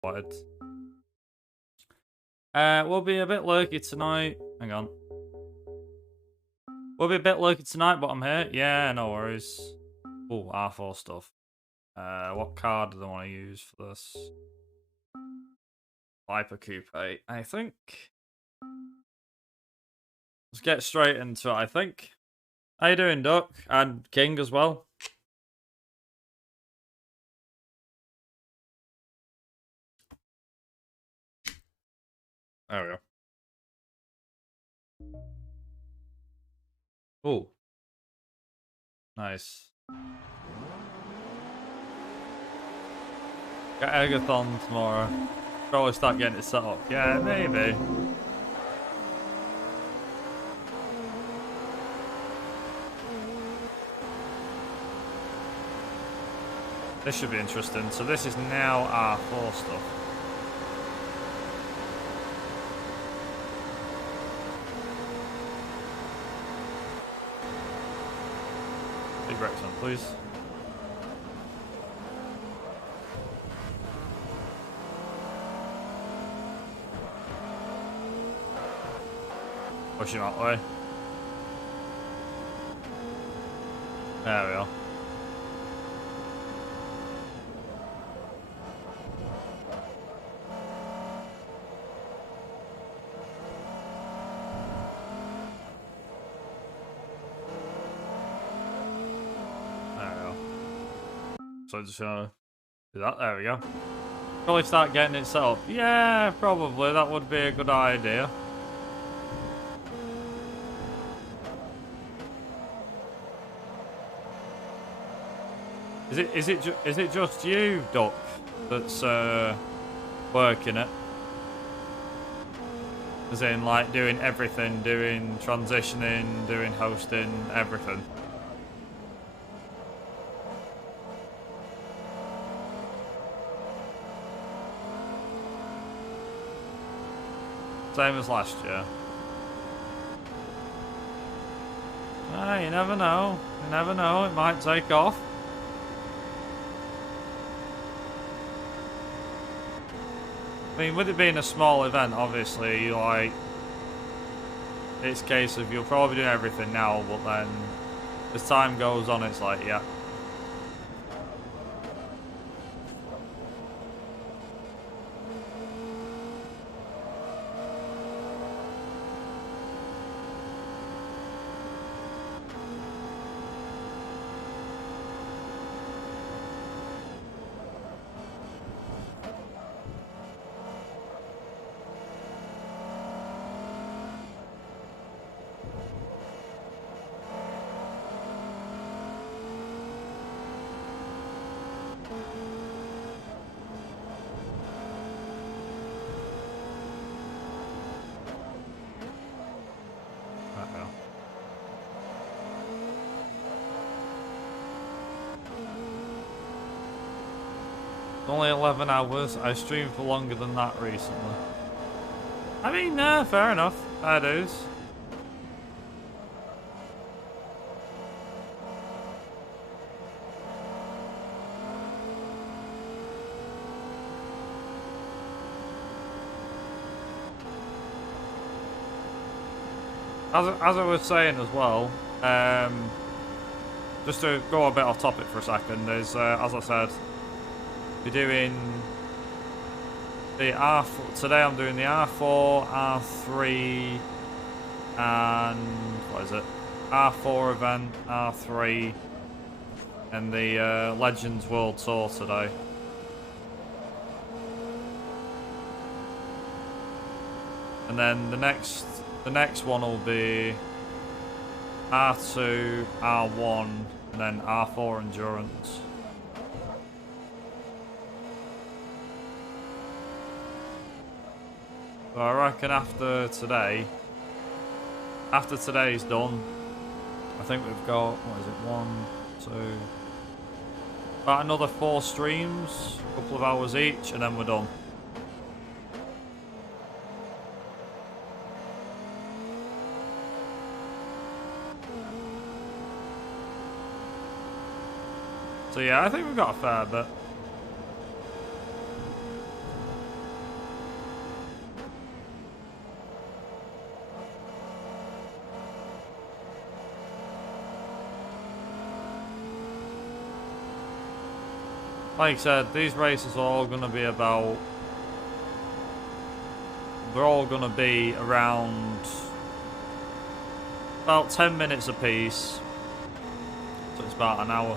What? We'll be a bit lurky tonight. Hang on. We'll be a bit lurky tonight, but I'm here. Yeah, no worries. Oh, R4 stuff. What card do I want to use for this? Viper Coupe, I think. Let's get straight into it, I think. How you doing, Duck? And King as well. There we go. Oh. Nice. Got Agathon tomorrow. Probably start getting it set up. Yeah, maybe. This should be interesting. So this is now R4 stuff. Big brakes on, please. Push him out the way. There we are. So just gonna do that. There we go. Probably start getting it set up. Yeah, probably. That would be a good idea. Is it just you, Duck, that's working it? As in, like, doing everything, doing transitioning, doing hosting, everything. Same as last year. Ah, you never know. You never know. It might take off. I mean, with it being a small event, obviously, like, it's a case of you'll probably do everything now, but then as time goes on, it's like, yeah. Only 11 hours. I streamed for longer than that recently. I mean, fair enough. Fair dues. As I was saying as well, just to go a bit off topic for a second, is as I said, we're doing the R4. Today I'm doing the R4, R3, and what is it? R4 event, R3, and the Legends World Tour today. And then the next one will be R2, R1, and then R4 Endurance. So I reckon after today's done, I think we've got, what is it, 1, 2, about another 4 streams, a couple of hours each, and then we're done. So yeah, I think we've got a fair bit. Like I said, these races are all going to be about... They're all going to be around... about 10 minutes apiece. So it's about an hour.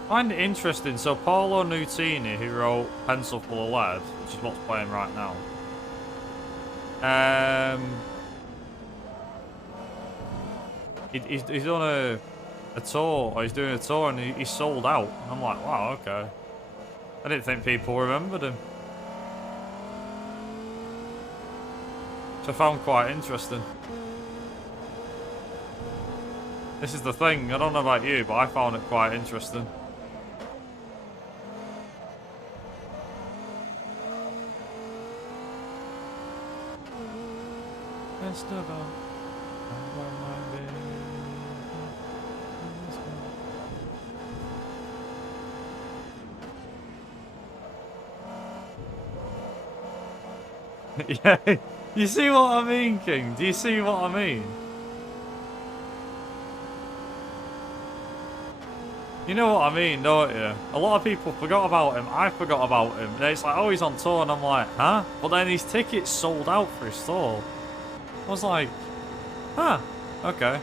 I find it interesting. So Paolo Nutini, who wrote Pencil Full of Lead, which is what's playing right now. He's done a tour, or he's doing a tour, and he's sold out. And I'm like, wow, okay. I didn't think people remembered him. Which I found quite interesting. This is the thing, I don't know about you, but I found it quite interesting. Yeah, you see what I mean, King? Do you see what I mean? You know what I mean, don't you? A lot of people forgot about him. I forgot about him. And it's like, oh, he's on tour, and I'm like, huh? But then his tickets sold out for his tour. I was like, huh, okay.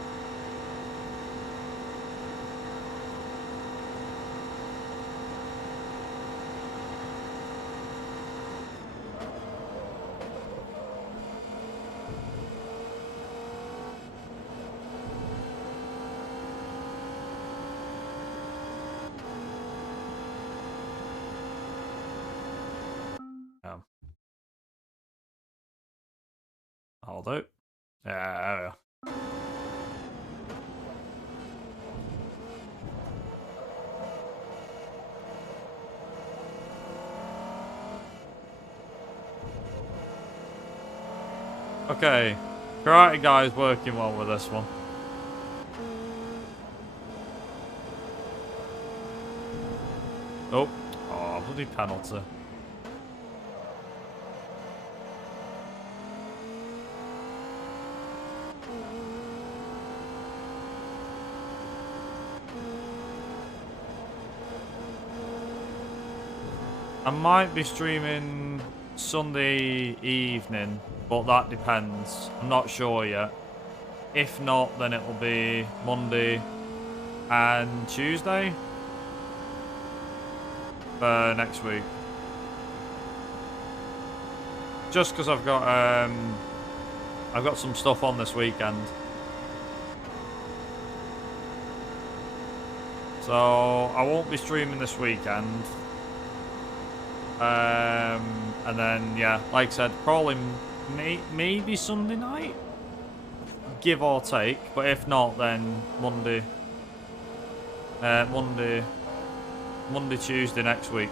Yeah. I'll do. Yeah. Okay. Karate Guy's working well with this one. Oh. Oh, bloody penalty. I might be streaming Sunday evening, but that depends. I'm not sure yet. If not, then it'll be Monday and Tuesday for next week. Just because I've got some stuff on this weekend. So I won't be streaming this weekend. And then, yeah, like I said, probably maybe Sunday night, give or take. But if not, then Monday, Tuesday next week.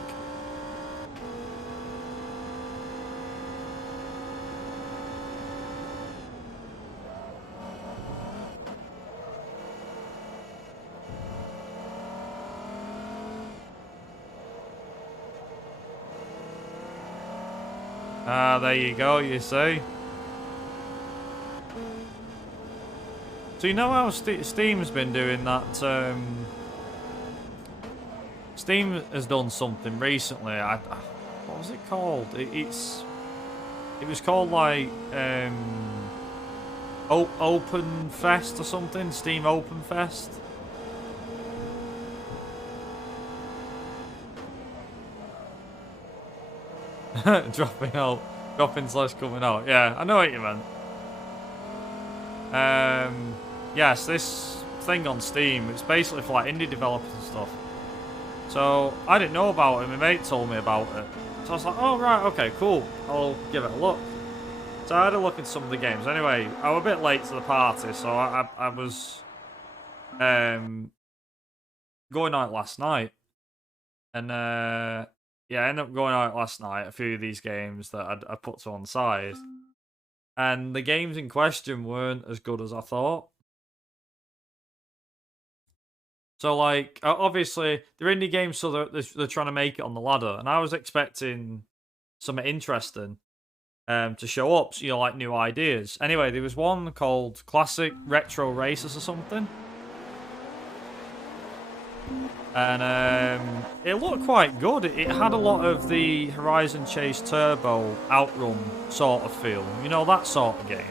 There you go, you see. So you know how Steam's been doing that, Steam has done something recently, what was it called? It was called like, Open Fest or something, Steam Open Fest. Dropping slash coming out. Yeah, I know what you meant. Yes, this thing on Steam, it's basically for like indie developers and stuff. So I didn't know about it, my mate told me about it. So I was like, oh right, okay, cool. I'll give it a look. So I had a look at some of the games. Anyway, I was a bit late to the party, so I was going out last night. And yeah, I ended up going out last night, a few of these games that I put to one side. And the games in question weren't as good as I thought. So, like, obviously, they're indie games, so they're trying to make it on the ladder. And I was expecting something interesting to show up, so, like new ideas. Anyway, there was one called Classic Retro Racers or something. And it looked quite good. It had a lot of the Horizon Chase Turbo Outrun sort of feel. You know, that sort of game.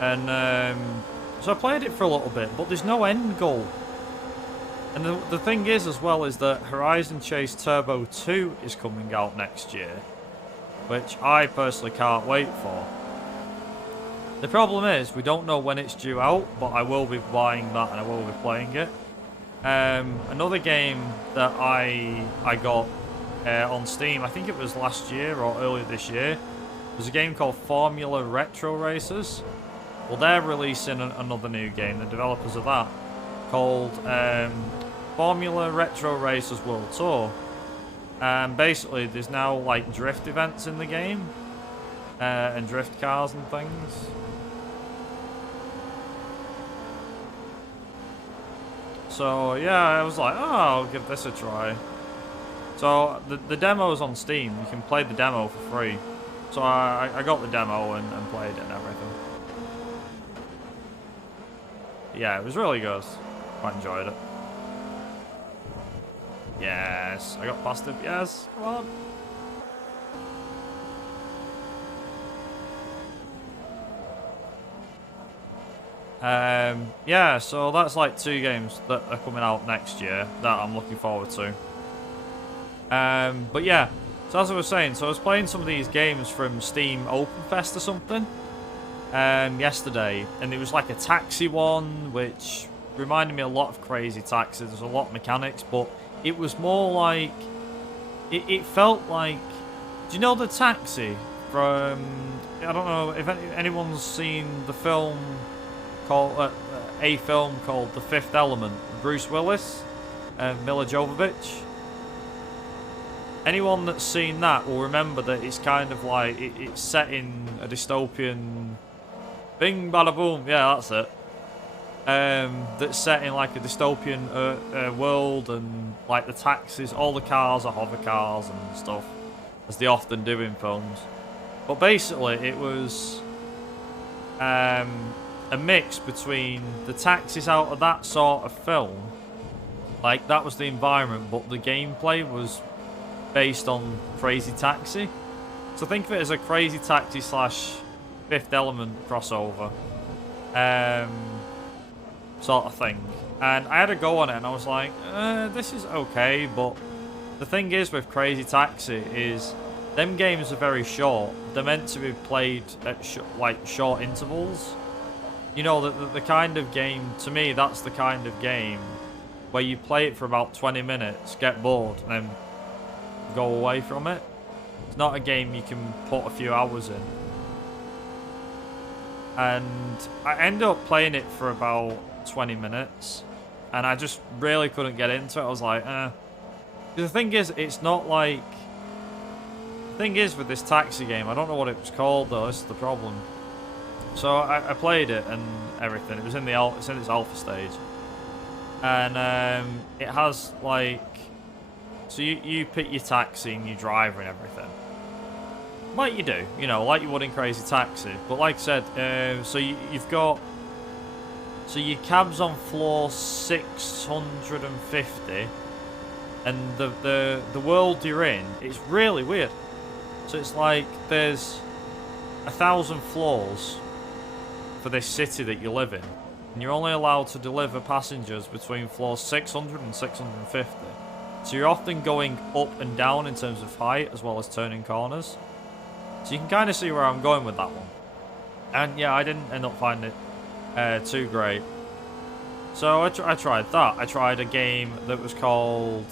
And so I played it for a little bit, but there's no end goal. And the thing is, as well, is that Horizon Chase Turbo 2 is coming out next year, which I personally can't wait for. The problem is, we don't know when it's due out, but I will be buying that and I will be playing it. Another game that I got on Steam, I think it was last year or earlier this year, was a game called Formula Retro Racers. Well, they're releasing another new game, the developers of that, called Formula Retro Racers World Tour. And basically, there's now like drift events in the game, and drift cars and things. So yeah, I was like, oh, I'll give this a try. So the demo is on Steam. You can play the demo for free. So I got the demo and played it and everything. Yeah, it was really good. Quite enjoyed it. Yes, I got past it. Yes, come on. Yeah, so that's like 2 games that are coming out next year that I'm looking forward to. But yeah, so as I was saying, so I was playing some of these games from Steam Open Fest or something yesterday, and it was like a taxi one, which reminded me a lot of Crazy Taxi. There's a lot of mechanics, but it was more like, it felt like, do you know the taxi from, I don't know if anyone's seen the film called, a film called The Fifth Element, Bruce Willis and Mila Jovovich. Anyone that's seen that will remember that it's kind of like, it's set in a dystopian, bing bada boom, yeah, that's it. That's set in like a dystopian world, and like the taxis, all the cars are hover cars and stuff, as they often do in films. But basically, it was a mix between the taxis out of that sort of film, like that was the environment, but the gameplay was based on Crazy Taxi. So think of it as a Crazy Taxi / Fifth Element crossover. Sort of thing. And I had a go on it and I was like, this is okay, but the thing is with Crazy Taxi is them games are very short. They're meant to be played at short intervals. You know, the kind of game, to me, that's the kind of game where you play it for about 20 minutes, get bored, and then go away from it. It's not a game you can put a few hours in. And I ended up playing it for about 20 minutes, and I just really couldn't get into it. I was like, The thing is, it's not like... The thing is with this taxi game, I don't know what it was called though, this is the problem. So I played it and everything. It was in it's in its alpha stage. And it has like... So you pick your taxi and your driver and everything. Like you do, you know, like you would in Crazy Taxi. But like I said, so you've got... So your cab's on floor 650, and the world you're in, it's really weird. So it's like there's 1,000 floors for this city that you live in, and you're only allowed to deliver passengers between floors 600 and 650. So you're often going up and down in terms of height, as well as turning corners. So you can kind of see where I'm going with that one. And yeah, I didn't end up finding it too great. So I tried that. I tried a game that was called...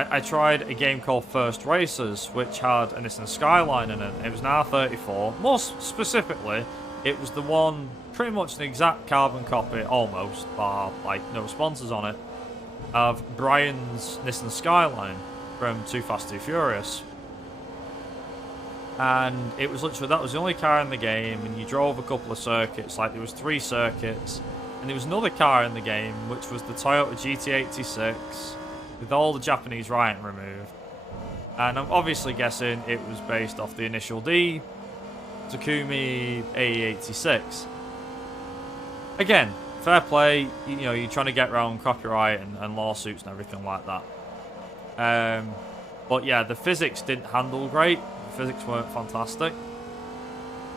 I tried a game called First Racers, which had a Nissan Skyline in it. It was an R34. More specifically, it was the one, pretty much an exact carbon copy, almost, bar like no sponsors on it, of Brian's Nissan Skyline from Too Fast, Too Furious. And it was literally, that was the only car in the game, and you drove a couple of circuits, like there was 3 circuits, and there was another car in the game, which was the Toyota GT86, with all the Japanese writing removed. And I'm obviously guessing it was based off the initial D, Takumi AE86. Again, fair play, you know, you're trying to get around copyright and lawsuits and everything like that. But yeah, the physics didn't handle great. The physics weren't fantastic.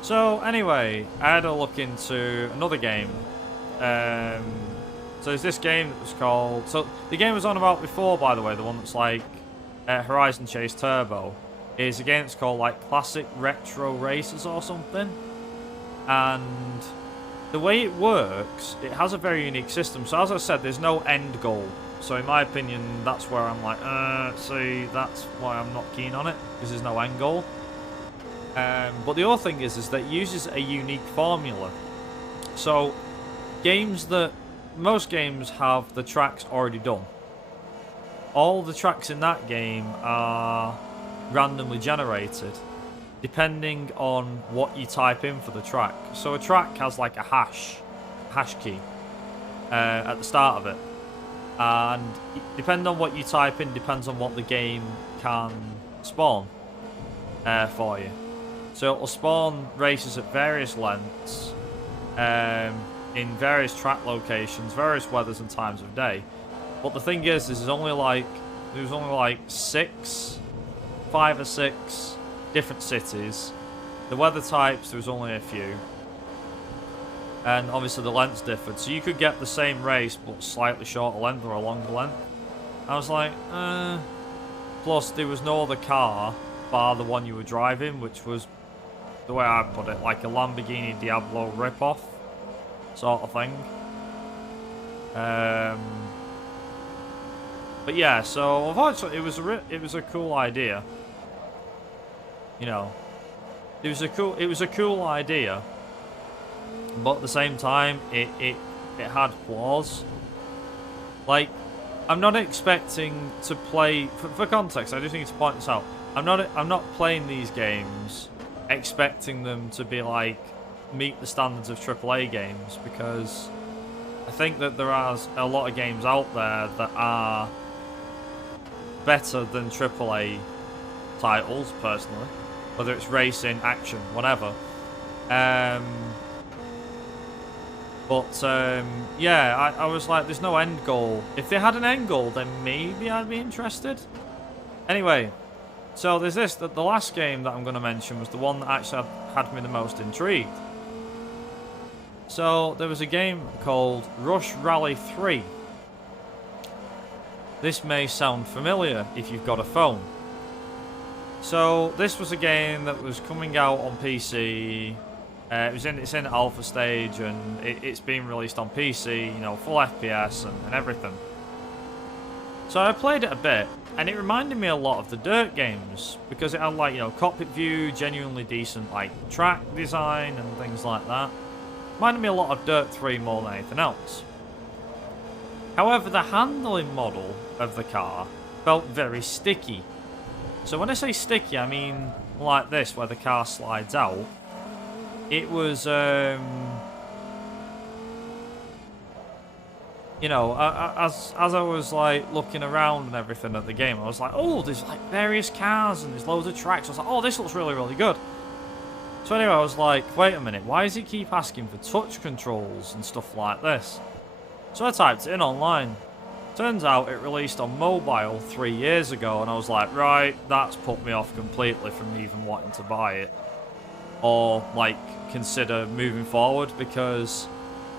So anyway, I had a look into another game. So there's this game that was called... So the game I was on about before, by the way, the one that's like Horizon Chase Turbo, is a game that's called like Classic Retro Racers or something. And the way it works, it has a very unique system. So as I said, there's no end goal. So in my opinion, that's where I'm like, see, that's why I'm not keen on it, because there's no end goal. But the other thing is that it uses a unique formula. So most games have the tracks already done. All the tracks in that game are randomly generated, depending on what you type in for the track. So a track has like a hash key at the start of it. And depending on what you type in, depends on what the game can spawn for you. So it'll spawn races at various lengths, in various track locations, various weathers and times of day. But the thing is, there's only like 5 or 6 different cities. The weather types, there's only a few. And obviously the lengths differed. So you could get the same race, but slightly shorter length or a longer length. I was like, Plus, there was no other car, bar the one you were driving, which was, the way I put it, like a Lamborghini Diablo rip-off sort of thing. But yeah, so unfortunately, it was a cool idea. You know, it was a cool idea. But at the same time, it had flaws. Like, I'm not expecting to play... For context, I just need to point this out. I'm not playing these games expecting them to be, like, meet the standards of AAA games, because I think that there are a lot of games out there that are better than AAA titles, personally. Whether it's racing, action, whatever. Yeah, I was like, there's no end goal. If they had an end goal, then maybe I'd be interested. Anyway, so there's this. The last game that I'm going to mention was the one that actually had me the most intrigued. So there was a game called Rush Rally 3. This may sound familiar if you've got a phone. So this was a game that was coming out on PC. It's in alpha stage, and it's being released on PC, you know, full FPS and everything. So I played it a bit, and it reminded me a lot of the Dirt games, because it had, like, you know, cockpit view, genuinely decent, like, track design and things like that. Reminded me a lot of Dirt 3 more than anything else. However, the handling model of the car felt very sticky. So when I say sticky, I mean like this, where the car slides out. It was, you know, as I was, like, looking around and everything at the game, I was like, oh, there's, like, various cars and there's loads of tracks. I was like, oh, this looks really, really good. So anyway, I was like, wait a minute, why does it keep asking for touch controls and stuff like this? So I typed it in online. Turns out it released on mobile 3 years ago, and I was like, right, that's put me off completely from even wanting to buy it. Or, like, consider moving forward, because,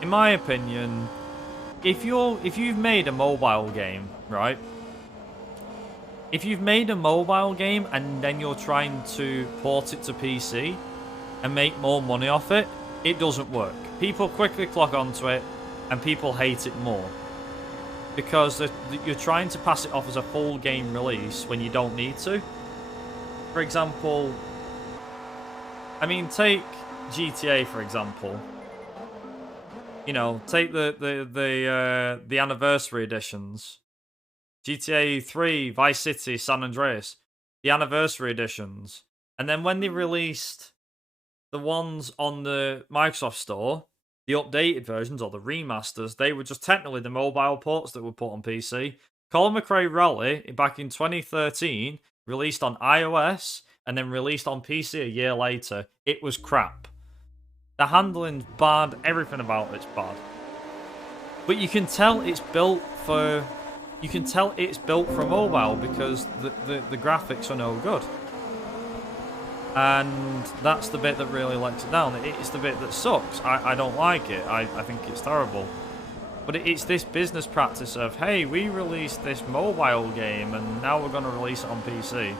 in my opinion, if you've made a mobile game, right? If you've made a mobile game and then you're trying to port it to PC and make more money off it, it doesn't work. People quickly clock onto it, and people hate it more. Because you're trying to pass it off as a full game release when you don't need to. For example, I mean, take GTA, for example. You know, take the anniversary editions. GTA 3, Vice City, San Andreas. The anniversary editions. And then when they released the ones on the Microsoft Store, the updated versions or the remasters, they were just technically the mobile ports that were put on PC. Colin McRae Rally, back in 2013, released on iOS and then released on PC a year later. It was crap. The handling's bad, everything about it's bad. But you can tell it's built for... You can tell it's built for mobile because the graphics are no good. And that's the bit that really lets it down. It's the bit that sucks. I don't like it. I think it's terrible. But it's this business practice of, hey, we released this mobile game and now we're going to release it on PC.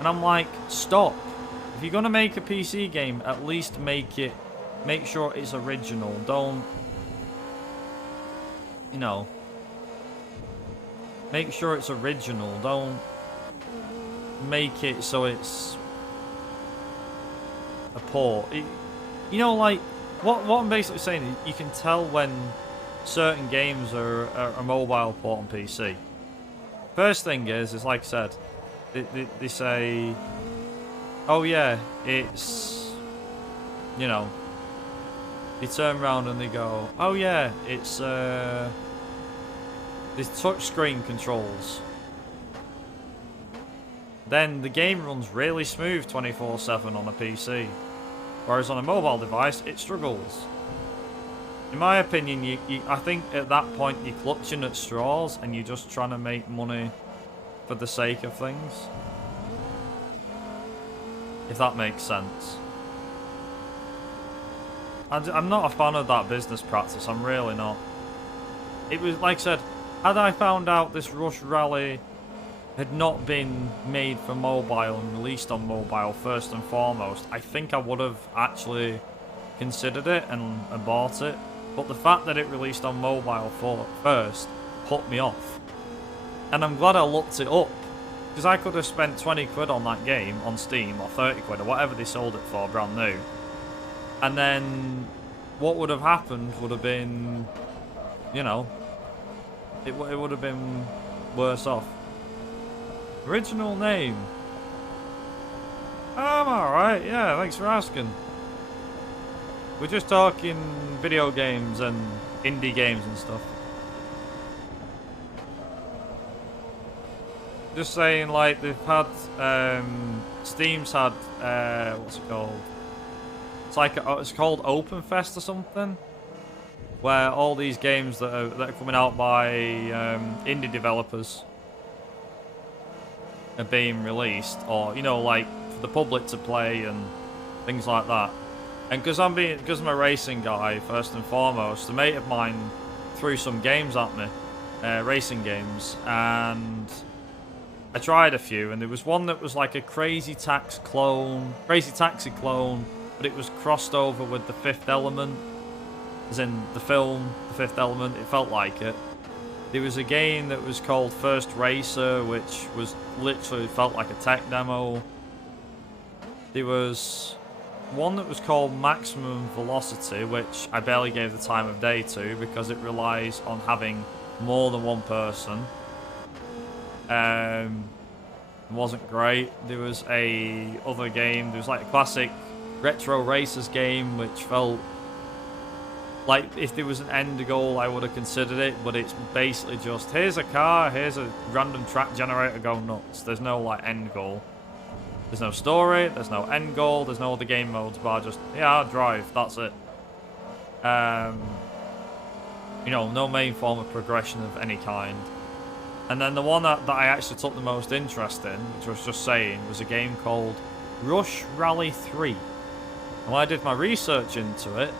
And I'm like, stop. If you're going to make a PC game, at least make sure it's original. Don't, you know, make sure it's original. Don't make it so it's a port. You know, like, what I'm basically saying is you can tell when certain games are a mobile port on PC. First thing is like I said, they say, oh yeah, it's, you know, they turn around and they go, oh yeah, it's, there's touchscreen controls. Then the game runs really smooth 24/7 on a PC. Whereas on a mobile device, it struggles. In my opinion, I think at that point you're clutching at straws and you're just trying to make money for the sake of things. If that makes sense. I'm not a fan of that business practice, I'm really not. It was, like I said, had I found out this Rush Rally had not been made for mobile and released on mobile first and foremost, I think I would have actually considered it and bought it. But the fact that it released on mobile first put me off. And I'm glad I looked it up, because I could have spent 20 quid on that game on Steam, or 30 quid, or whatever they sold it for brand new. And then what would have happened would have been, you know, it would have been worse off. Original name. I'm alright, yeah, thanks for asking. We're just talking video games and indie games and stuff. Just saying, like, they've had, Steam's had, what's it called? It's like, it's called Open Fest or something, where all these games that are coming out by indie developers are being released, or, you know, like for the public to play and things like that. And because I'm a racing guy first and foremost, a mate of mine threw some games at me, racing games, and I tried a few, and there was one that was like a Crazy Taxi clone, but it was crossed over with The Fifth Element, as in the film The Fifth Element. It felt like it. There was a game that was called First Racer, which was literally felt like a tech demo. There was one that was called Maximum Velocity, which I barely gave the time of day to because it relies on having more than one person. It wasn't great. There was a other game. There was like a classic retro racers game, which felt like if there was an end goal, I would have considered it, but it's basically just, here's a car, here's a random track generator, go nuts. There's no, like, end goal. There's no story, there's no end goal, there's no other game modes, but just, yeah, I'll drive, that's it. You know, no main form of progression of any kind. And then the one that I actually took the most interest in, which I was just saying, was a game called Rush Rally 3. And when I did my research into it,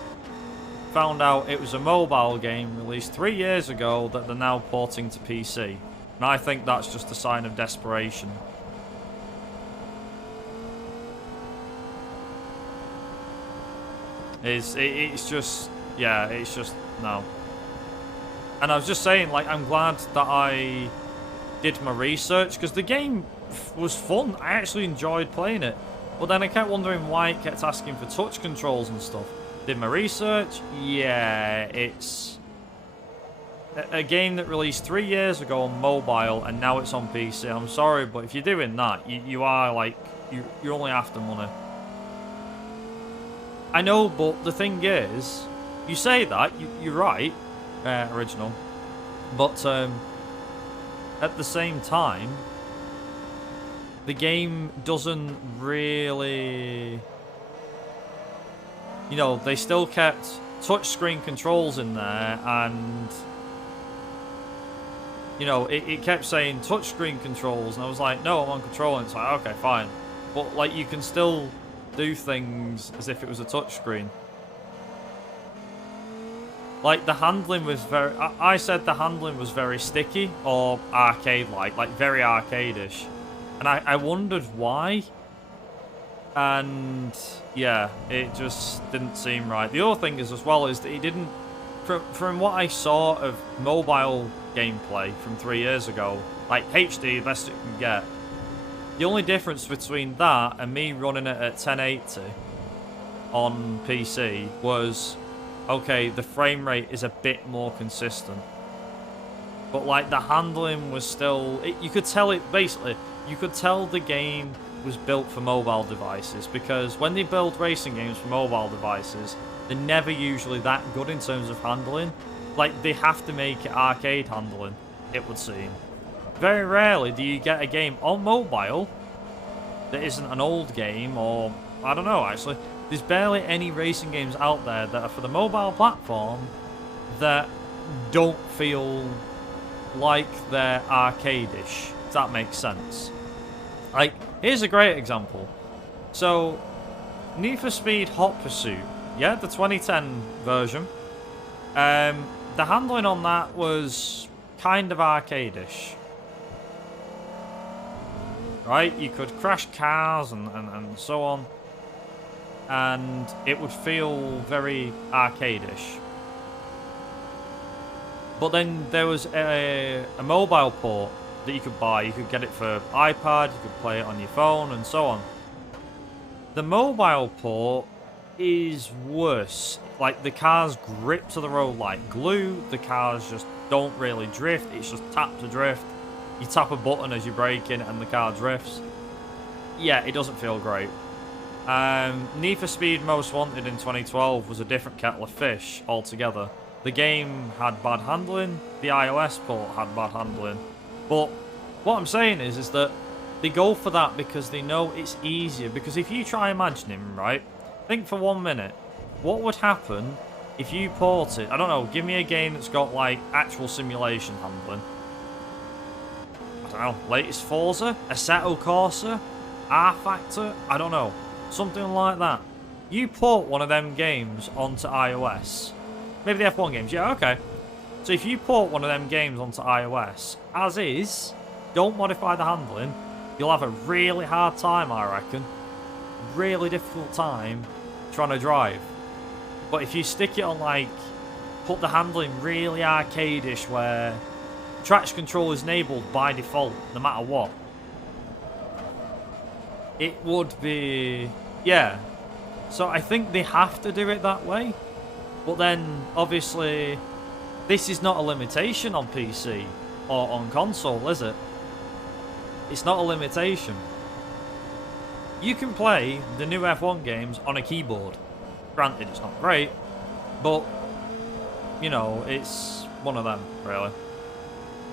found out it was a mobile game released 3 years ago that they're now porting to PC. And I think that's just a sign of desperation. It's just, yeah, it's just, no. And I was just saying, like, I'm glad that I did my research, because the game was fun. I actually enjoyed playing it. But then I kept wondering why it kept asking for touch controls and stuff. Did my research? Yeah, it's a game that released 3 years ago on mobile and now it's on PC. I'm sorry, but if you're doing that, you are like you're only after money. I know, but the thing is, you say that, you're right, original, but at the same time, the game doesn't really, you know, they still kept touchscreen controls in there, and you know, it kept saying touchscreen controls, and I was like, no, I'm on control, and it's like, okay, fine. But, like, you can still do things as if it was a touchscreen. Like, the handling was very... I said the handling was very sticky, or arcade-like, like, very arcade-ish. And I wondered why. And, yeah, it just didn't seem right. The other thing is, as well, is that it didn't... From what I saw of mobile gameplay from 3 years ago, like HD, the best it can get, the only difference between that and me running it at 1080 on PC was, okay, the frame rate is a bit more consistent, but like the handling was still, you could tell it, basically, you could tell the game was built for mobile devices, because when they build racing games for mobile devices, they're never usually that good in terms of handling. Like, they have to make it arcade handling, it would seem. Very rarely do you get a game on mobile that isn't an old game, or, I don't know, actually. There's barely any racing games out there that are for the mobile platform that don't feel like they're arcade-ish, if that makes sense. Like, here's a great example. So, Need for Speed Hot Pursuit, yeah, the 2010 version. The handling on that was kind of arcade-ish. Right? You could crash cars and so on. And it would feel very arcade-ish. But then there was a mobile port that you could buy. You could get it for iPad, you could play it on your phone, and so on. The mobile port is worse. Like, the cars grip to the road like glue. The cars just don't really drift. It's just tap to drift. You tap a button as you're braking and the car drifts. Yeah, it doesn't feel great. Need for Speed Most Wanted in 2012 was a different kettle of fish altogether. The game had bad handling. The iOS port had bad handling. But what I'm saying is that they go for that because they know it's easier. Because if you try imagining, right? Think for 1 minute. What would happen if you ported... I don't know, give me a game that's got, like, actual simulation handling. I don't know, latest Forza? Assetto Corsa? R-Factor? I don't know. Something like that. You port one of them games onto iOS. Maybe the F1 games. Yeah, okay. So if you port one of them games onto iOS, as is, don't modify the handling, you'll have a really hard time, I reckon. Really difficult time trying to drive. But if you stick it on, like, put the handling really arcade-ish where traction control is enabled by default, no matter what, it would be... yeah. So I think they have to do it that way. But then, obviously, this is not a limitation on PC or on console, is it? It's not a limitation. You can play the new F1 games on a keyboard. Granted, it's not great, but, you know, it's one of them, really.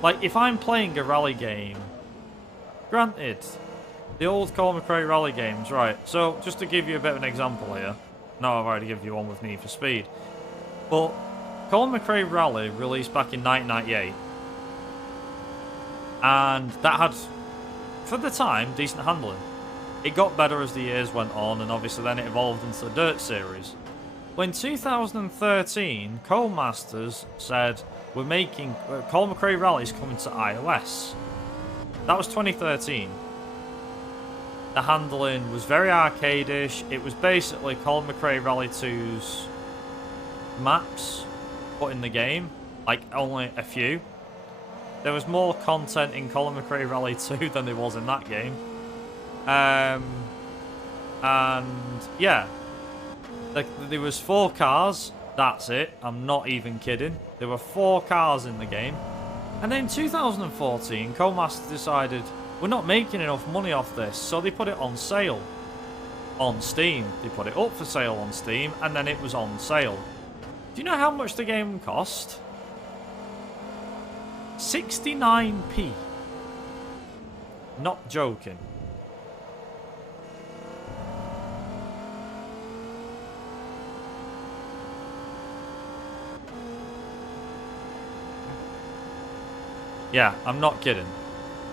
Like, if I'm playing a rally game, granted, the old Colin McRae rally games, right, so just to give you a bit of an example here, no, I've already given you one with Need for Speed, but Colin McRae Rally released back in 1998, and that had, for the time, decent handling. It got better as the years went on, and obviously then it evolved into the Dirt series. Well, in 2013, Codemasters said, we're making... Colin McRae Rally's coming to iOS. That was 2013. The handling was very arcade-ish. It was basically Colin McRae Rally 2's maps put in the game. Like, only a few. There was more content in Colin McRae Rally 2 than there was in that game. And yeah, there was 4 cars. That's it. I'm not even kidding. There were 4 cars in the game. And then in 2014, Codemasters decided, we're not making enough money off this, so they put it on sale on Steam. They put it up for sale on Steam, and then it was on sale. Do you know how much the game cost? 69p. Not joking. Yeah, I'm not kidding.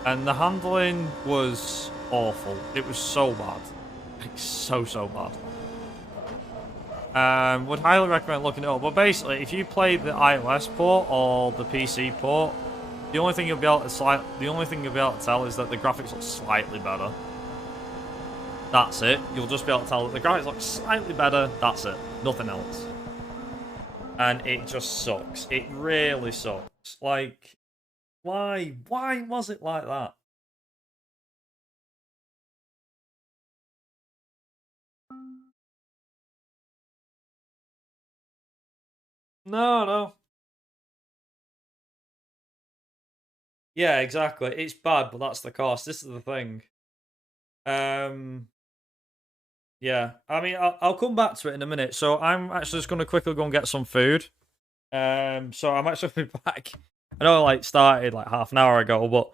And the handling was awful. It was so bad. Like, so bad. Would highly recommend looking it up. But basically, if you play the iOS port or the PC port, the only thing you'll be able to tell is that the graphics look slightly better. That's it. You'll just be able to tell that the graphics look slightly better. That's it. Nothing else. And it just sucks. It really sucks. Like, why? Why was it like that? No. Yeah, exactly. It's bad, but that's the cost. This is the thing. Yeah. I mean, I'll come back to it in a minute. So I'm actually just going to quickly go and get some food. So I'm actually be back. I know I started like half an hour ago, but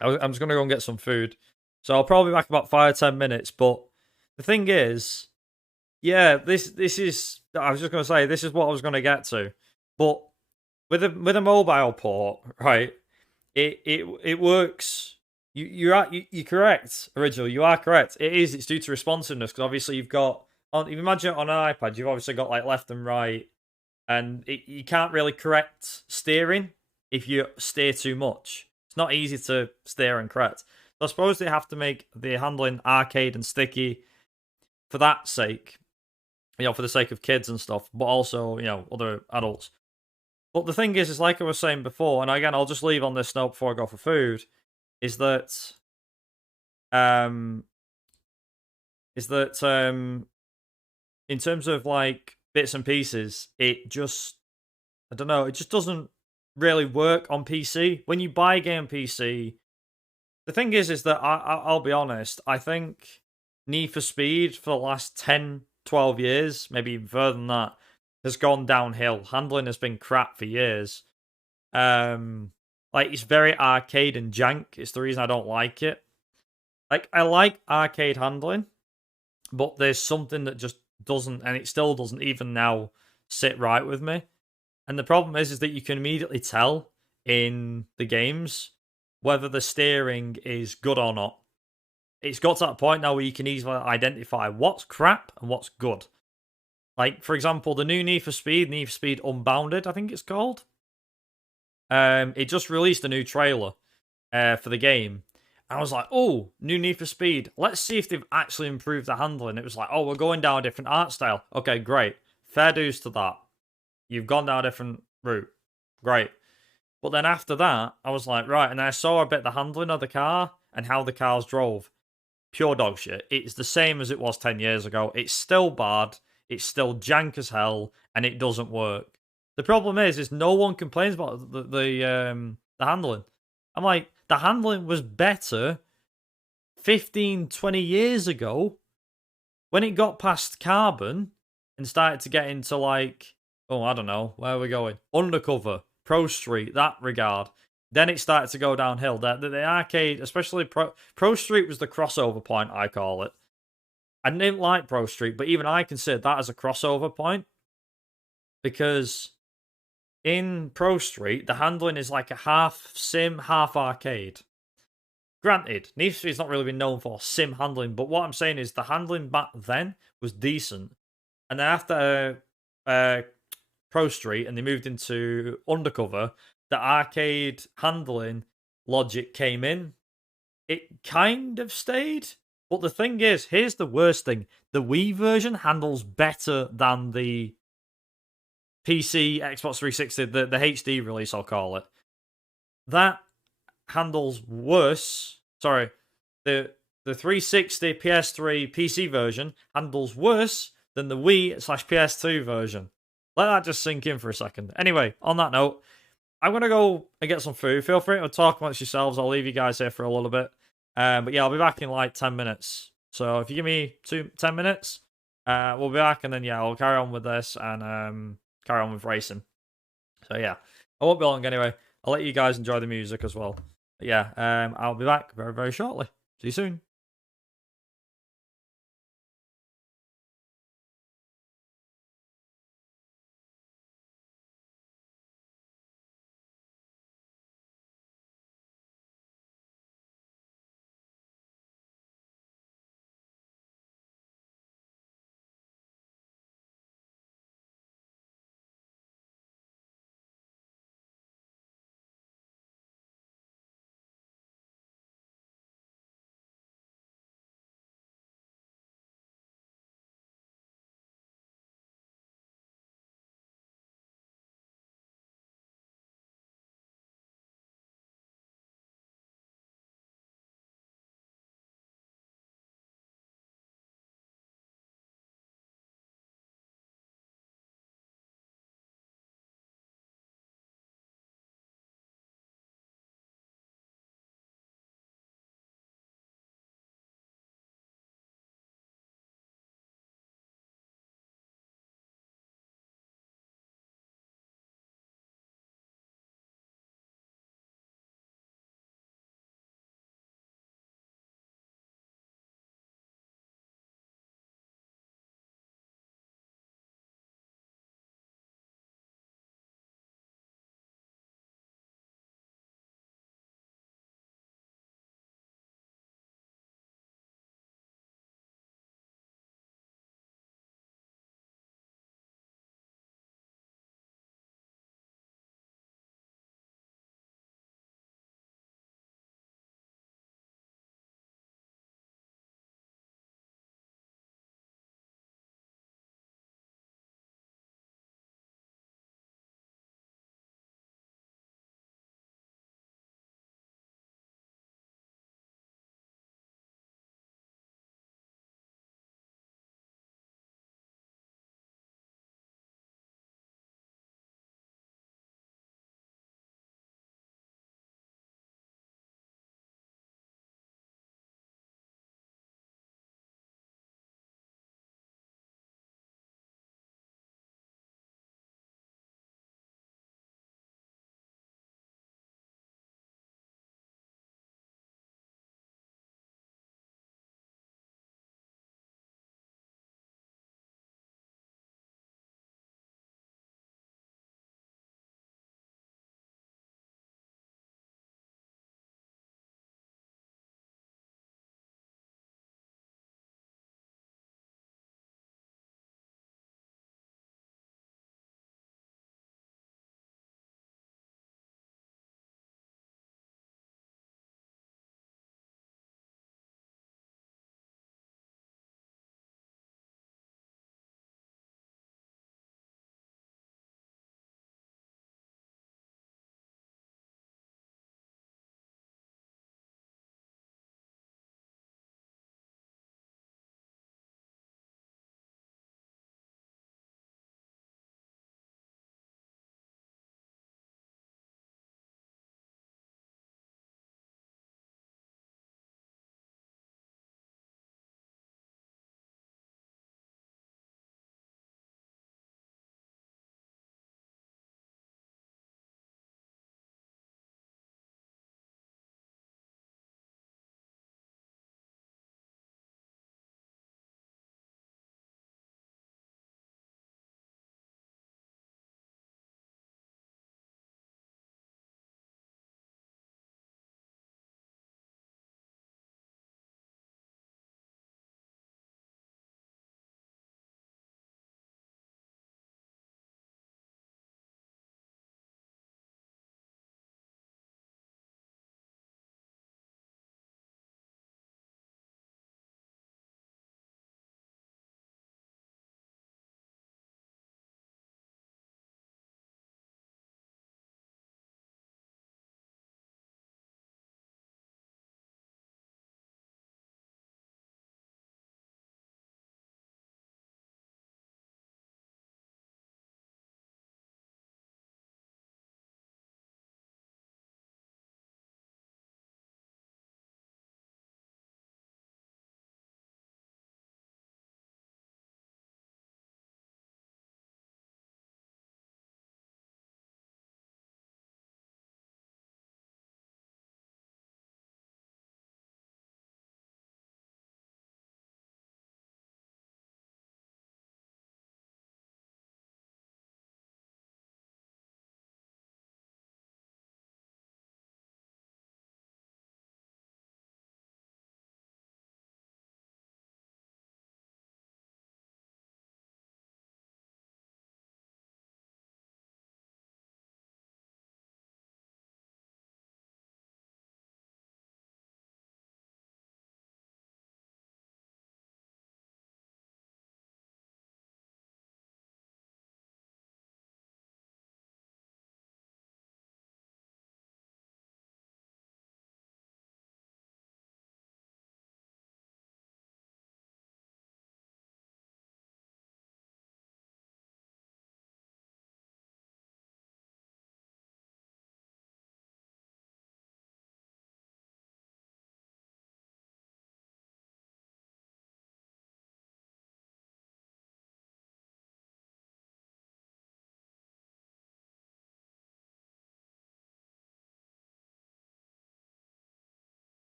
I'm just going to go and get some food. So I'll probably be back about 5 or 10 minutes. But the thing is, yeah, this is. I was just going to say this is what I was going to get to, but with a mobile port, right? It works. You're correct, Original. You are correct. It is. It's due to responsiveness because obviously you've got. If you imagine it on an iPad, you've obviously got like left and right, and you can't really correct steering if you steer too much. It's not easy to steer and correct. So I suppose they have to make the handling arcade and sticky for that sake, for the sake of kids and stuff, but also other adults. But the thing is like I was saying before, and again, I'll just leave on this note before I go for food, is that in terms of like bits and pieces, it just I don't know, it just doesn't really work on PC. When you buy a game PC, the thing is that I'll be honest, I think Need for Speed for the last 10, 12 years, maybe even further than that, has gone downhill. Handling has been crap for years. Like, it's very arcade and jank. It's the reason I don't like it. Like, I like arcade handling, but there's something that just doesn't, and it still doesn't even now sit right with me. And the problem is that you can immediately tell in the games whether the steering is good or not. It's got to that point now where you can easily identify what's crap and what's good. Like, for example, the new Need for Speed Unbounded, I think it's called. It just released a new trailer for the game. And I was like, oh, new Need for Speed. Let's see if they've actually improved the handling. It was like, oh, we're going down a different art style. Okay, great. Fair dues to that. You've gone down a different route. Great. But then after that, I was like, right. And I saw a bit of the handling of the car and how the cars drove. Pure dog shit. It's the same as it was 10 years ago. It's still bad. It's still jank as hell. And it doesn't work. The problem is no one complains about the handling. I'm like, the handling was better 15, 20 years ago when it got past Carbon and started to get into like, oh, I don't know, where are we going? Undercover, Pro Street, that regard. Then it started to go downhill. The arcade, especially Pro Street was the crossover point, I call it. I didn't like Pro Street, but even I considered that as a crossover point. Because in Pro Street, the handling is like a half sim, half arcade. Granted, Need for Speed's not really been known for sim handling, but what I'm saying is the handling back then was decent. And then after Pro Street and they moved into Undercover, the arcade handling logic came in. It kind of stayed. But the thing is, here's the worst thing. The Wii version handles better than the PC, Xbox 360, the HD release, I'll call it. That handles worse. Sorry, the 360 PS3 PC version handles worse than the Wii/PS2 version. Let that just sink in for a second. Anyway, on that note, I'm gonna go and get some food. Feel free to talk amongst yourselves. I'll leave you guys here for a little bit. But yeah, I'll be back in like 10 minutes. So if you give me 10 minutes, we'll be back, and then yeah, I'll carry on with this and carry on with racing. So yeah, I won't be long anyway. I'll let you guys enjoy the music as well. But yeah, I'll be back very, very shortly. See you soon.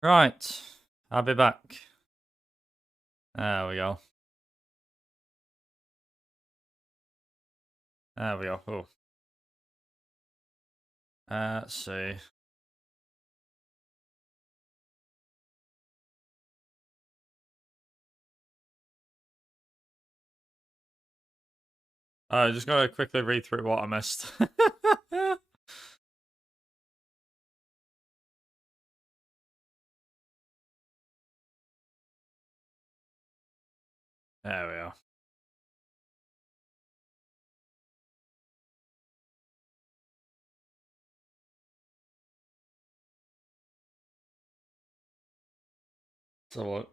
Right, I'll be back. There we go. There we go. Oh. Let's see. I just gotta quickly read through what I missed. There we are. So what?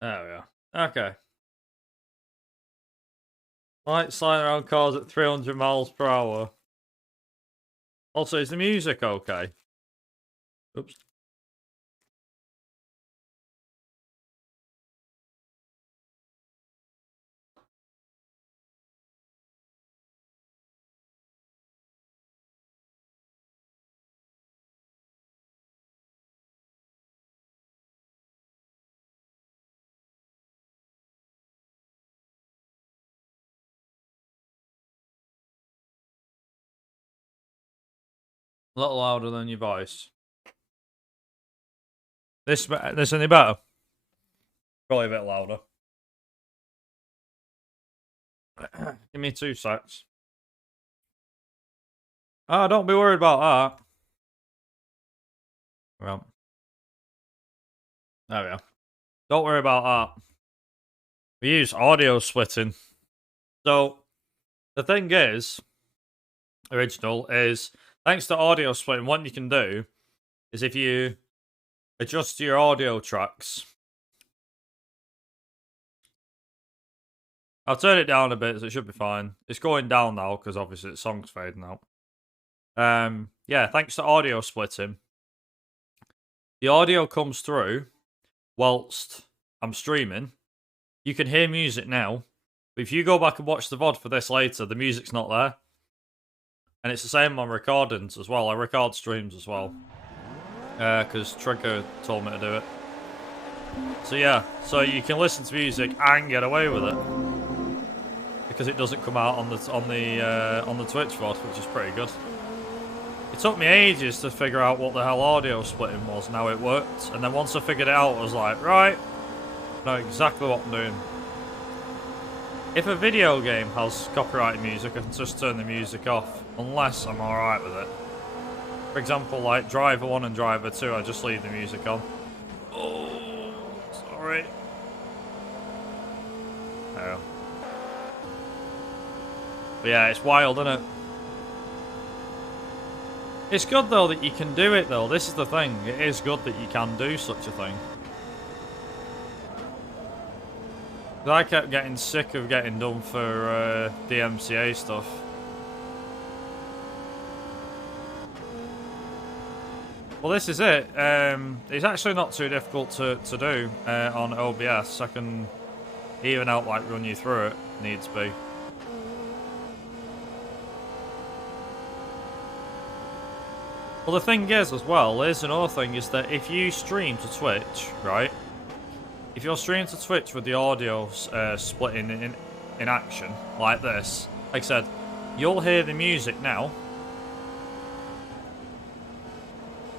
There we are. Okay. Light sliding around cars at 300 miles per hour. Also, is the music okay? Oops. A little louder than your voice. This any better? Probably a bit louder. Give me 2 secs. Oh, don't be worried about that. Well, there we go. Don't worry about that. We use audio splitting. So, the thing is, original, is thanks to audio splitting, what you can do is if you adjust your audio tracks. I'll turn it down a bit, so it should be fine. It's going down now because obviously the song's fading out. Yeah, thanks to audio splitting, the audio comes through whilst I'm streaming. You can hear music now, but if you go back and watch the VOD for this later, the music's not there. And it's the same on recordings as well. I record streams as well. Because Trigger told me to do it. So yeah, so you can listen to music and get away with it. Because it doesn't come out on the Twitch VOD, which is pretty good. It took me ages to figure out what the hell audio splitting was and how it worked. And then once I figured it out, I was like, right, I know exactly what I'm doing. If a video game has copyrighted music, I can just turn the music off, unless I'm alright with it. For example, like Driver 1 and Driver 2, I just leave the music on. Oh, sorry. Oh. But yeah, it's wild, isn't it? It's good, though, that you can do it, though. This is the thing. It is good that you can do such a thing. I kept getting sick of getting done for DMCA stuff. Well, this is it. It's actually not too difficult to do on OBS. I can even out like run you through it, needs be. Well, the thing is as well, here's another thing, is that if you stream to Twitch, right? If you're streaming to Twitch with the audio splitting in action, like this, like I said, you'll hear the music now.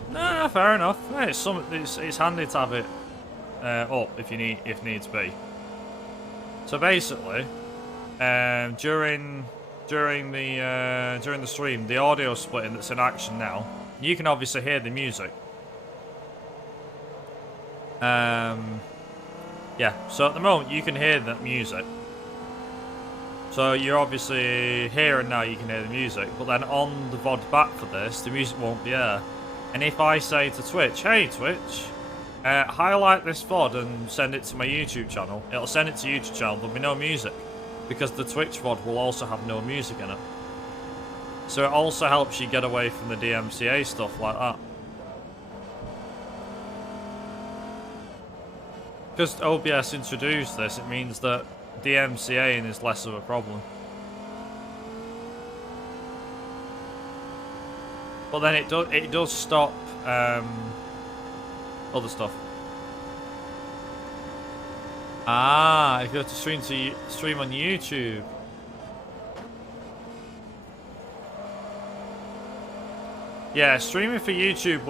Nah, fair enough. Hey, it's handy to have it up if needs be. So basically, during the stream, the audio splitting that's in action now, you can obviously hear the music. Yeah, so at the moment you can hear that music. So you're obviously hearing now, you can hear the music, but then on the VOD back for this, the music won't be there. And if I say to Twitch, hey Twitch, highlight this VOD and send it to my YouTube channel, it'll send it to YouTube channel, there'll be no music. Because the Twitch VOD will also have no music in it. So it also helps you get away from the DMCA stuff like that. Because OBS introduced this, it means that DMCAing is less of a problem. But then it does stop other stuff. Ah, if you have to stream on YouTube. Yeah, streaming for YouTube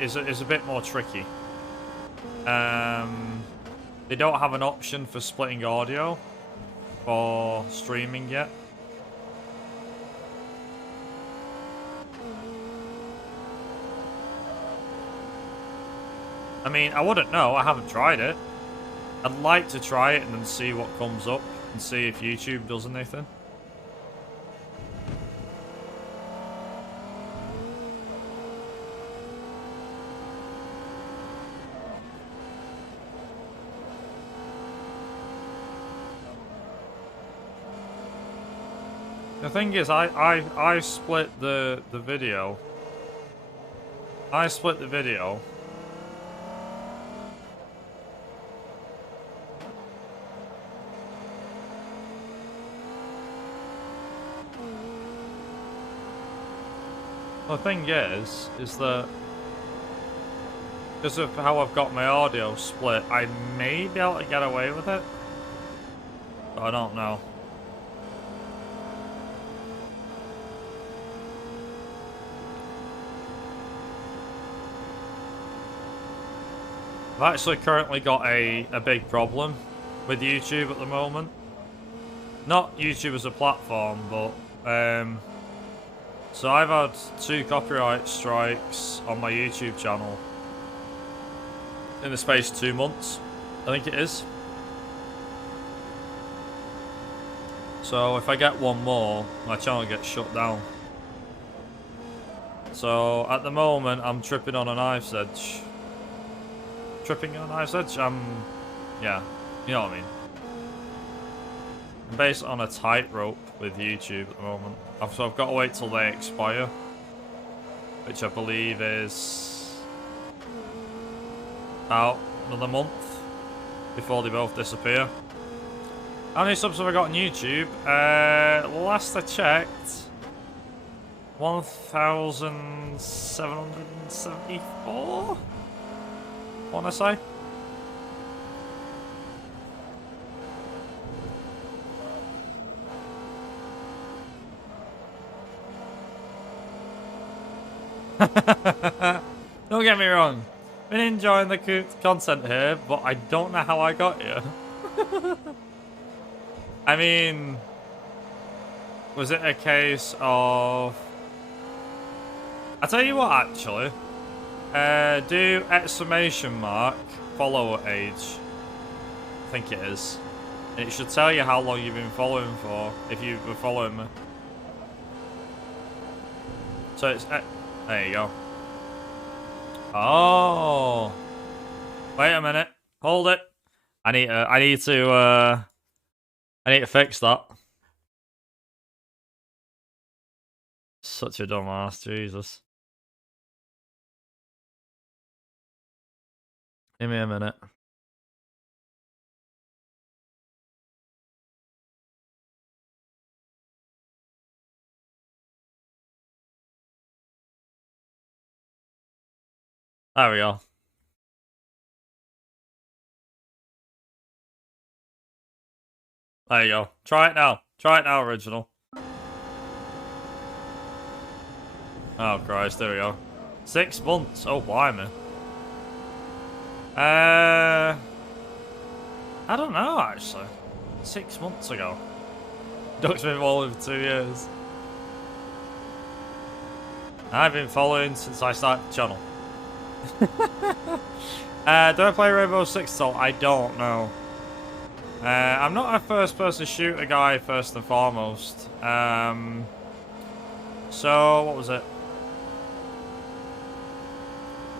is a bit more tricky. They don't have an option for splitting audio for streaming yet. I mean, I wouldn't know. I haven't tried it. I'd like to try it and then see what comes up and see if YouTube does anything. The thing is, I split the video. I split the video. The thing is that because of how I've got my audio split, I may be able to get away with it, but I don't know. I've actually currently got a big problem with YouTube at the moment. Not YouTube as a platform, but so I've had 2 copyright strikes on my YouTube channel in the space of 2 months, I think it is. So if I get one more, my channel gets shut down. So at the moment, I'm tripping on a knife's edge. Tripping on a knife's edge? Yeah, you know what I mean. I'm based on a tightrope with YouTube at the moment. So I've got to wait till they expire, which I believe is about another month before they both disappear. How many subs have I got on YouTube? Last I checked, 1,774, I want to say. Don't get me wrong, been enjoying the content here, but I don't know how I got here. I mean, was it a case of... I'll tell you what, actually. Do exclamation mark follower age. I think it is. And it should tell you how long you've been following for, if you were following me. So it's... there you go. Oh. Wait a minute. Hold it. I need to fix that. Such a dumbass, Jesus. Give me a minute. There we go. There you go. Try it now. Try it now, original. Oh, Christ. There we go. 6 months. Oh, blimey. I don't know, actually. 6 months ago. Duck's been following for 2 years. I've been following since I started the channel. Do I play Rainbow Six at all? I don't know. I'm not a first-person shooter guy, first and foremost. So, what was it?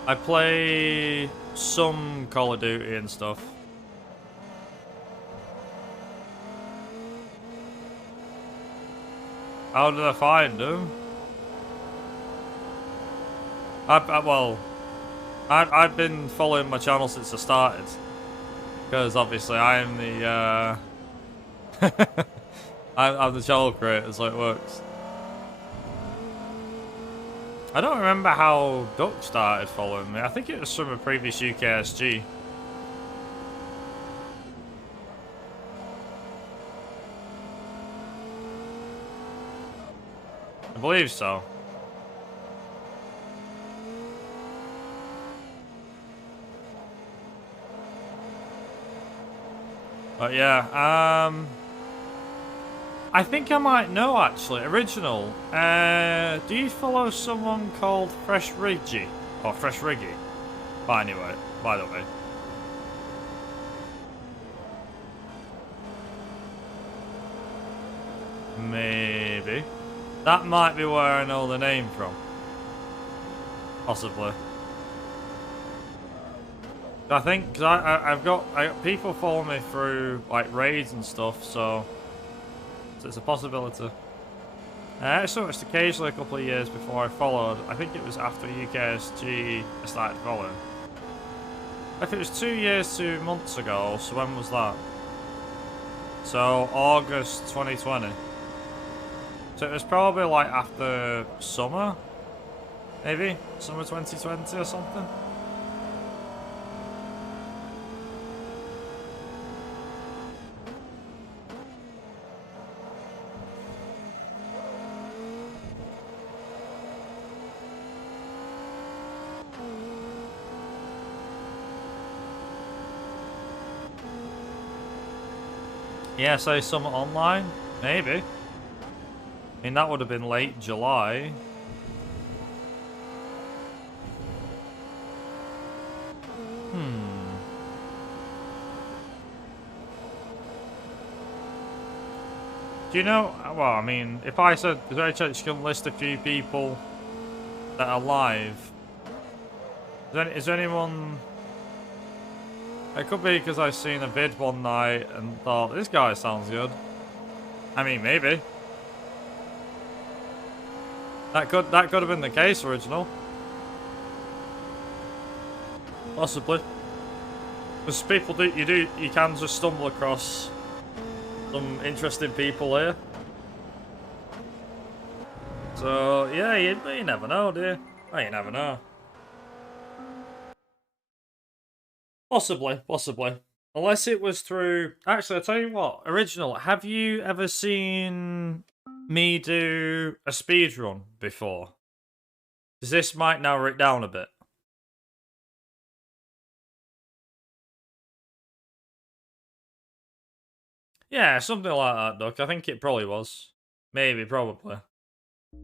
I play some Call of Duty and stuff. How did I find him? I've been following my channel since I started, because obviously I am the I'm the channel creator, so it works. I don't remember how Duck started following me. I think it was from a previous UKSG. I believe so. But yeah, I think I might know actually. Original, do you follow someone called Fresh Riggy? Or Fresh Riggy? By the way. Maybe. That might be where I know the name from. Possibly. I think, because I got people follow me through, like, raids and stuff, so it's a possibility. I switched occasionally a couple of years before I followed. I think it was after UKSG I started following. If it was 2 years, 2 months ago, so when was that? So, August 2020. So it was probably like after summer? Maybe? Summer 2020 or something? Yeah, so summer online? Maybe. I mean, that would have been late July. Do you know, well, I mean, if I said, is there any chance you can list a few people that are live? Is there anyone... It could be because I've seen a vid one night and thought, this guy sounds good. I mean, maybe. That could have been the case, original. Possibly. Because people you can just stumble across some interesting people here. So, yeah, you never know, do you? Oh, you never know. Possibly. Unless it was through... Actually, I'll tell you what. Original, have you ever seen me do a speed run before? Because this might narrow it down a bit. Yeah, something like that, Duck. I think it probably was. Maybe, probably.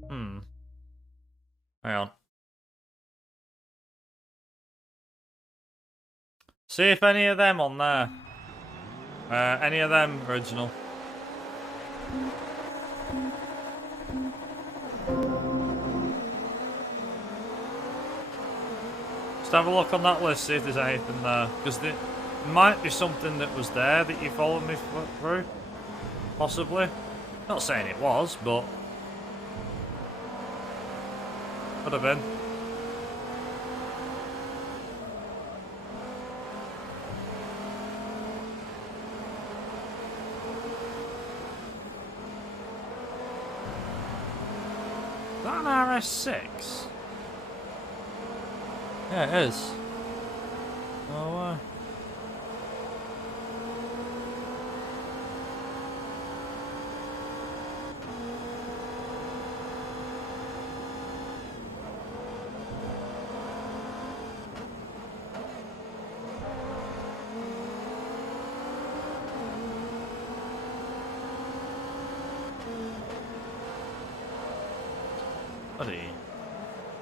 Hang on. See if any of them on there. Any of them original. Just have a look on that list, see if there's anything there. Because there might be something that was there that you followed me through. Possibly. Not saying it was, but... could have been. Is that an RS6? Yeah, it is. Oh, wow. Bloody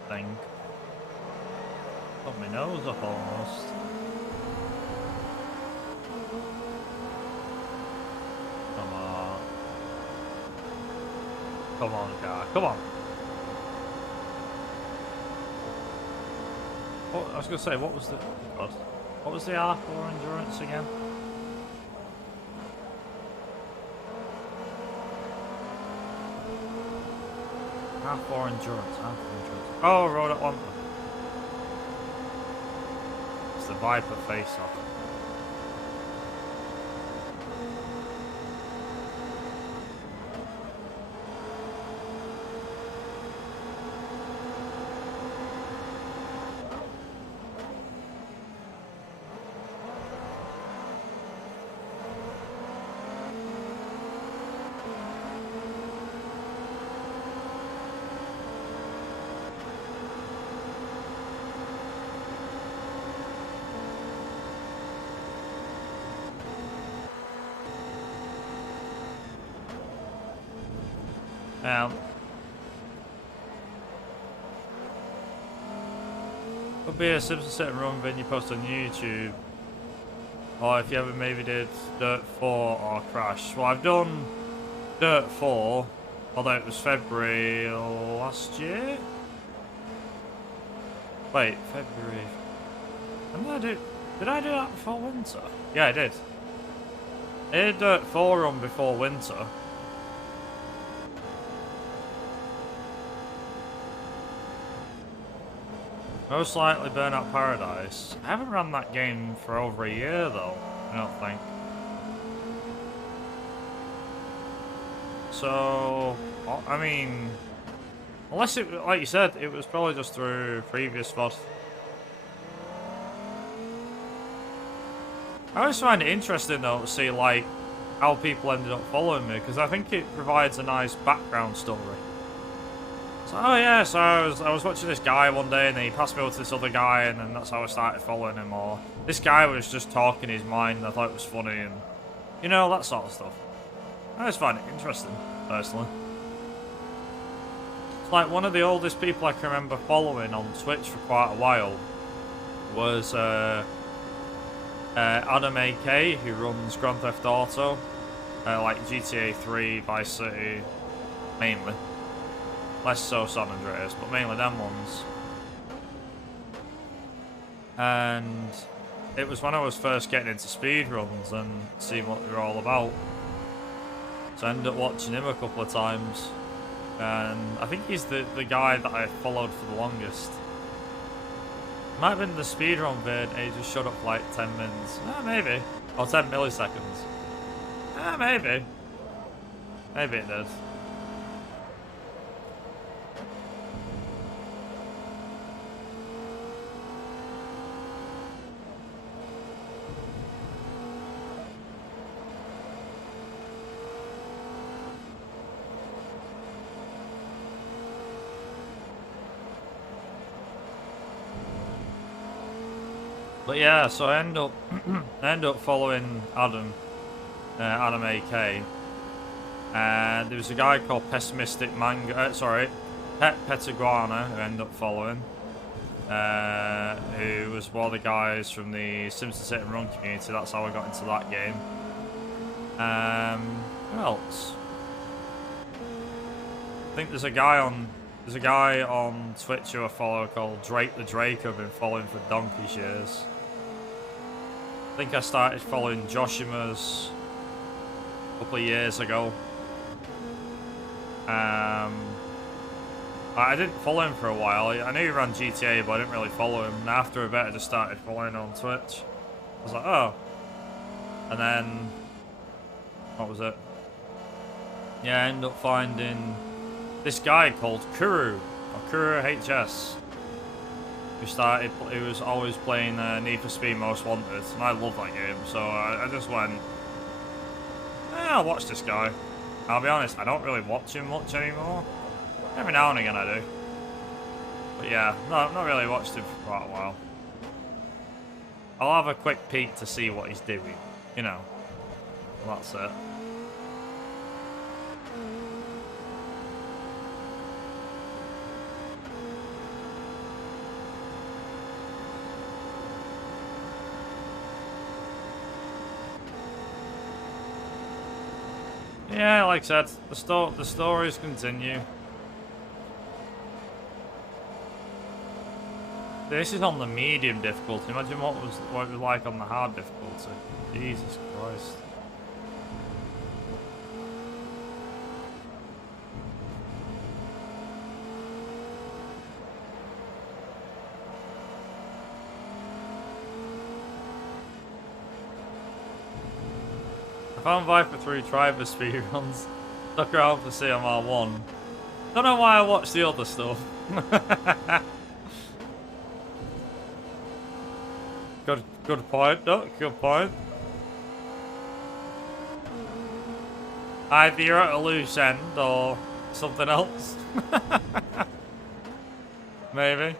thing. Got my nose up almost. Come on. Come on, guy. Come on. What, I was going to say, what was the... God. What was the R4 endurance again? R4 endurance, R4 endurance. Oh, road at one. It's the Viper face-off. Um, Could be a Simpson Sit and Run video you post on YouTube. Or if you ever maybe did Dirt 4 or Crash. Well, I've done Dirt 4, although it was February last year? Wait, February. When did I do that before winter? Yeah, I did. I did Dirt 4 run before winter. Most likely Burnout Paradise. I haven't run that game for over a year though, I don't think. So, I mean, unless it, like you said, it was probably just through previous VOD. I always find it interesting though to see like how people ended up following me, because I think it provides a nice background story. So, oh yeah, so I was watching this guy one day and then he passed me over to this other guy and then that's how I started following him. Or this guy was just talking his mind and I thought it was funny and, you know, that sort of stuff. I just find it interesting, personally. It's like one of the oldest people I can remember following on Twitch for quite a while was Adam AK, who runs Grand Theft Auto, like GTA 3, Vice City, mainly. Less so San Andreas, but mainly them ones. And it was when I was first getting into speedruns and seeing what they were all about. So I ended up watching him a couple of times. And I think he's the guy that I followed for the longest. Might have been the speedrun vid and he just shut up for like 10 minutes. Maybe. Or 10 milliseconds. Maybe. Maybe it did. But yeah, so I end up following Adam AK, and there was a guy called Pessimistic Manga, Pet Petiguana, who I ended up following, who was one of the guys from the Simpson Sit and Run community. That's how I got into that game. Who else? I think there's a guy on Twitch who I follow called Drake the Drake. I've been following for donkey's years. I think I started following Joshima's a couple of years ago. I didn't follow him for a while. I knew he ran GTA, but I didn't really follow him. And after a bit, I just started following on Twitch. I was like, oh. And then, what was it? Yeah, I ended up finding this guy called Kuru, or Kuru HS. Who was always playing Need for Speed Most Wanted, and I love that game, so I just went, I'll watch this guy. I'll be honest, I don't really watch him much anymore. Every now and again I do. But yeah, no, I've not really watched him for quite a while. I'll have a quick peek to see what he's doing, you know. Well, that's it. Yeah, like I said, the stories continue. This is on the medium difficulty. Imagine what it was like on the hard difficulty. Jesus Christ. I found Viper 3 Driver speedruns. Stuck around for CMR1. Don't know why I watched the other stuff. Good point, Doc. Good point. Either you're at a loose end or something else. Maybe.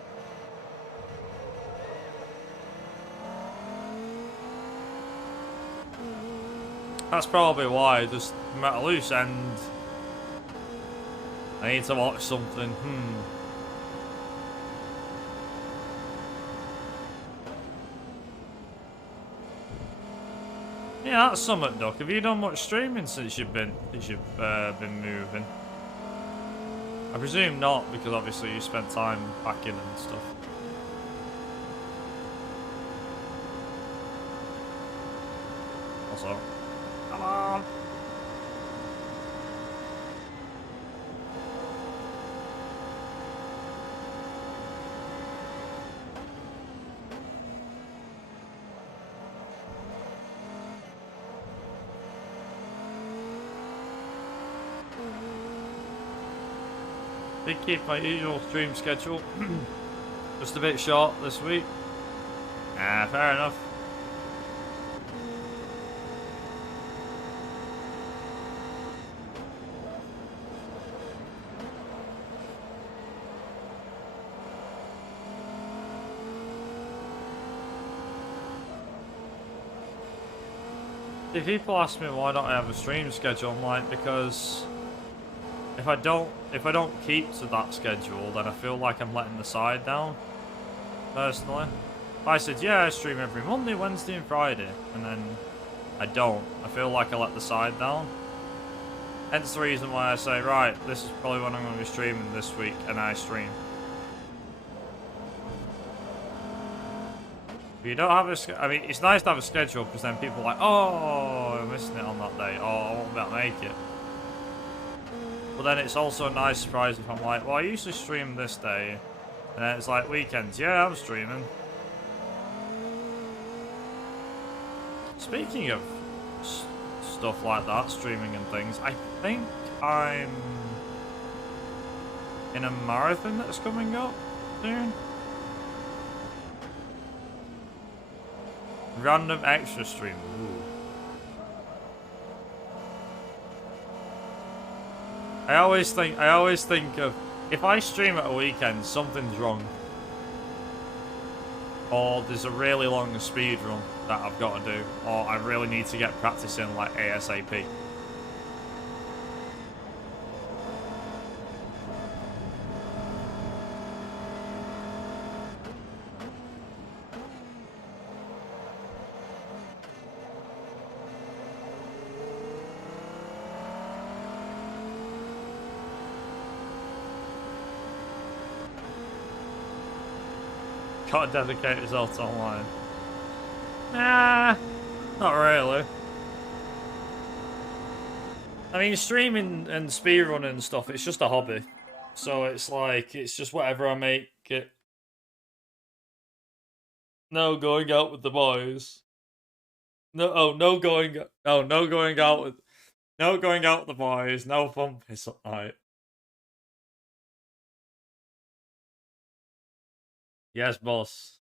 That's probably why. Just I'm at a loose end. I need to watch something. Yeah, that's something, Duck. Have you done much streaming since you've been moving? I presume not, because obviously you spent time packing and stuff. Also, come on. Did keep my usual stream schedule. Just a bit short this week. Ah, fair enough. If people ask me why don't I have a stream schedule, I'm like, because if I don't keep to that schedule, then I feel like I'm letting the side down. Personally, if I said, yeah, I stream every Monday, Wednesday, and Friday, and then I don't, I feel like I let the side down. Hence the reason why I say, right, this is probably when I'm going to be streaming this week, and I stream. If you don't have a, I mean, it's nice to have a schedule because then people are like, oh, I'm missing it on that day, or I won't be able to make it. But then it's also a nice surprise if I'm like, well, I usually stream this day, and then it's like weekends, yeah, I'm streaming. Speaking of stuff like that, streaming and things, I think I'm in a marathon that's coming up soon. Random extra stream. Ooh. I always think of, if I stream at a weekend, something's wrong. Or there's a really long speed run that I've got to do, or I really need to get practicing like ASAP. Gotta dedicate yourself to online. Nah, not really. I mean, streaming and speedrunning and stuff, it's just a hobby. So it's like, it's just whatever I make it. No going out with the boys. No, no going out with, no going out with the boys. No fun piss up night. Yes, boss.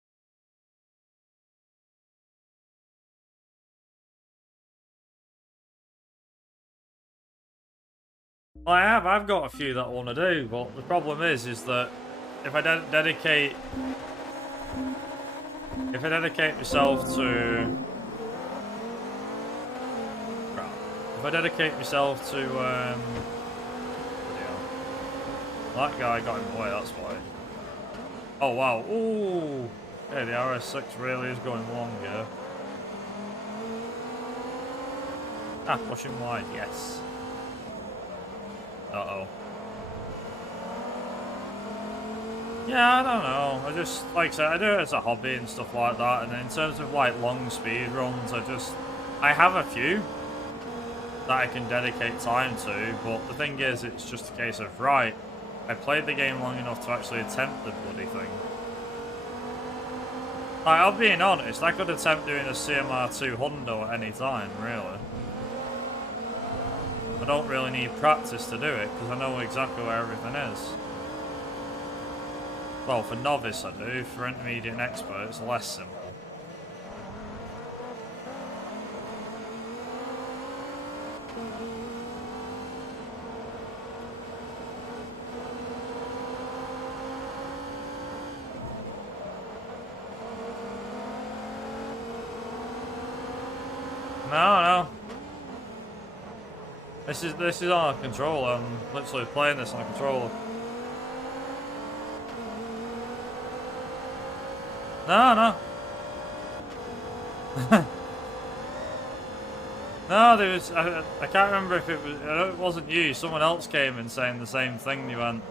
Well, I've got a few that I want to do, but the problem is that if I dedicate myself to, that guy got in the way, that's why. Oh wow, ooh, yeah, the RS6 really is going long, yeah. Ah, push him wide, yes. Uh-oh. Yeah, I don't know. I just, like I said, I do it as a hobby and stuff like that. And in terms of like long speed runs, I have a few that I can dedicate time to. But the thing is, it's just a case of, right, I played the game long enough to actually attempt the bloody thing. Like, I'm being honest, I could attempt doing a CMR2 Hundo at any time, really. I don't really need practice to do it, because I know exactly where everything is. Well, for novice I do, for intermediate and expert it's less simple. No. This is on a controller. I'm literally playing this on a controller. No, no. No, there was. I can't remember if it was. I know it wasn't you. Someone else came in saying the same thing. You went,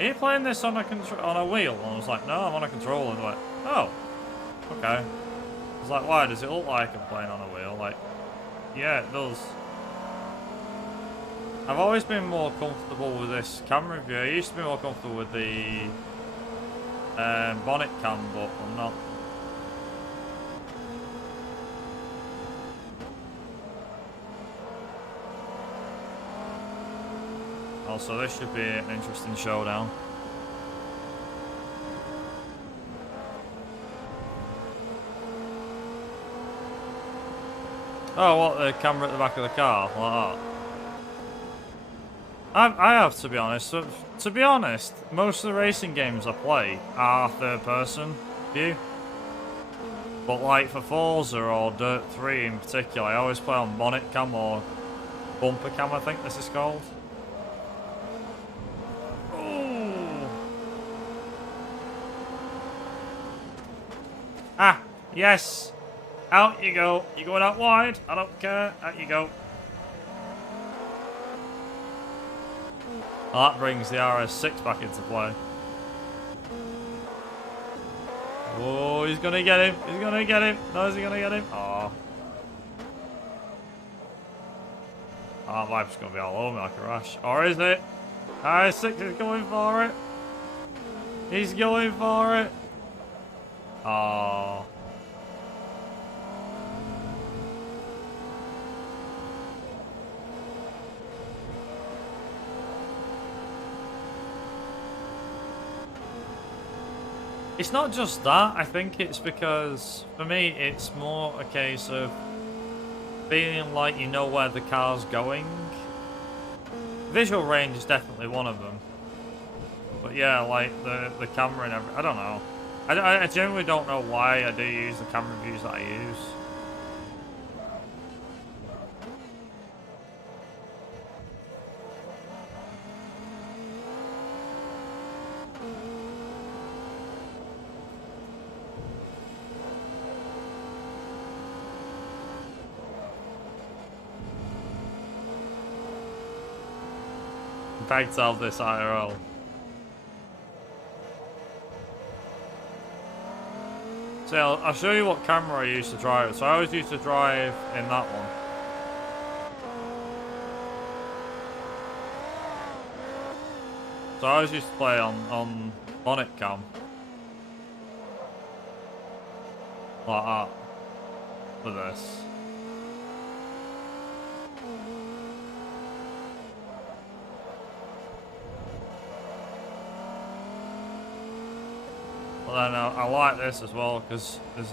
"Are you playing this on a wheel?" And I was like, "No, I'm on a controller." And they're like, "Oh, okay." I was like, "Why? Does it look like I'm playing on a wheel?" Like, yeah, it does. I've always been more comfortable with this camera view. I used to be more comfortable with the bonnet cam, but I'm not. Also, this should be an interesting showdown. Oh, what, the camera at the back of the car? Like that? I have, to be honest. So, to be honest, most of the racing games I play are third-person view. But like for Forza or Dirt 3 in particular, I always play on bonnet cam or bumper cam, I think this is called. Ooh. Ah, yes. Out you go. You're going out wide. I don't care. Out you go. Well, that brings the RS6 back into play. Oh, he's going to get him. He's going to get him. No, is he going to get him? Oh. Oh, that vibe's going to be all over me like a rash. Or is it? RS6 is going for it. He's going for it. Oh. It's not just that, I think it's because, for me, it's more a case of feeling like you know where the car's going. Visual range is definitely one of them. But yeah, like the camera and everything, I don't know. I generally don't know why I do use the camera views that I use. Back to have this IRL. So I'll show you what camera I used to drive. So I always used to drive in that one. So I always used to play on bonnet cam. Like that. For this. But then I like this as well because there's,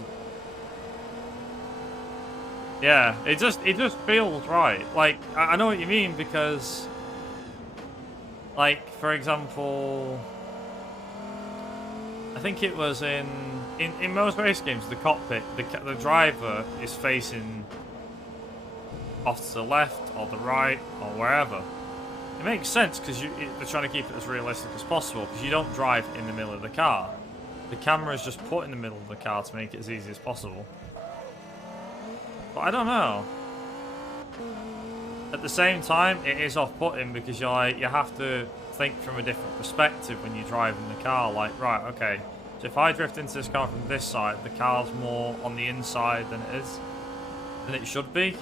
yeah, it just feels right. Like I know what you mean because, like for example, I think it was in most race games, the cockpit, the driver is facing off to the left or the right or wherever. It makes sense because they're trying to keep it as realistic as possible because you don't drive in the middle of the car. The camera is just put in the middle of the car to make it as easy as possible. But I don't know. At the same time, it is off-putting because you have to think from a different perspective when you're driving the car. Like, right, okay, so if I drift into this car from this side, the car's more on the inside than it should be.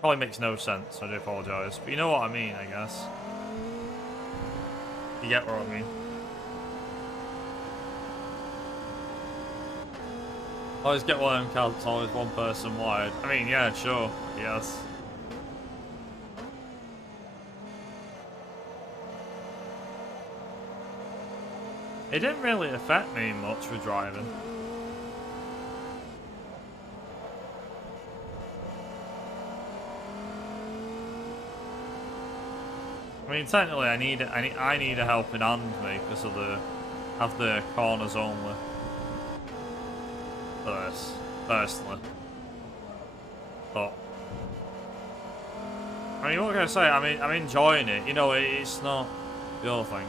Probably makes no sense, I do apologise. But you know what I mean, I guess. You get what I mean. Always get one of them cars that's always one person wide. I mean, yeah, sure, yes. It didn't really affect me much with driving. I mean, technically, I need a helping hand me because of the corners only. For this, personally. But I mean, what can I say? I mean, I'm enjoying it. You know, it's not the other thing.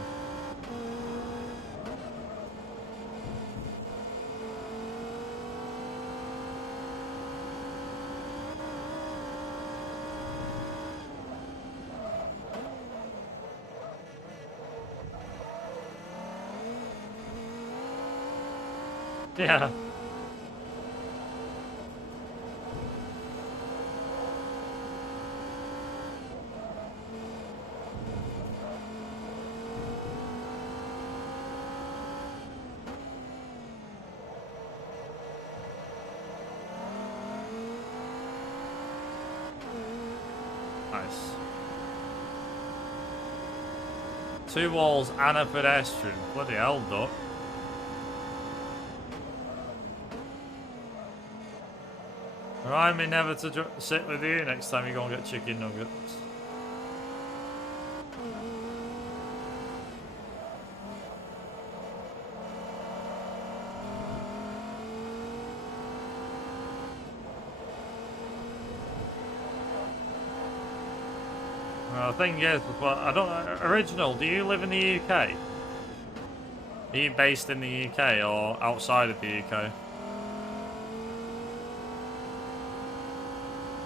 Yeah. Nice. 2 walls and a pedestrian. Bloody hell, Duck. Remind me never to sit with you next time you go and get chicken nuggets. Well, the thing is, well, I don't know. Original, do you live in the UK? Are you based in the UK or outside of the UK?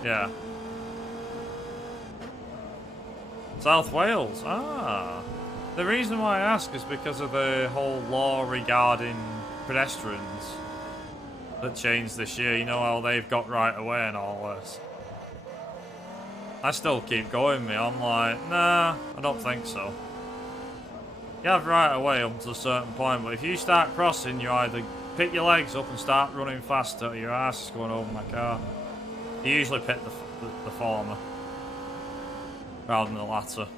Yeah. South Wales? Ah. The reason why I ask is because of the whole law regarding pedestrians that changed this year. You know how they've got right away and all this. I still keep going, me. I'm like, nah, I don't think so. You have right away up to a certain point, but if you start crossing, you either pick your legs up and start running faster, or your ass is going over my car. You usually pick the former rather than the latter.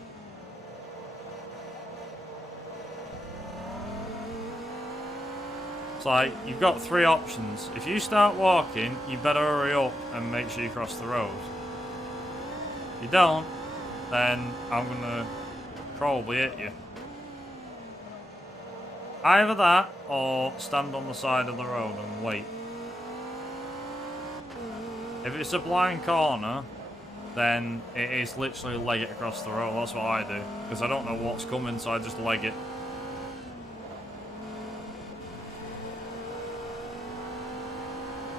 It's like, you've got 3 options. If you start walking, you better hurry up and make sure you cross the road. If you don't, then I'm gonna probably hit you. Either that, or stand on the side of the road and wait. If it's a blind corner, then it is literally leg it across the road. That's what I do. Because I don't know what's coming, so I just leg it.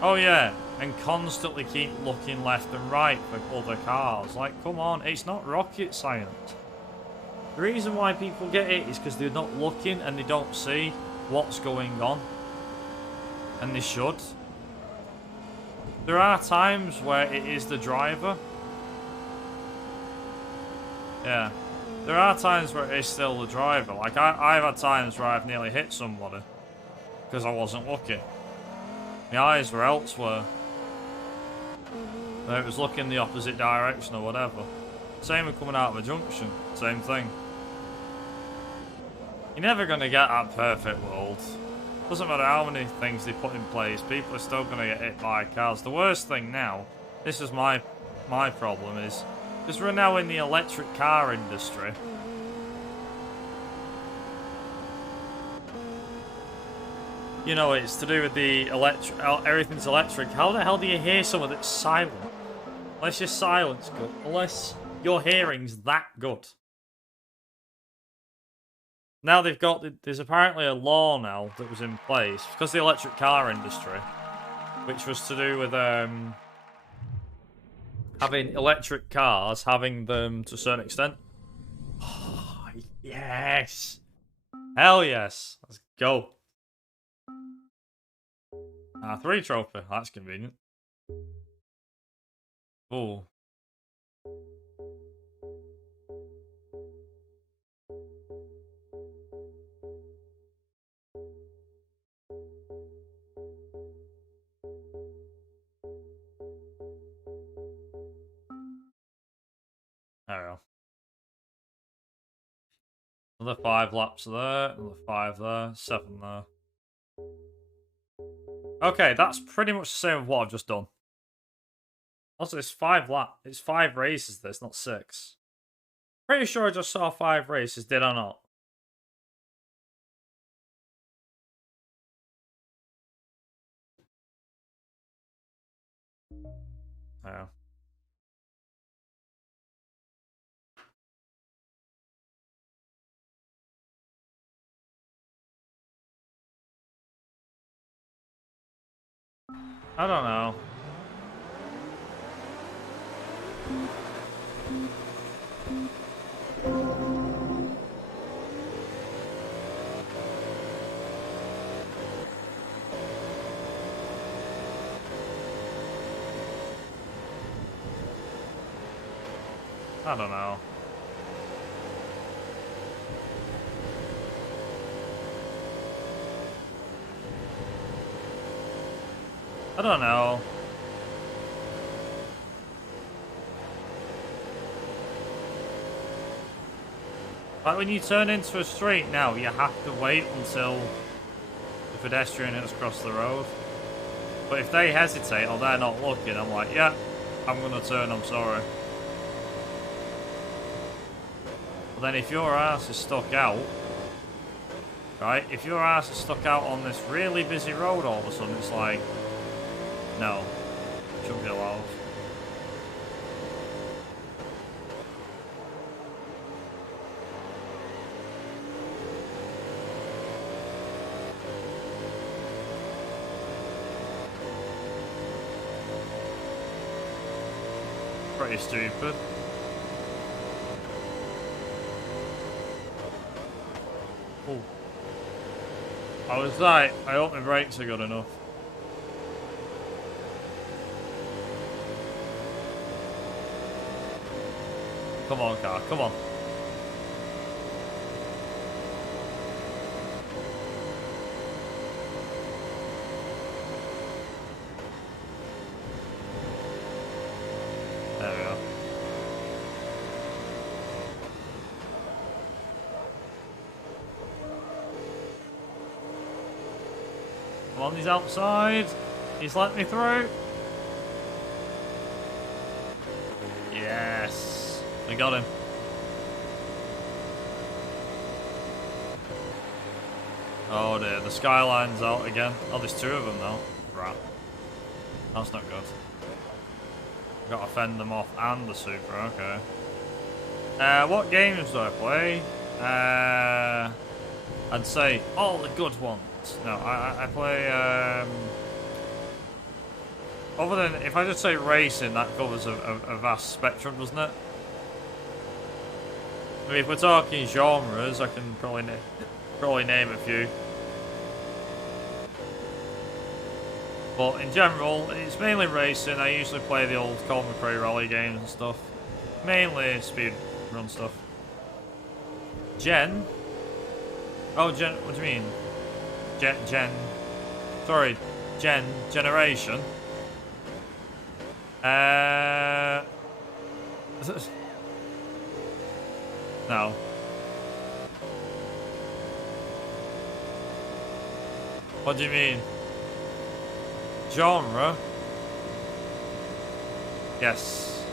Oh yeah, and constantly keep looking left and right for other cars. Like, come on, it's not rocket science. The reason why people get it is because they're not looking and they don't see what's going on. And they should. There are times where it is the driver. Yeah. There are times where it is still the driver. Like, I've had times where I've nearly hit somebody because I wasn't looking. My eyes were elsewhere. It was looking the opposite direction or whatever. Same with coming out of a junction. Same thing. You're never going to get that perfect world. Doesn't matter how many things they put in place, people are still going to get hit by cars. The worst thing now, this is my problem, is because we're now in the electric car industry. You know, it's to do with the electric, everything's electric. How the hell do you hear someone that's silent? Unless your silence good. Unless your hearing's that good. Now they've got, there's apparently a law now that was in place because the electric car industry, which was to do with having electric cars, having them to a certain extent. Oh, yes. Hell yes. Let's go. 3 trophy. That's convenient. Oh. There we go. Another 5 laps there, another 5 there, 7 there. Okay, that's pretty much the same with what I've just done. Also, it's 5 it's 5 races, this, not 6. Pretty sure I just saw 5 races, did I not? Yeah. I don't know. I don't know. I don't know. Like when you turn into a street now, you have to wait until the pedestrian has crossed the road. But if they hesitate or they're not looking, I'm like, yeah, I'm gonna turn, I'm sorry. But then if your ass is stuck out, right, if your ass is stuck out on this really busy road all of a sudden, it's like, no, shouldn't be allowed. Pretty stupid. Oh. I was like, I hope my brakes are good enough. Come on, car, come on. There we go. Come on, he's outside. He's let me through. Yes. We got him. Oh dear, the skyline's out again. Oh, there's two of them though. Right. That's not good. Got to fend them off and the Super, okay. What games do I play? I'd say all the good ones. No, I play, other than, if I just say racing, that covers a vast spectrum, doesn't it? I mean, if we're talking genres, I can probably name a few. But in general, it's mainly racing. I usually play the old Call McRae rally games and stuff. Mainly speed run stuff. Gen? Oh, Gen, what do you mean? Sorry, generation. No. What do you mean? Genre? Yes.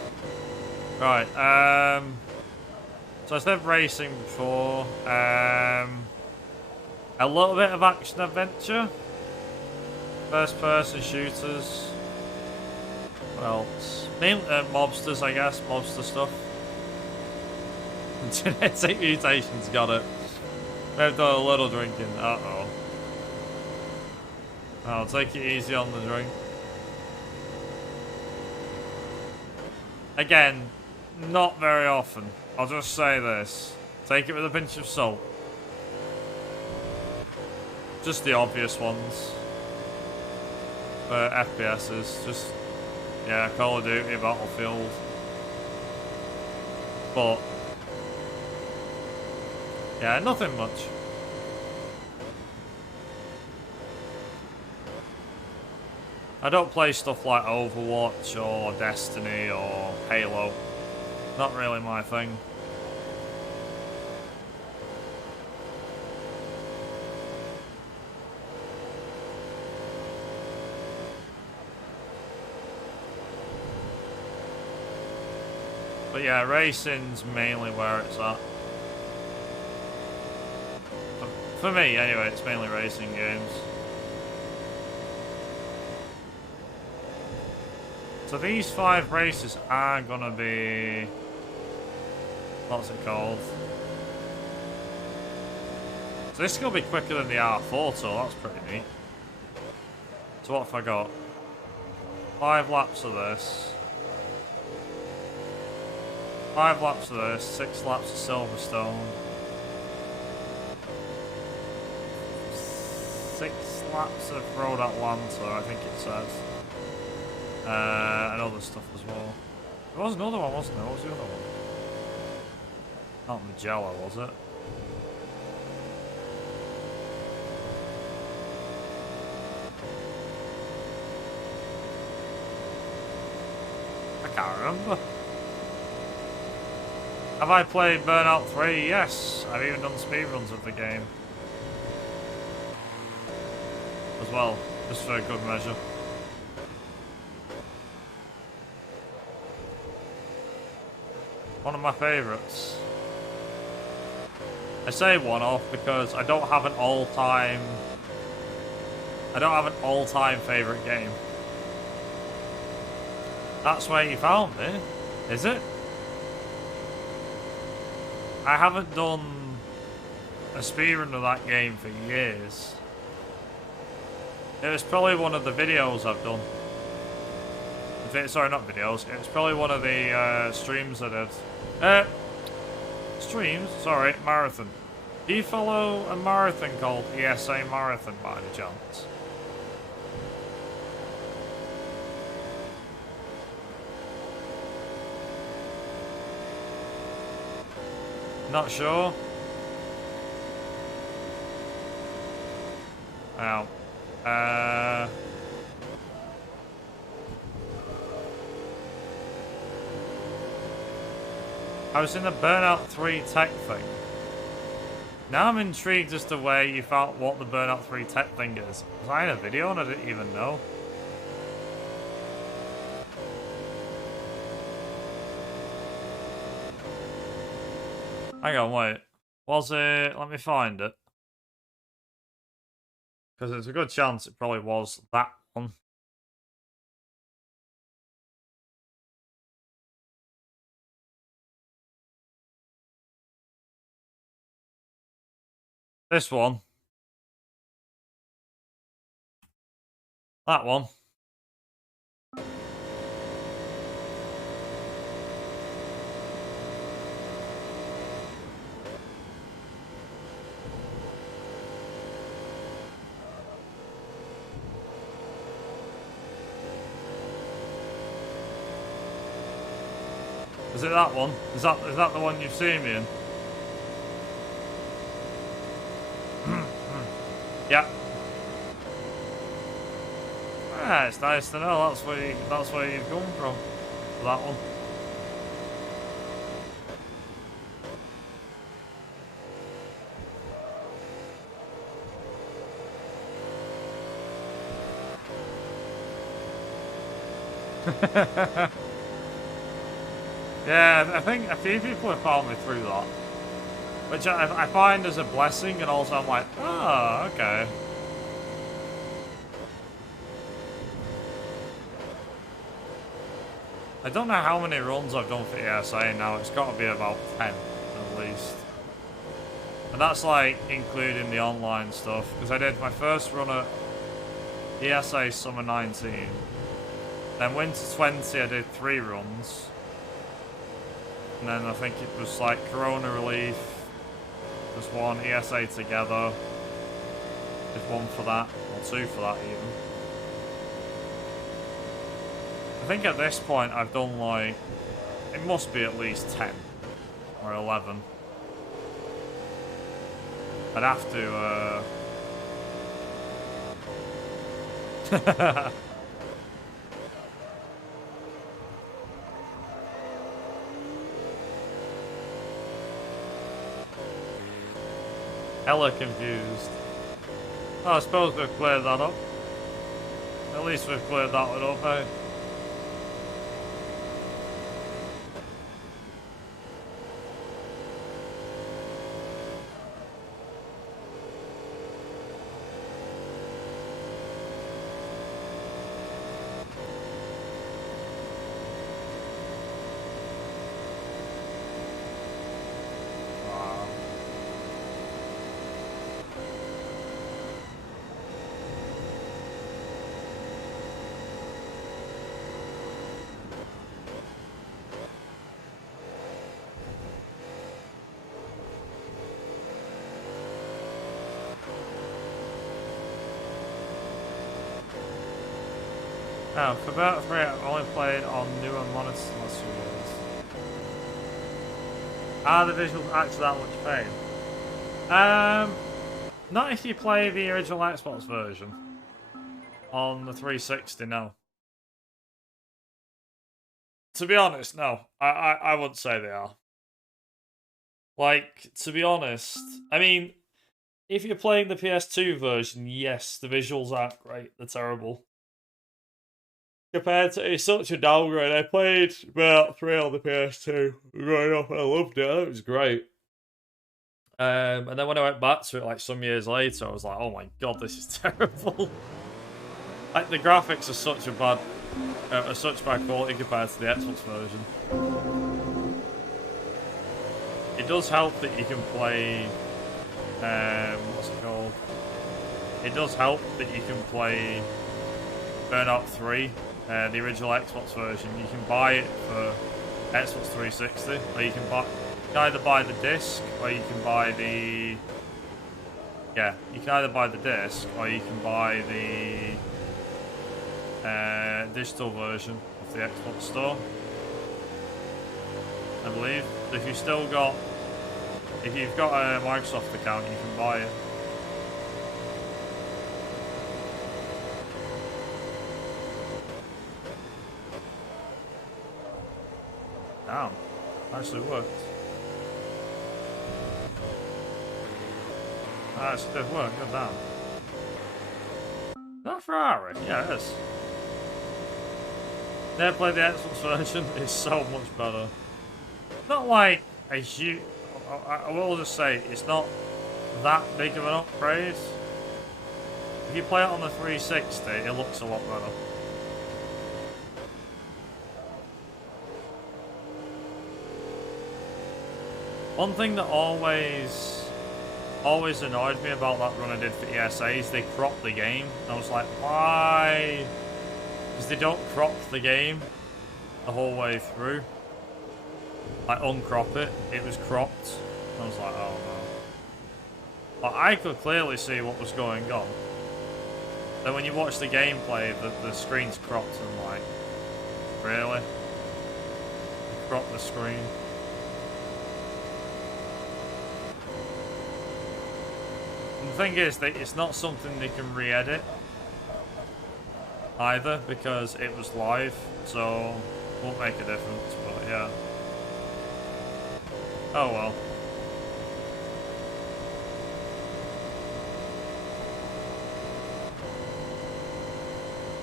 Right, so I said racing before. A little bit of action adventure. First person shooters. What else? Mainly mobsters, I guess. Mobster stuff. Genetic mutations, got it. They've done a little drinking. Uh-oh. I'll take it easy on the drink. Again, not very often. I'll just say this. Take it with a pinch of salt. Just the obvious ones. For FPSs. Just, yeah, Call of Duty, Battlefield. But, yeah, nothing much. I don't play stuff like Overwatch or Destiny or Halo. Not really my thing. But yeah, racing's mainly where it's at. For me, anyway, it's mainly racing games. So these 5 races are gonna be... What's it called? So this is gonna be quicker than the R4 tour, that's pretty neat. So what have I got? 5 laps of this. 5 laps of this, 6 laps of Silverstone. 6 laps of Road Atlanta, I think it says. And other stuff as well. There was another one, wasn't there? What was the other one? Not Magellan, was it? I can't remember. Have I played Burnout 3? Yes. I've even done speedruns of the game. As well, just for a good measure. One of my favourites. I say one off because I don't have an all-time favourite game. That's where you found me, is it? I haven't done a speedrun of that game for years. It was probably one of the videos I've done. Sorry, not videos. It was probably one of the streams I did. Streams? Sorry, marathon. Do you follow a marathon called ESA Marathon by any chance? Not sure? Wow. I was in the Burnout 3 tech thing. Now I'm intrigued as to where you found what the Burnout 3 tech thing is. Was I in a video and I didn't even know? Hang on, wait. Was it... Let me find it. Because there's a good chance it probably was that one. This one. That one. Is it that one? Is that the one you've seen me in? Yeah. Ah, it's nice to know that's where you've come from. That one. Yeah, I think a few people have found me through that. Which I find as a blessing, and also I'm like, oh, okay. I don't know how many runs I've done for ESA now, it's got to be about 10 at least. And that's like including the online stuff, because I did my first run at ESA Summer 19. Then Winter 20 I did 3 runs. And then I think it was like Corona Relief, just one, ESA Together, did 1 for that, or 2 for that even. I think at this point I've done like, it must be at least 10 or 11. I'd have to hella confused. Oh, I suppose we've cleared that up. At least we've cleared that one up, eh? Oh, for Beta 3, I've only played on newer monitors the last few years. Are the visuals actually that much pain? Not if you play the original Xbox version. On the 360, no. To be honest, no. I wouldn't say they are. Like, to be honest, I mean, if you're playing the PS2 version, yes, the visuals aren't great. They're terrible. Compared to, it's such a downgrade. I played about 3 on the PS2 growing up and I loved it. It was great. And then when I went back to it like some years later, I was like, oh my god, this is terrible. Like, the graphics are such bad quality compared to the Xbox version. It does help that you can play, what's it called? It does help that you can play Burnout 3, the original Xbox version. You can buy it for Xbox 360, or you can either buy the disc, or you can buy the... Yeah, you can either buy the disc, or you can buy the digital version of the Xbox store, I believe. If you've got a Microsoft account, you can buy it. Damn, actually worked. Actually did work, god damn. Is that Ferrari? Yeah, it is. Never played the Xbox version, it's so much better. Not like a huge... I will just say, it's not that big of an upgrade. If you play it on the 360, it looks a lot better. One thing that always annoyed me about that run I did for ESA is they cropped the game. And I was like, why? Because they don't crop the game the whole way through. Like, uncrop it. It was cropped. I was like, oh no. But I could clearly see what was going on. Then when you watch the gameplay, the screen's cropped and I'm like, really? They cropped the screen. And the thing is, it's not something they can re-edit either, because it was live, so it won't make a difference, but yeah. Oh well.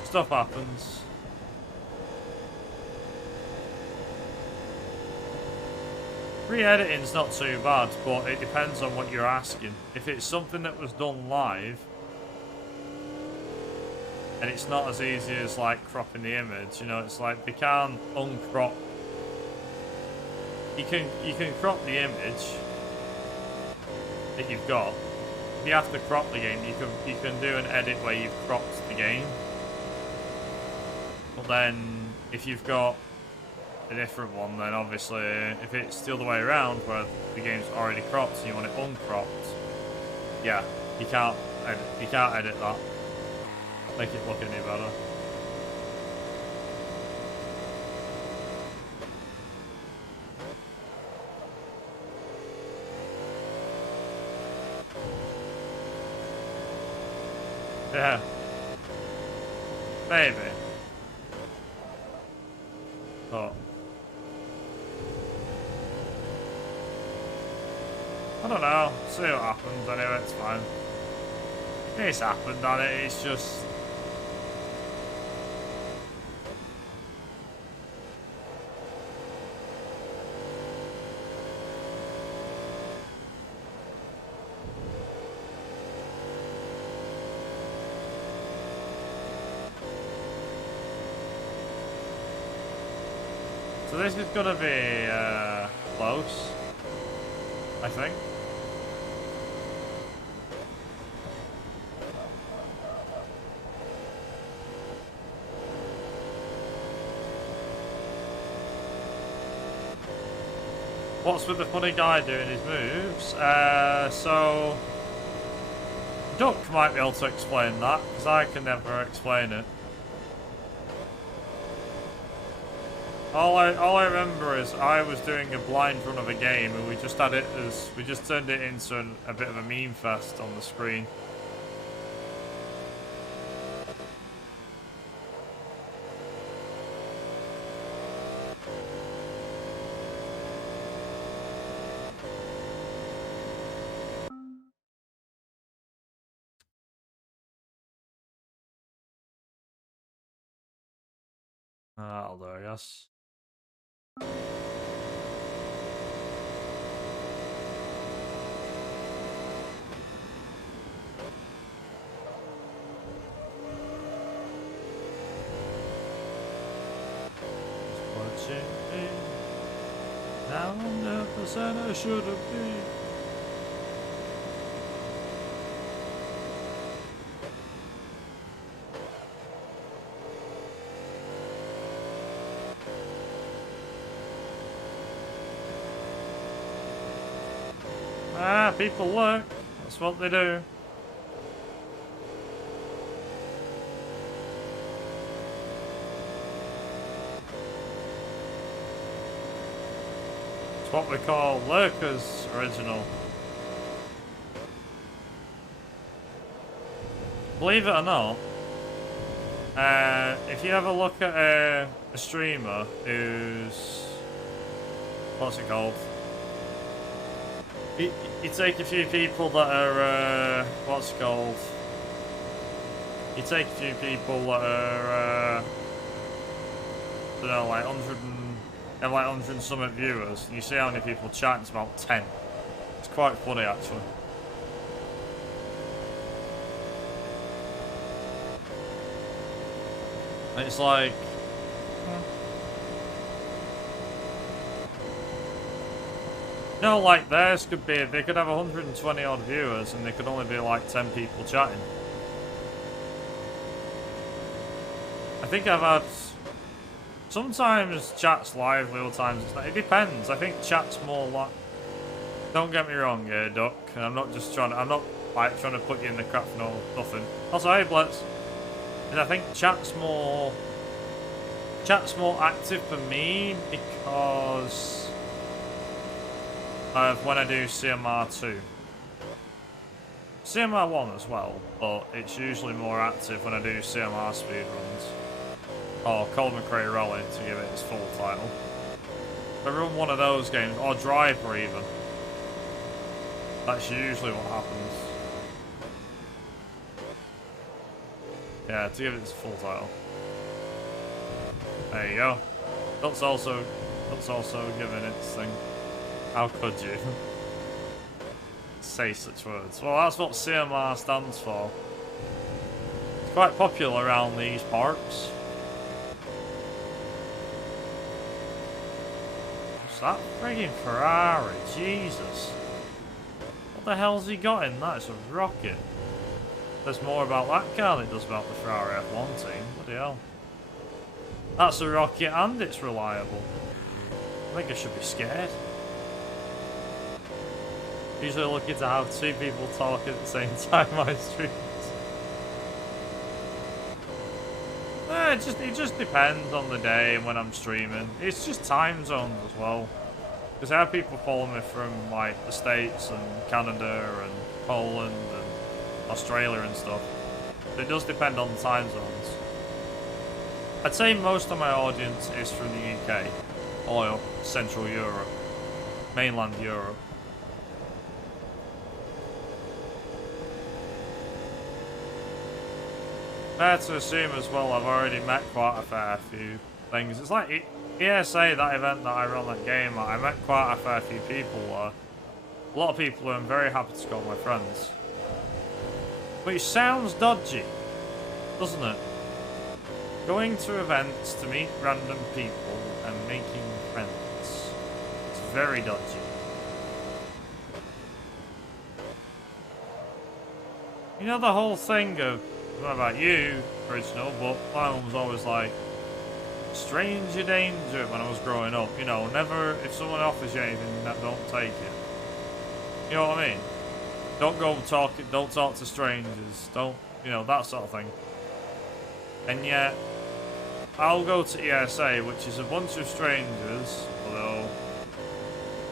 Stuff happens. Re-editing's not too bad, but it depends on what you're asking. If it's something that was done live, and it's not as easy as like cropping the image, you know, it's like they can't uncrop. You can crop the image that you've got. If you have to crop the game, you can do an edit where you've cropped the game. But then if you've got a different one, then obviously if it's the other way around where the game's already cropped and you want it uncropped, yeah, you can't edit that. Make it look any better. Yeah. Maybe. But I don't know. See what happens anyway, it's fine. It's happened, and it's just... So this is gonna be close, I think. What's with the funny guy doing his moves? So Duck might be able to explain that, because I can never explain it. All I remember is I was doing a blind run of a game and we just turned it into a bit of a meme fest on the screen. That'll do, I guess. Now I'm the percent I should have been. People look. That's what they do. It's what we call Lurkers Original. Believe it or not, if you ever look at a streamer who's... what's it called? You take a few people that are, what's it called? You take a few people that are, I don't know, like 100 and, have like 100 and something viewers, and you see how many people chat, it's about 10. It's quite funny, actually. And it's like... No, like theirs could be, they could have 120 odd viewers and there could only be like 10 people chatting. I think I've had, sometimes chat's lively, other times it's not. It depends. I think chat's more like, don't get me wrong here, Duck, and I'm not like trying to put you in the crap for nothing. Also, hey Blitz, and I think chat's more active for me because of when I do CMR2. CMR1 as well, but it's usually more active when I do CMR speedruns. Or Colin McRae Rally, to give it its full title. If I run one of those games, or Driver even, that's usually what happens. Yeah, to give it its full title. There you go. That's also given its thing. How could you say such words? Well, that's what CMR stands for. It's quite popular around these parts. What's that friggin' Ferrari? Jesus. What the hell's he got in that? It's a rocket. There's more about that car than it does about the Ferrari F1 team. Bloody hell. That's a rocket and it's reliable. I think I should be scared. Usually lucky to have two people talk at the same time on my streams. It just depends on the day and when I'm streaming. It's just time zones as well. Because I have people follow me from like the States and Canada and Poland and Australia and stuff. So it does depend on the time zones. I'd say most of my audience is from the UK or Central Europe, mainland Europe. Fair to assume as well, I've already met quite a fair few things. It's like ESA, that event that I run that game at, I met quite a fair few people there. A lot of people who I'm very happy to call my friends. But it sounds dodgy, doesn't it? Going to events to meet random people and making friends. It's very dodgy. You know the whole thing of, I don't know about you, Original, but my mum was always like, stranger danger when I was growing up. You know, never, if someone offers you anything, don't take it. You know what I mean? Don't don't talk to strangers. Don't, you know, that sort of thing. And yet, I'll go to ESA, which is a bunch of strangers, although,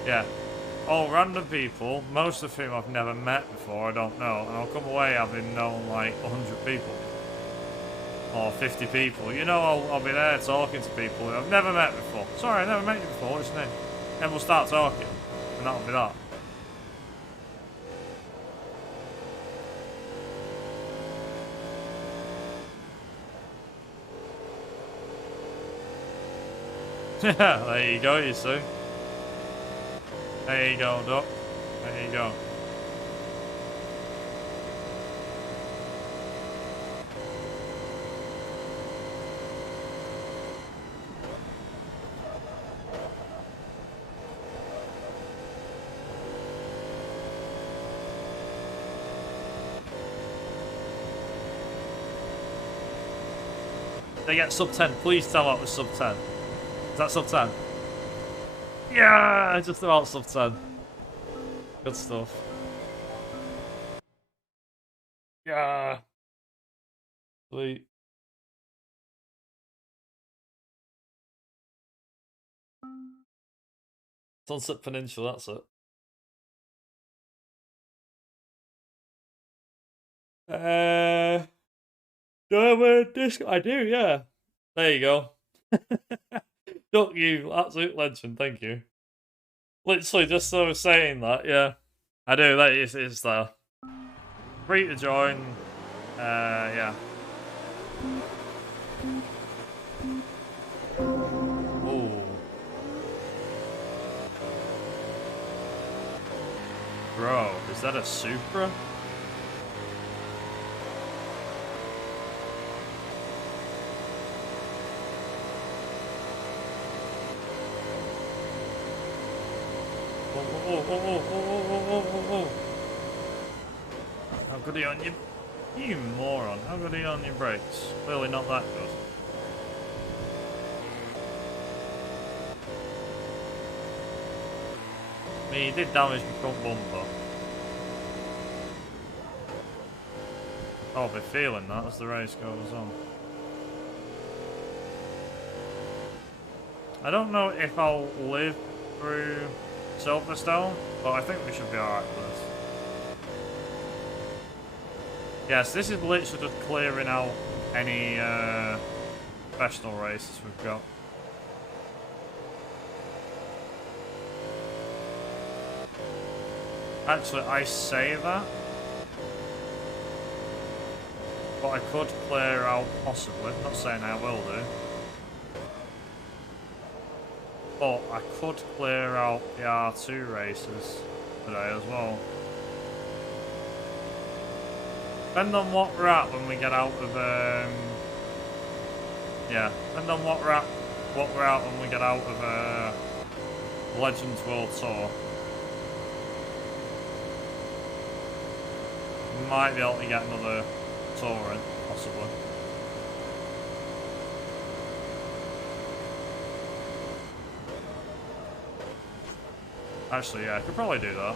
yeah, all random people, most of whom I've never met before, I don't know, and I'll come away having known like 100 people. Or 50 people. You know, I'll be there talking to people who I've never met before. Sorry, I never met you before, what's your name? And we'll start talking, and that'll be that. There you go, you see. There you go, Doc. There you go. They get sub 10. Please tell that was sub 10. Is that sub 10? Yeah, just about sub 10. Good stuff. Yeah. Sweet. Sunset Peninsula, that's it. Do I have a disc? I do, yeah. There you go. Duck, you absolute legend, thank you. Literally just so saying that, yeah. I do, that is there. Free to join. Yeah. Ooh. Bro, is that a Supra? Oh. How good are you on your... You moron. How good are you on your brakes? Clearly not that good. I mean, you did damage my front bumper. I'll be feeling that as the race goes on. I don't know if I'll live through Silverstone, but I think we should be alright with this. Yes, this is literally just clearing out any professional races we've got. Actually, I say that, but I could clear out possibly. Not saying I will do. But I could clear out the R2 races today as well. Depending on what we're at when we get out of yeah, depending on what we're at when we get out of Legends World Tour. We might be able to get another tour in, possibly. Actually, yeah, I could probably do that.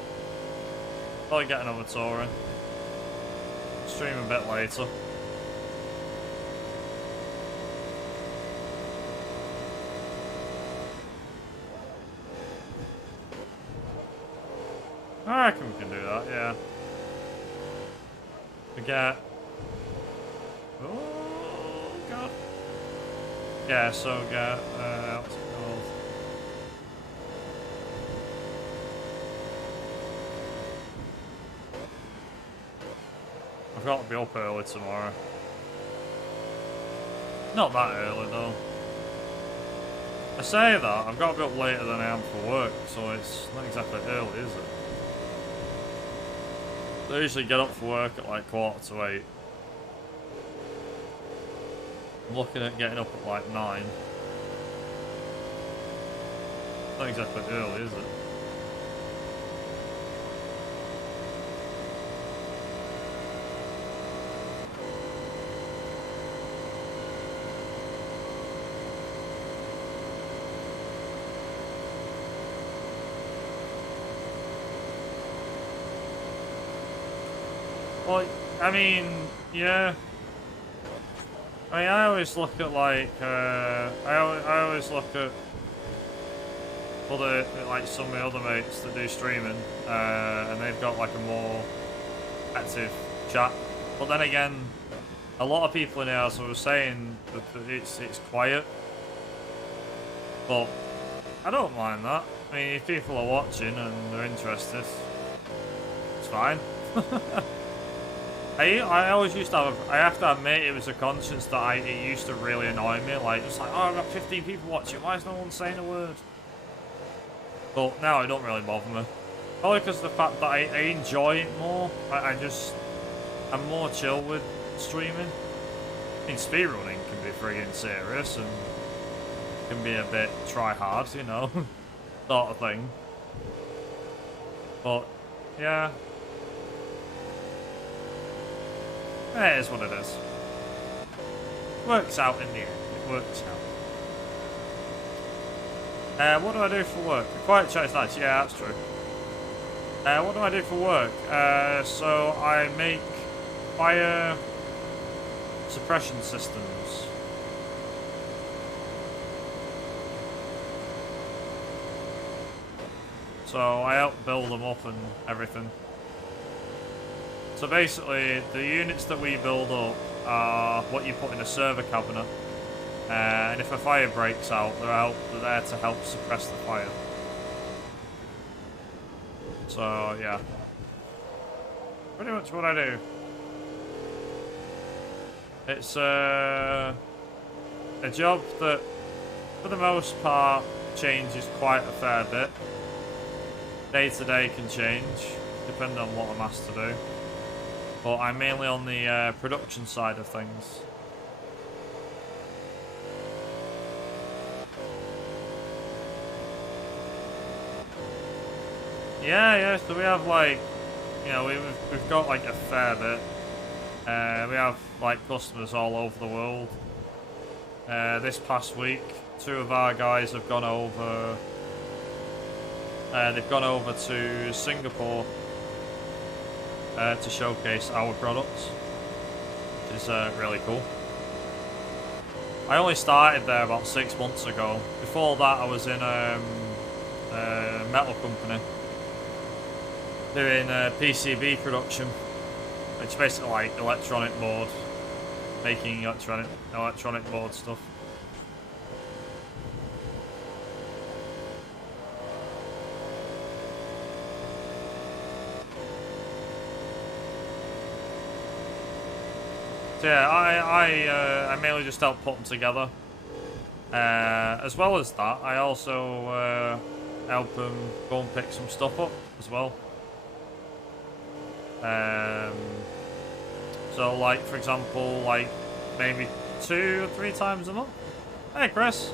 Probably get another tour in. Stream a bit later. I reckon we can do that, yeah. We get... Oh, God. Yeah, so get... what's it called? I've got to be up early tomorrow. Not that early, though. I say that, I've got to be up later than I am for work, so it's not exactly early, is it? I usually get up for work at like 7:45. I'm looking at getting up at like 9. Not exactly early, is it? Well, I mean, yeah. I mean, I always look at like, I always look at other, like some of my other mates that do streaming, and they've got like a more active chat. But then again, a lot of people in here, as I was saying, that it's quiet. But I don't mind that. I mean, if people are watching and they're interested, it's fine. I always used to have, I have to admit, it was a conscience that it used to really annoy me. Like, it's like, oh, I've got 15 people watching, why is no one saying a word? But now it don't really bother me. Probably because of the fact that I enjoy it more. I'm more chill with streaming. I mean, speedrunning can be friggin' serious and can be a bit try hard, you know, sort of thing. But, yeah. It is what it is. Works out in the end. It works out. What do I do for work? The quiet chat is nice. Yeah, that's true. What do I do for work? So I make fire suppression systems. So I help build them up and everything. So basically, the units that we build up are what you put in a server cabinet. And if a fire breaks out, they're there to help suppress the fire. So, yeah. Pretty much what I do. It's a job that, for the most part, changes quite a fair bit. Day to day can change, depending on what I'm asked to do. But I'm mainly on the production side of things. Yeah, so we have like, you know, we've got like a fair bit. We have like customers all over the world. This past week, 2 of our guys have gone over. They've gone over to Singapore to showcase our products, which is really cool. I only started there about 6 months ago. Before that, I was in a metal company doing PCB production, which is basically like electronic board, making electronic board stuff. So yeah, I mainly just help put them together. As well as that, I also help them go and pick some stuff up as well. So like, for example, like maybe 2 or 3 times a month. Hey Chris.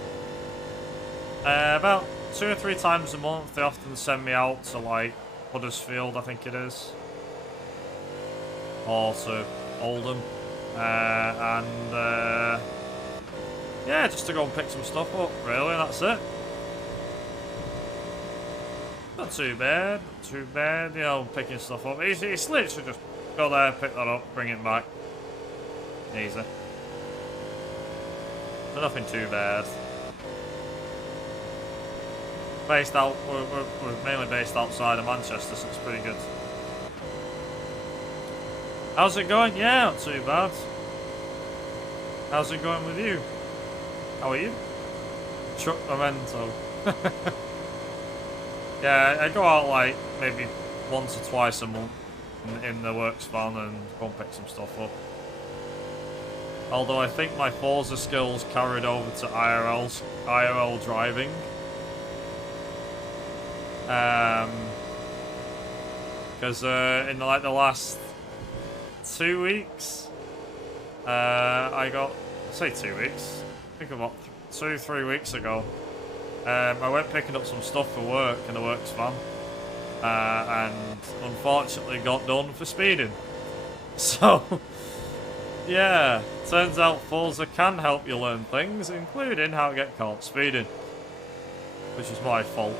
About 2 or 3 times a month, they often send me out to like Huddersfield, I think it is, or to Oldham. Yeah, just to go and pick some stuff up, really, that's it. Not too bad, you know, picking stuff up. It's literally just go there, pick that up, bring it back. Easy. So nothing too bad. We're mainly based outside of Manchester, so it's pretty good. How's it going? Yeah, not too bad. How's it going with you? How are you? Truck Memento. Yeah, I go out like maybe once or twice a month in the works van and go and pick some stuff up. Although I think my Forza skills carried over to IRL driving. Because in the last 2 weeks, I say 2 weeks, I think about 2-3 weeks ago, I went picking up some stuff for work in the works van, and unfortunately got done for speeding. So, yeah, turns out Forza can help you learn things, including how to get caught speeding, which is my fault.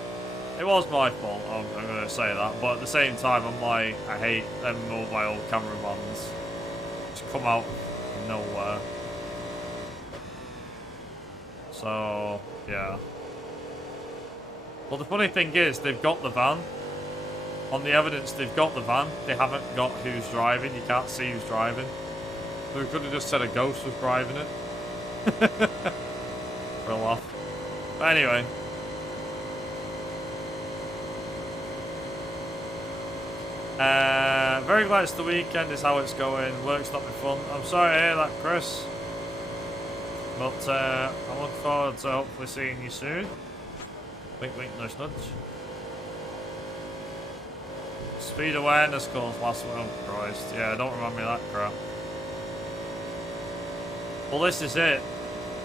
It was my fault, I'm going to say that, but at the same time, I'm like, I hate them mobile cameramans. Just come out of nowhere. So, yeah. Well, the funny thing is, they've got the van. On the evidence, they've got the van. They haven't got who's driving. You can't see who's driving. So we could have just said a ghost was driving it. For a laugh. But anyway. Very glad it's the weekend is how it's going. Work's not been fun. I'm sorry to hear that, Chris. But I look forward to hopefully seeing you soon. Wink, wink, nudge, nudge. Speed awareness course last week. Oh Christ. Yeah, don't remind me of that crap. Well, this is it.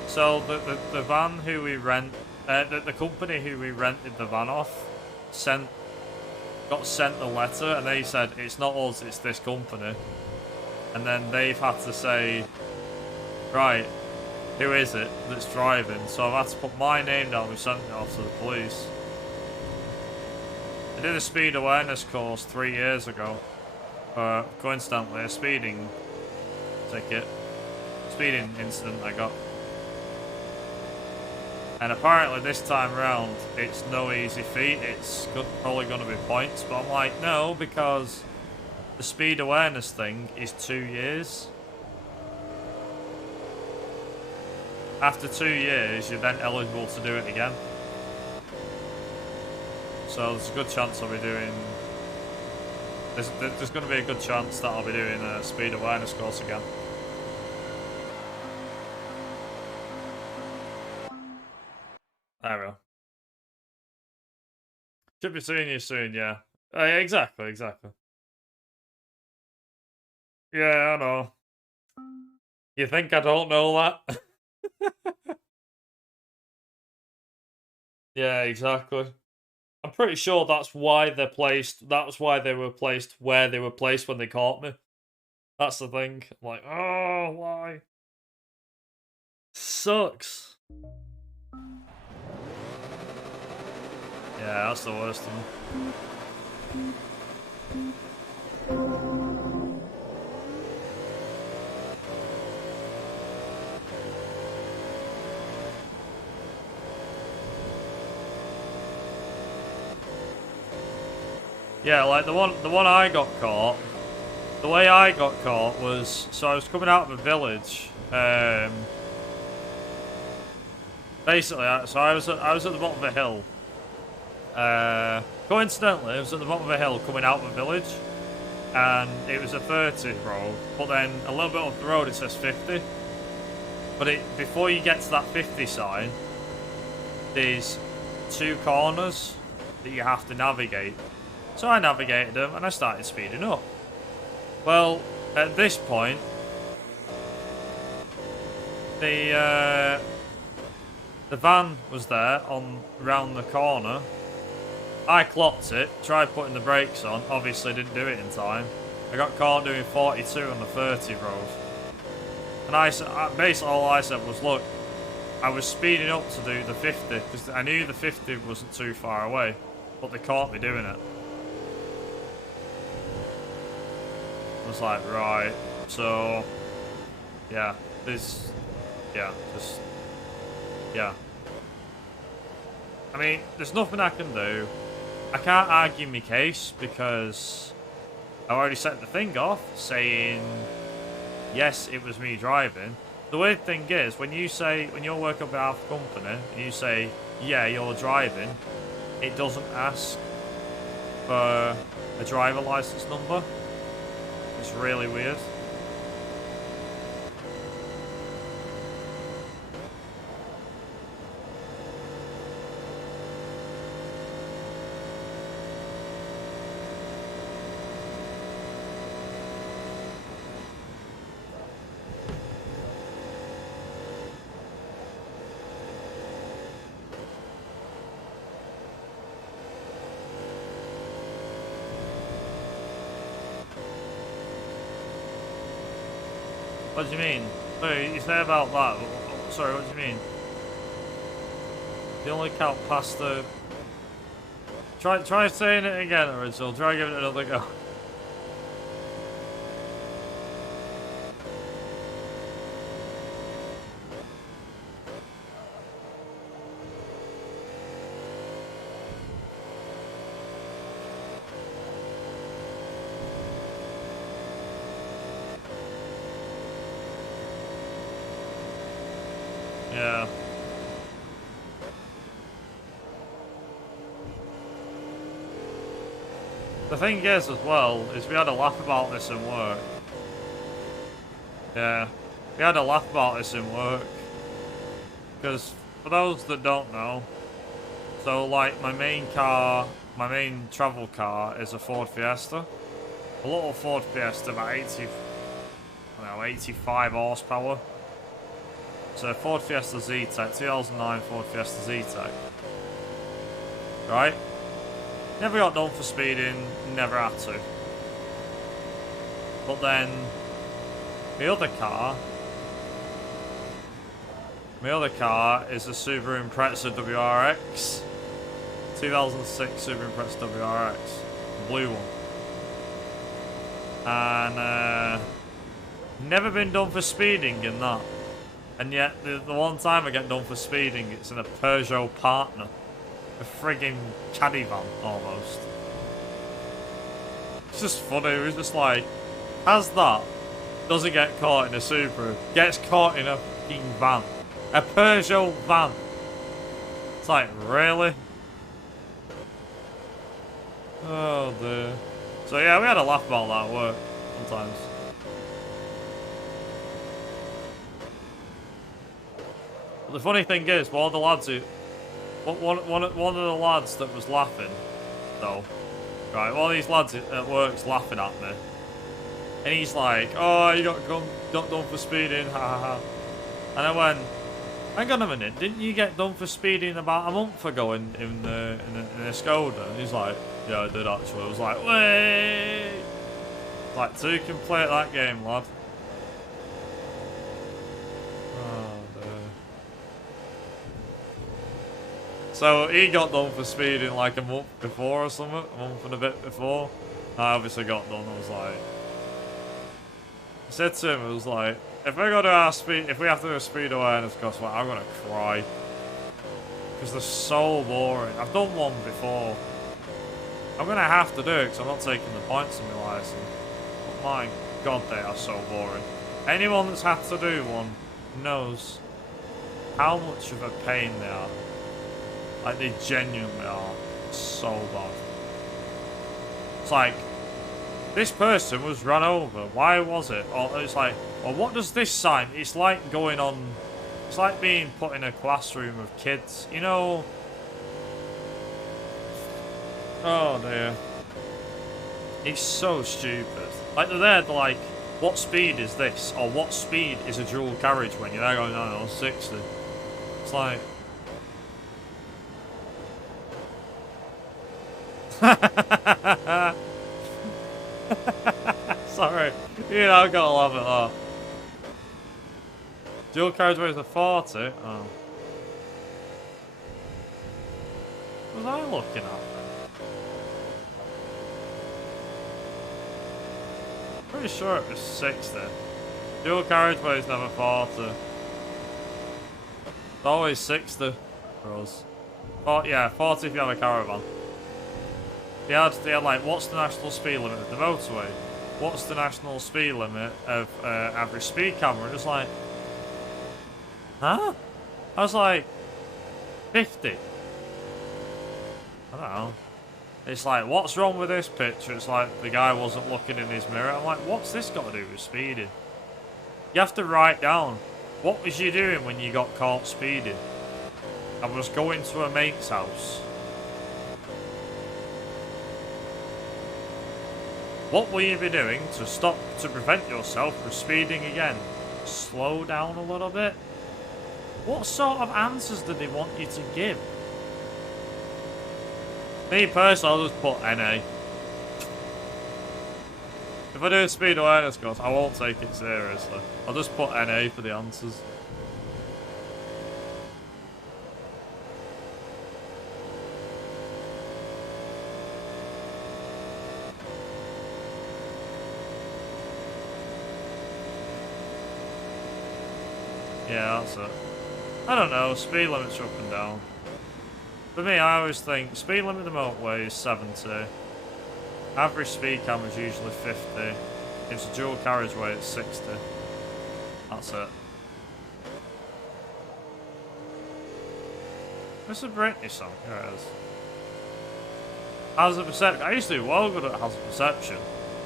So the van who we rent, the company who we rented the van off, got sent the letter, and they said it's not us, it's this company. And then they've had to say, right, who is it that's driving? So I've had to put my name down. We sent it off to the police. I did a speed awareness course 3 years ago. Coincidentally, a speeding ticket. Speeding incident I got. And apparently this time round, it's no easy feat. It's probably going to be points. But I'm like, no, because the speed awareness thing is 2 years. After 2 years, you're then eligible to do it again. So there's a good chance I'll be doing... There's going to be a good chance that I'll be doing a speed awareness course again. There we go. Should be seeing you soon, yeah. Exactly. Yeah, I know. You think I don't know that? Yeah, exactly. I'm pretty sure that's why they're placed. That's why they were placed where they were placed when they caught me. That's the thing. I'm like, oh, why? Sucks. Yeah, that's the worst one. Yeah, like the one I got caught. The way I got caught was, so I was coming out of a village. Basically, so I was at the bottom of a hill. Coincidentally, I was at the bottom of a hill coming out of a village, and it was a 30 road. But then a little bit up the road, it says 50. But before you get to that 50 sign, there's 2 corners that you have to navigate. So I navigated them and I started speeding up. Well, at this point, the van was there round the corner. I clocked it, tried putting the brakes on, obviously didn't do it in time. I got caught doing 42 on the 30 road. And basically all I said was, look, I was speeding up to do the 50, because I knew the 50 wasn't too far away, but they caught me doing it. I was like, right, so, yeah, yeah. I mean, there's nothing I can do. I can't argue my case because I already sent the thing off saying, yes, it was me driving. The weird thing is, when you're working on behalf of the company, and you say, yeah, you're driving, it doesn't ask for a driver license number. It's really weird. What do you mean? Wait, you say about that? Sorry, what do you mean? The only count past the... Try saying it again, Original. Try giving it another go. Yeah. The thing is, as well, is we had a laugh about this in work. Yeah. We had a laugh about this in work. Because, for those that don't know, so, like, my main travel car is a Ford Fiesta. A little Ford Fiesta, about 85 horsepower. So, Ford Fiesta Z-Tech, 2009 Ford Fiesta Z-Tech. Right? Never got done for speeding, never had to. But then, my other car is a Subaru Impreza WRX. 2006 Subaru Impreza WRX. Blue one. And, never been done for speeding in that. And yet, the one time I get done for speeding, it's in a Peugeot Partner. A frigging caddy van, almost. It's just funny, it was just like, has that, doesn't get caught in a Subaru, gets caught in a fucking van. A Peugeot van. It's like, really? Oh dear. So yeah, we had a laugh about that at work, sometimes. But the funny thing is, one of the lads one of the lads that was laughing, though, right, one of these lads at work's laughing at me. And he's like, oh, you got done for speeding, ha ha ha. And I went, hang on a minute, didn't you get done for speeding about a month ago in a Skoda? And he's like, yeah, I did actually. I was like, wait! Like, two can play at that game, lad. So he got done for speeding like a month before or something, a month and a bit before. I obviously got done. I was like, I said to him, I was like, if we got to our speed, if we have to do a speed awareness course, like, I'm gonna cry because they're so boring. I've done one before. I'm gonna have to do it because I'm not taking the points in my license. But my God, they are so boring. Anyone that's had to do one knows how much of a pain they are. Like, they genuinely are so bad. It's like, this person was run over. Why was it? Or it's like, well, what does this sign? It's like going on, it's like being put in a classroom of kids. You know? Oh dear. It's so stupid. Like, they're like, what speed is this? Or what speed is a dual carriage when you're there going, no, 60. It's like... Sorry, you know, I've got to laugh at that. Dual carriageway is a 40. Oh. What was I looking at then? Pretty sure it was 60. Dual carriageway is never 40. It's always 60 for us. Oh, yeah, 40 if you have a caravan. They had like, what's the national speed limit of the motorway? What's the national speed limit of average speed camera? And it's like, huh? I was like, 50. I don't know. It's like, what's wrong with this picture? It's like, the guy wasn't looking in his mirror. I'm like, what's this got to do with speeding? You have to write down, what was you doing when you got caught speeding? I was going to a mate's house. What will you be doing to prevent yourself from speeding again? Slow down a little bit? What sort of answers do they want you to give? Me personally, I'll just put NA. If I do a speed awareness course, I won't take it seriously. I'll just put NA for the answers. Yeah, that's it. I don't know, speed limits are up and down. For me, I always think speed limit of the motorway is 70. Average speed camera is usually 50. If it's a dual carriageway, it's 60. That's it. It's a Britney song. Here it is. Hazard perception. I used to do well good at hazard perception.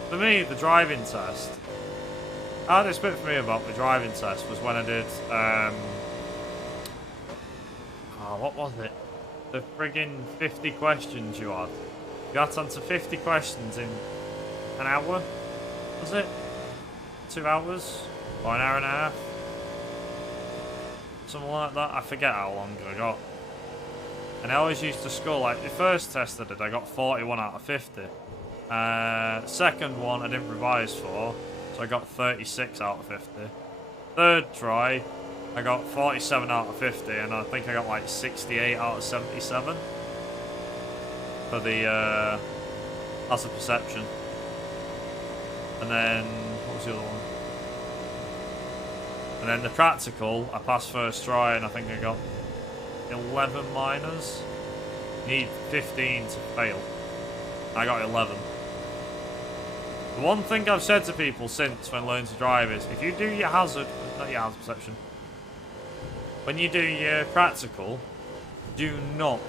For me, the driving test. The hardest bit for me about the driving test was when I did. What was it? The friggin' 50 questions you had. You had to answer 50 questions in an hour. Was it? 2 hours? Or an hour and a half? Something like that. I forget how long I got. And I always used to score, like, the first test I did, I got 41 out of 50. Second one, I didn't revise for, so I got 36 out of 50. Third try, I got 47 out of 50, and I think I got, like, 68 out of 77. For the, as a perception. And then, what was the other one? And then the practical, I passed first try, and I think I got 11 minors. Need 15 to fail. I got 11. The one thing I've said to people since when learning to drive is, if you do your hazard, not your hazard perception, when you do your practical, do not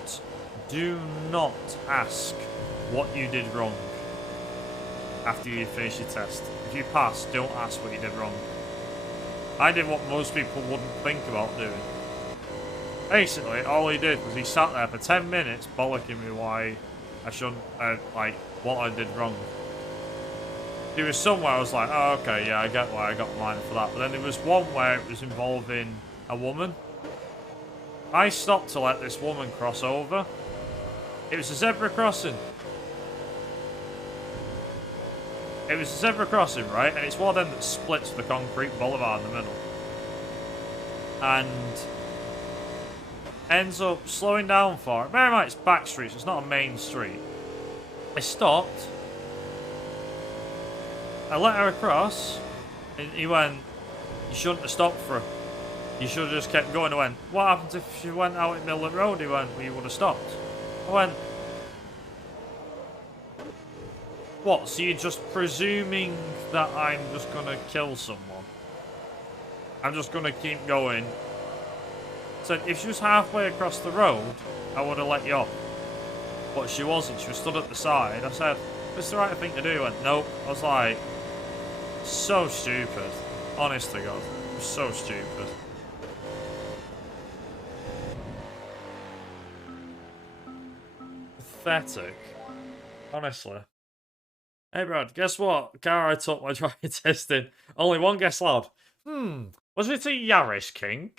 ask what you did wrong after you finish your test. If you pass, don't ask what you did wrong. I did what most people wouldn't think about doing. Basically, all he did was he sat there for 10 minutes bollocking me why I shouldn't, like, what I did wrong. There was some where I was like, oh, okay, yeah, I get why I got mine for that. But then there was one where it was involving a woman. I stopped to let this woman cross over. It was a zebra crossing. It was a zebra crossing, right? And it's one of them that splits the concrete boulevard in the middle. And ends up slowing down for it. Bear in mind, it's back streets, it's not a main street. I stopped. I let her across. And he went, you shouldn't have stopped for her. You should have just kept going. I went, what happens if she went out in the middle of the road? He went, well, you would have stopped. I went, what, so you're just presuming that I'm just going to kill someone? I'm just going to keep going? So if she was halfway across the road, I would have let you off. But she wasn't. She was stood at the side. I said, it's the right thing to do. He went, nope. I was like, so stupid. Honest to God. It was so stupid. Pathetic. Honestly. Hey, Brad, guess what? Car I took my driving test in. Only one guess loud. Was it a Yaris, King?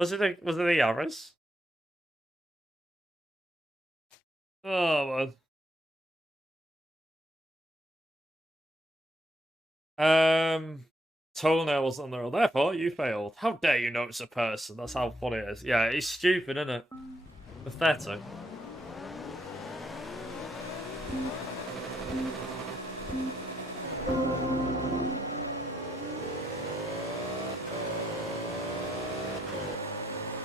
Was it a Yaris? Oh, man. Toenail was on the road. Therefore, you failed. How dare you know it's a person? That's how funny it is. Yeah, it's stupid, isn't it? Pathetic.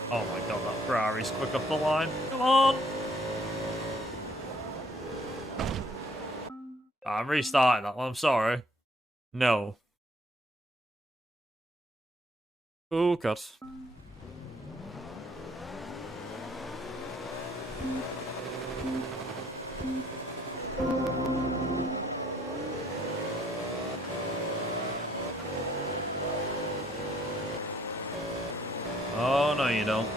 Oh my god, that Ferrari's quick off the line. Come on! I'm restarting that one, I'm sorry. No. Oh god. Oh, no, you don't.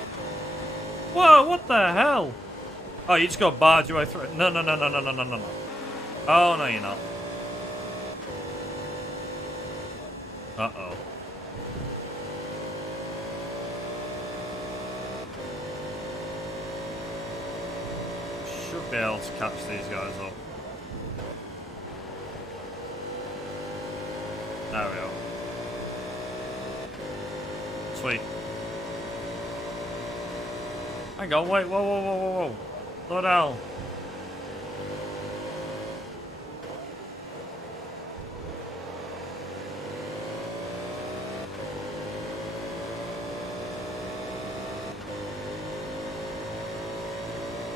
Whoa, what the hell? Oh, you just got barge your way through it. No. Oh, no, you're not. Uh-oh. Should be able to catch these guys up. There we go. Sweet. Hang on, wait, whoa. Slow down.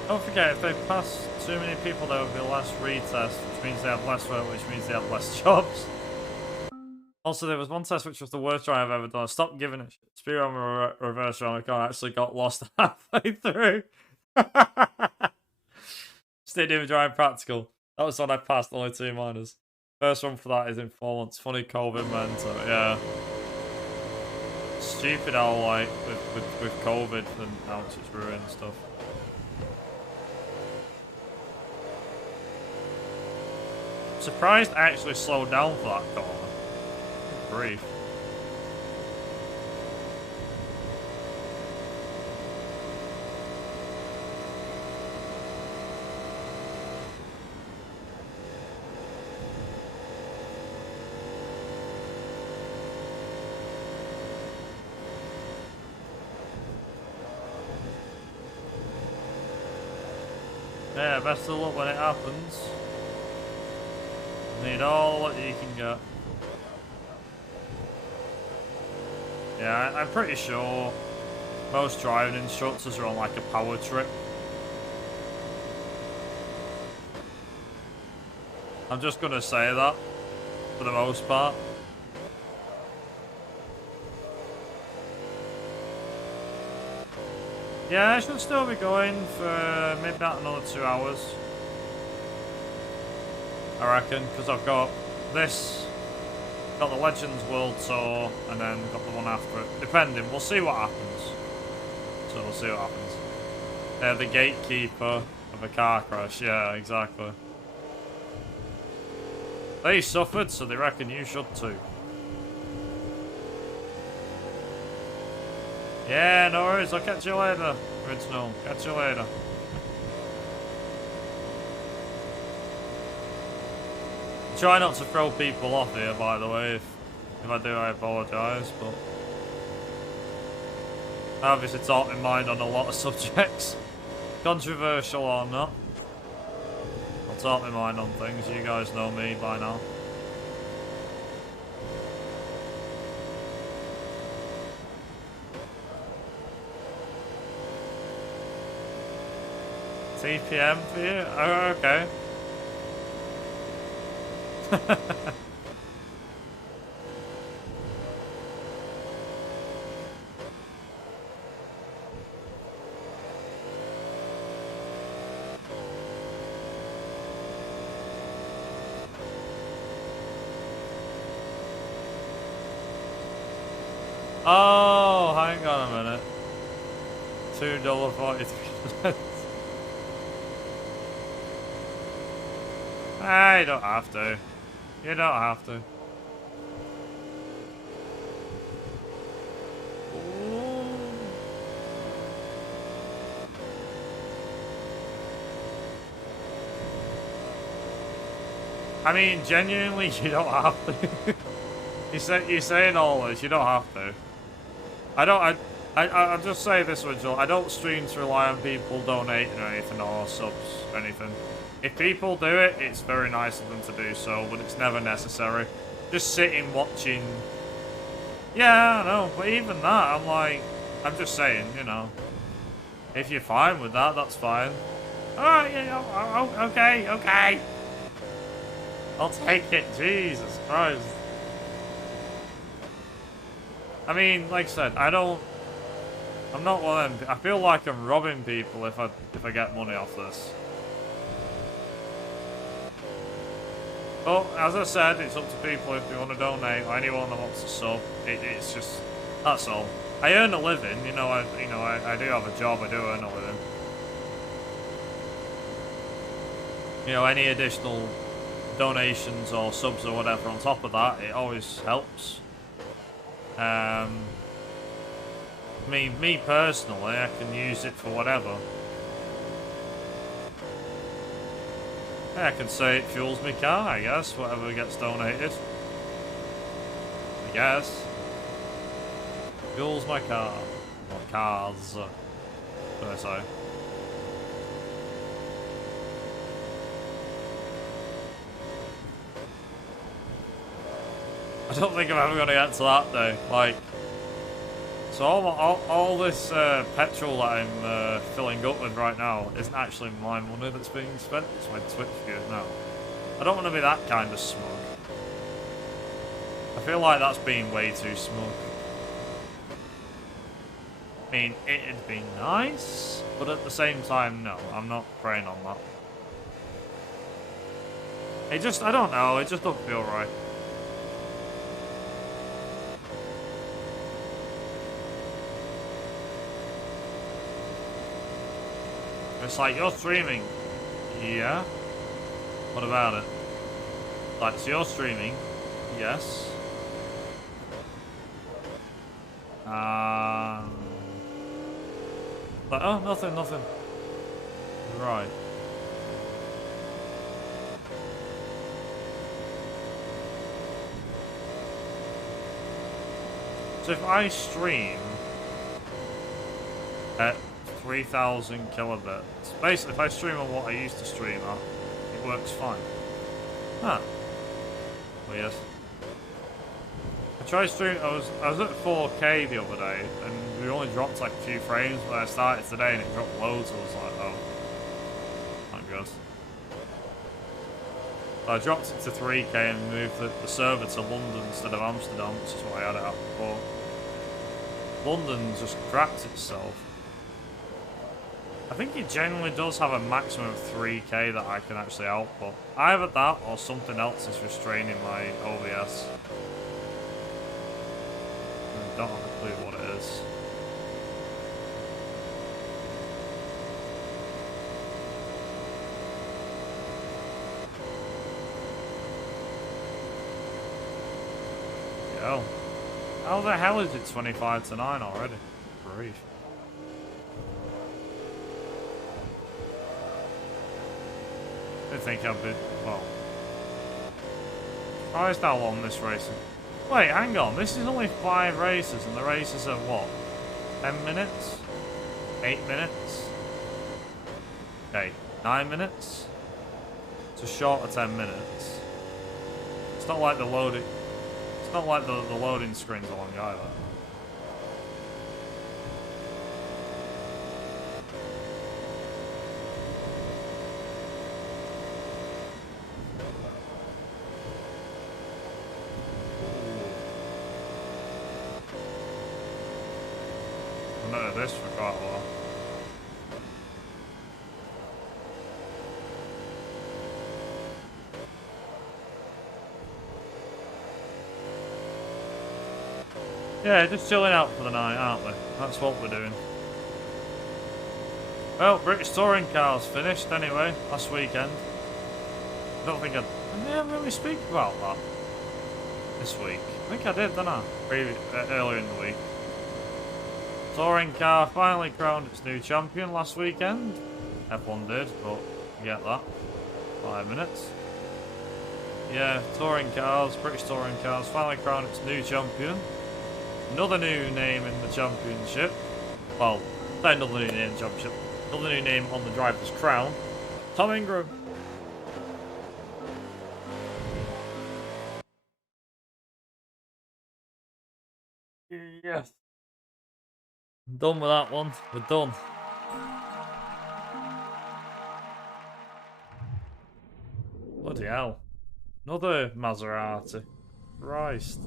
Don't forget, if they pass too many people, there will be less retest, which means they have less work, which means they have less jobs. Also, there was one test which was the worst try I've ever done. I stopped giving it shit. Speed on reverse round. My car actually got lost halfway through. Stayed even driving practical. That was when I passed only 2 minors. First one for that is in 4 months. Funny COVID mentor, yeah. Stupid how like with COVID and how it's just ruined stuff. Surprised I actually slowed down for that corner. Brief. Yeah, best of luck when it happens. Need all that you can get. Yeah, I'm pretty sure most driving instructors are on like a power trip. I'm just gonna say that for the most part. Yeah, I should still be going for maybe about another 2 hours. I reckon, because I've got this, got the Legends World Tour, and then got the one after it. Depending, we'll see what happens. So we'll see what happens. They're the gatekeeper of a car crash, yeah, exactly. They suffered, so they reckon you should too. Yeah, no worries, I'll catch you later, Original. Catch you later. Try not to throw people off here, by the way. If I do, I apologise, but I obviously talk my mind on a lot of subjects. Controversial or not. I'll talk my mind on things, you guys know me by now. TPM for you? Oh, okay. Oh, hang on a minute. $2.43. You don't have to. You don't have to. Ooh. I mean, genuinely, you don't have to. You're saying all this, you don't have to. I'll just say this, Vigil. I don't stream to rely on people donating or anything, or subs, or anything. If people do it, it's very nice of them to do so, but it's never necessary. Just sitting watching. Yeah, I know, but even that, I'm just saying, you know. If you're fine with that, that's fine. Alright, yeah, okay. I'll take it, Jesus Christ. I mean, like I said, I'm not one of them. I feel like I'm robbing people if I get money off this. But as I said, it's up to people if they want to donate or anyone that wants to sub. It's just, that's all. I earn a living, I do have a job. I do earn a living. Any additional donations or subs or whatever on top of that, it always helps. Me personally, I can use it for whatever. Yeah, I can say it fuels my car, I guess, whatever gets donated. I guess. Fuels my car. Or cars, should I say. I don't think I'm ever going to get to that day. Like, so all this petrol that I'm filling up with right now isn't actually my money that's being spent. It's my Twitch viewers now. I don't want to be that kind of smug. I feel like that's being way too smug. I mean, it'd be nice, but at the same time, no, I'm not praying on that. It just, I don't know, it just don't feel right. It's like, you're streaming. Yeah? What about it? Like, so you're streaming. Yes. But, oh, nothing. Right. So if I stream at 3,000 kilobits, basically if I stream on what I used to stream at, it works fine. Huh. Weird. I tried streaming, I was at 4K the other day, and we only dropped like a few frames when I started today, and it dropped loads, so I was like, oh. My God. I dropped it to 3K and moved the server to London instead of Amsterdam, which is what I had it at before. London just cracked itself. I think it generally does have a maximum of 3K that I can actually output. Either that or something else is restraining my OBS. I don't have a clue what it is. Yo. How the hell is it 25 to 9 already? Grief. I think I've been, well, surprised how long this race is. Wait, hang on, this is only 5 races and the races are what? 10 minutes? 8 minutes? Okay, 9 minutes? It's a short of 10 minutes. It's not like the loading, it's not like the loading screen's long either. This for quite a while. Yeah, just chilling out for the night, aren't we? That's what we're doing. Well, British Touring Cars finished anyway, last weekend. I don't think I didn't really speak about that this week. I think I did, didn't I? Earlier in the week. Touring car finally crowned its new champion last weekend. F1 did, but you get that. 5 minutes. Yeah, touring cars, British touring cars, finally crowned its new champion. Another new name in the championship. Well, not another new name in the championship. Another new name on the driver's crown. Tom Ingram. Yes. Done with that one. We're done. Bloody hell. Another Maserati. Christ.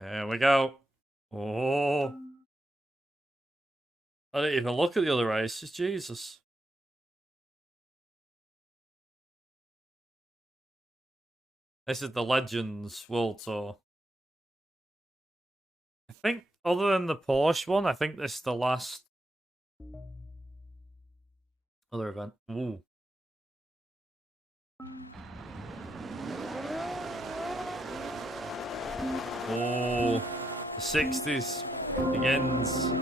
There we go. Oh. I didn't even look at the other races. Jesus. This is the Legends World Tour. I think, other than the Porsche one, I think this is the last other event. Ooh. Oh, the 60s begins.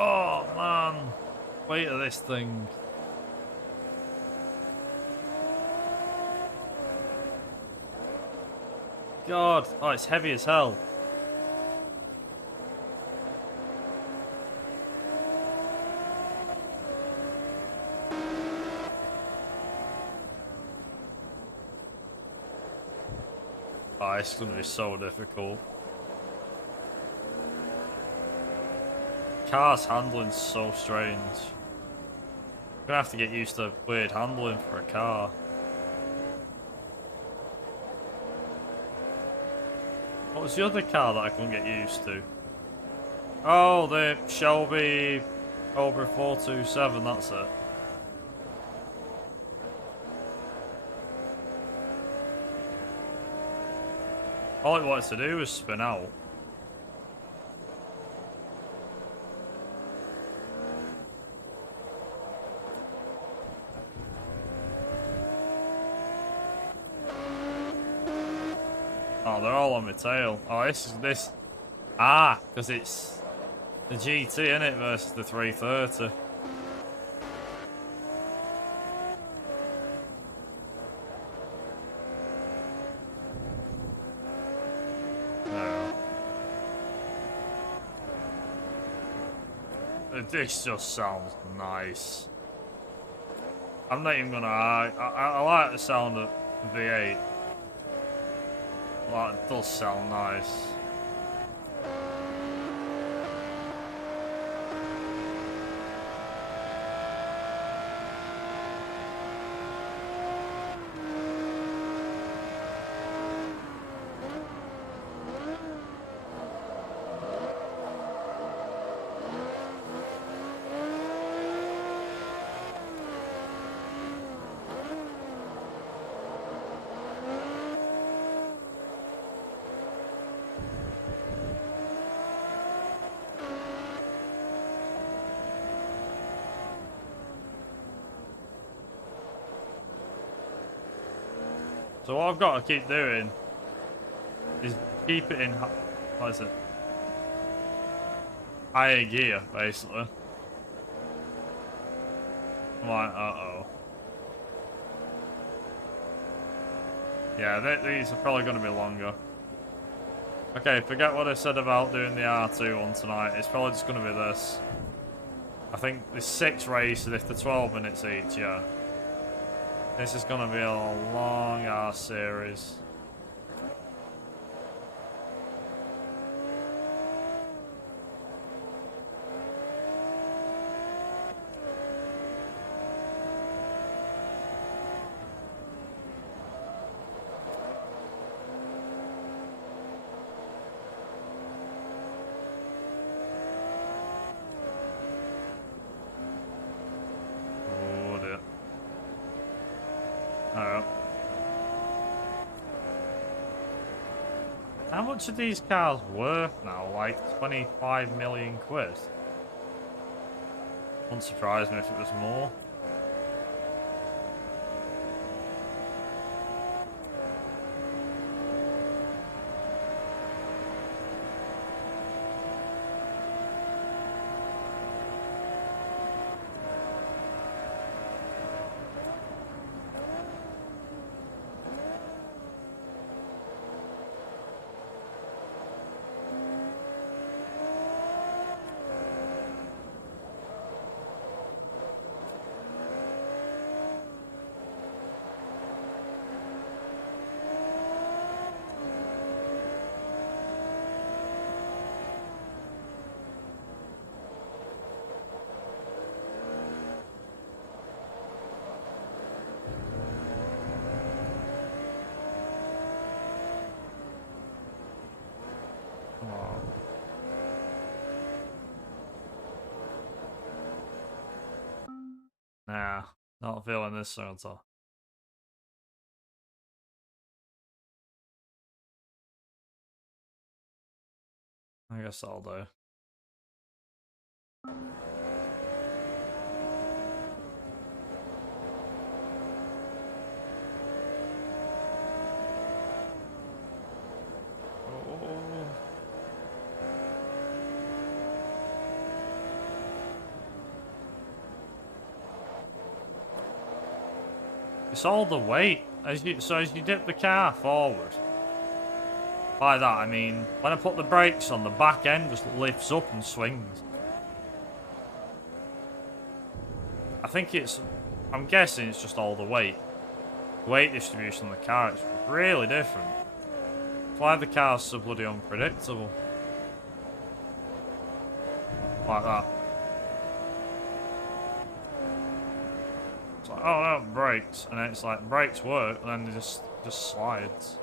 Oh man, wait at this thing. God, oh, it's heavy as hell. it's going to be so difficult. Car's handling's so strange. I'm gonna have to get used to weird handling for a car. What was the other car that I couldn't get used to? Oh, the Shelby Cobra 427, that's it. All it wanted to do was spin out. Oh, they're all on my tail. Oh, this. Ah, because it's the GT, innit, versus the 330. This just sounds nice. I'm not even gonna I like the sound of V8. Like, it does sound nice. So what I've got to keep doing is keep it in, what is it? Higher gear, basically. I'm like, uh-oh. Yeah, these are probably going to be longer. Okay, forget what I said about doing the R2 one tonight. It's probably just going to be this. I think there's 6 races if they're 12 minutes each, yeah. This is going to be a long ass series. How much are these cars worth now? Like 25 million quid? Wouldn't surprise me if it was more. Nah, not feeling this song at all. I guess I'll do. It's all the weight. As you dip the car forward. By that, I mean, when I put the brakes on, the back end just lifts up and swings. I'm guessing it's just all the weight. Weight distribution of the car is really different. Why are the cars so bloody unpredictable? Like that. It's like, oh no, brakes. And then it's like, brakes work, and then they just slides.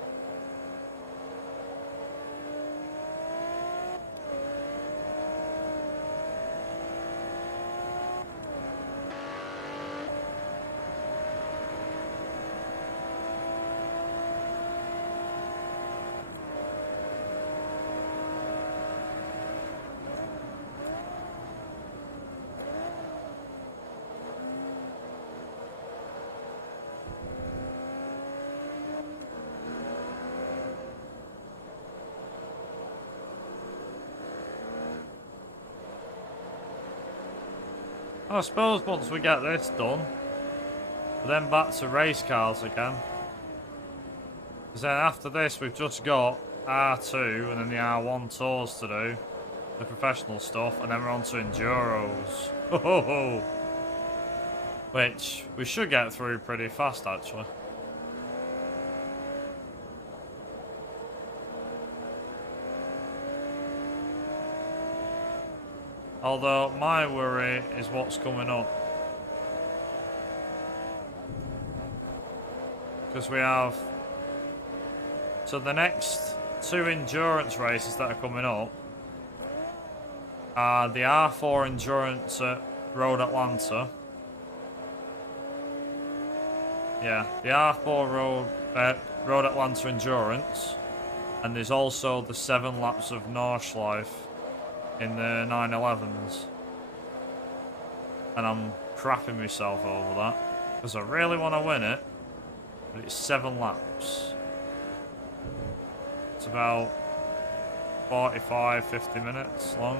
I suppose once we get this done, we're then back to race cars again. Because then after this, we've just got R2 and then the R1 tours to do, the professional stuff, and then we're on to Enduros. Oh, which we should get through pretty fast, actually. Although my worry is what's coming up. Because we have... So the next 2 endurance races that are coming up are the R4 Endurance at Road Atlanta. Yeah, the R4 Road Atlanta Endurance. And there's also the 7 laps of Nordschleife in the 911s. And I'm crapping myself over that. Because I really want to win it. But it's 7 laps. It's about 45-50 minutes long.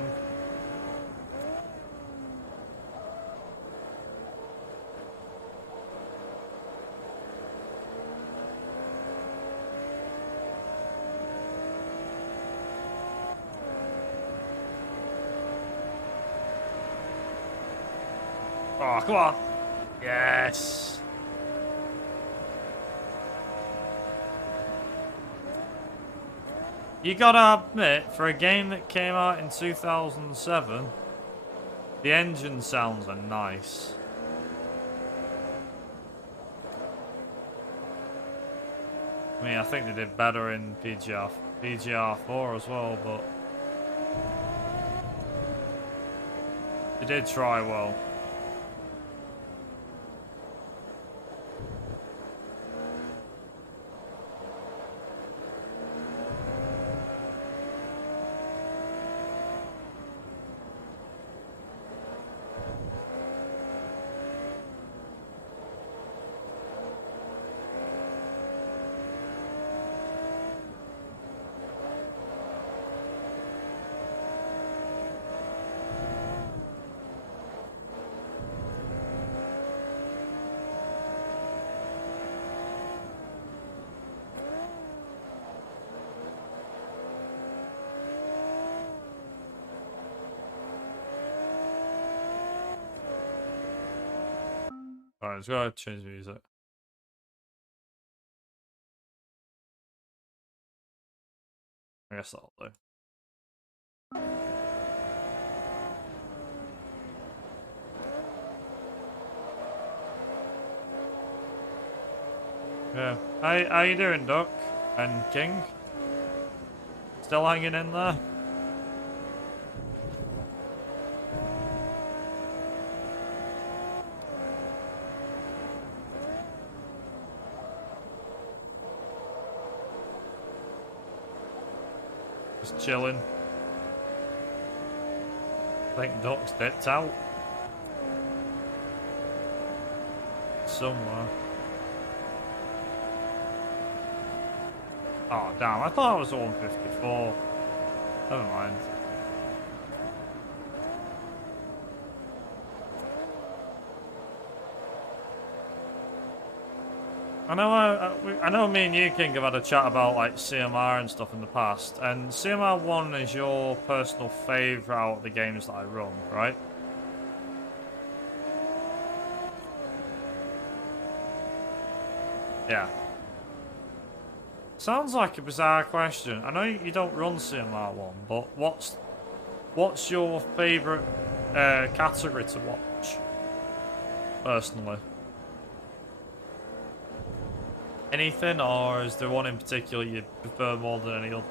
Oh, come on. Yes. You gotta admit, for a game that came out in 2007, the engine sounds are nice. I mean, I think they did better in PGR4 as well, but they did try well. Alright, let's go change the music. I guess that'll do. Yeah. How you doing, Duck? And King? Still hanging in there? Just chilling. I think Duck's dipped out. Somewhere. Oh, damn. I thought it was 154. Never mind. I know me and you, King, have had a chat about like CMR and stuff in the past, and CMR 1 is your personal favourite out of the games that I run, right? Yeah. Sounds like a bizarre question. I know you don't run CMR1, but what's your favourite category to watch, personally? Anything, or is there one in particular you prefer more than any other?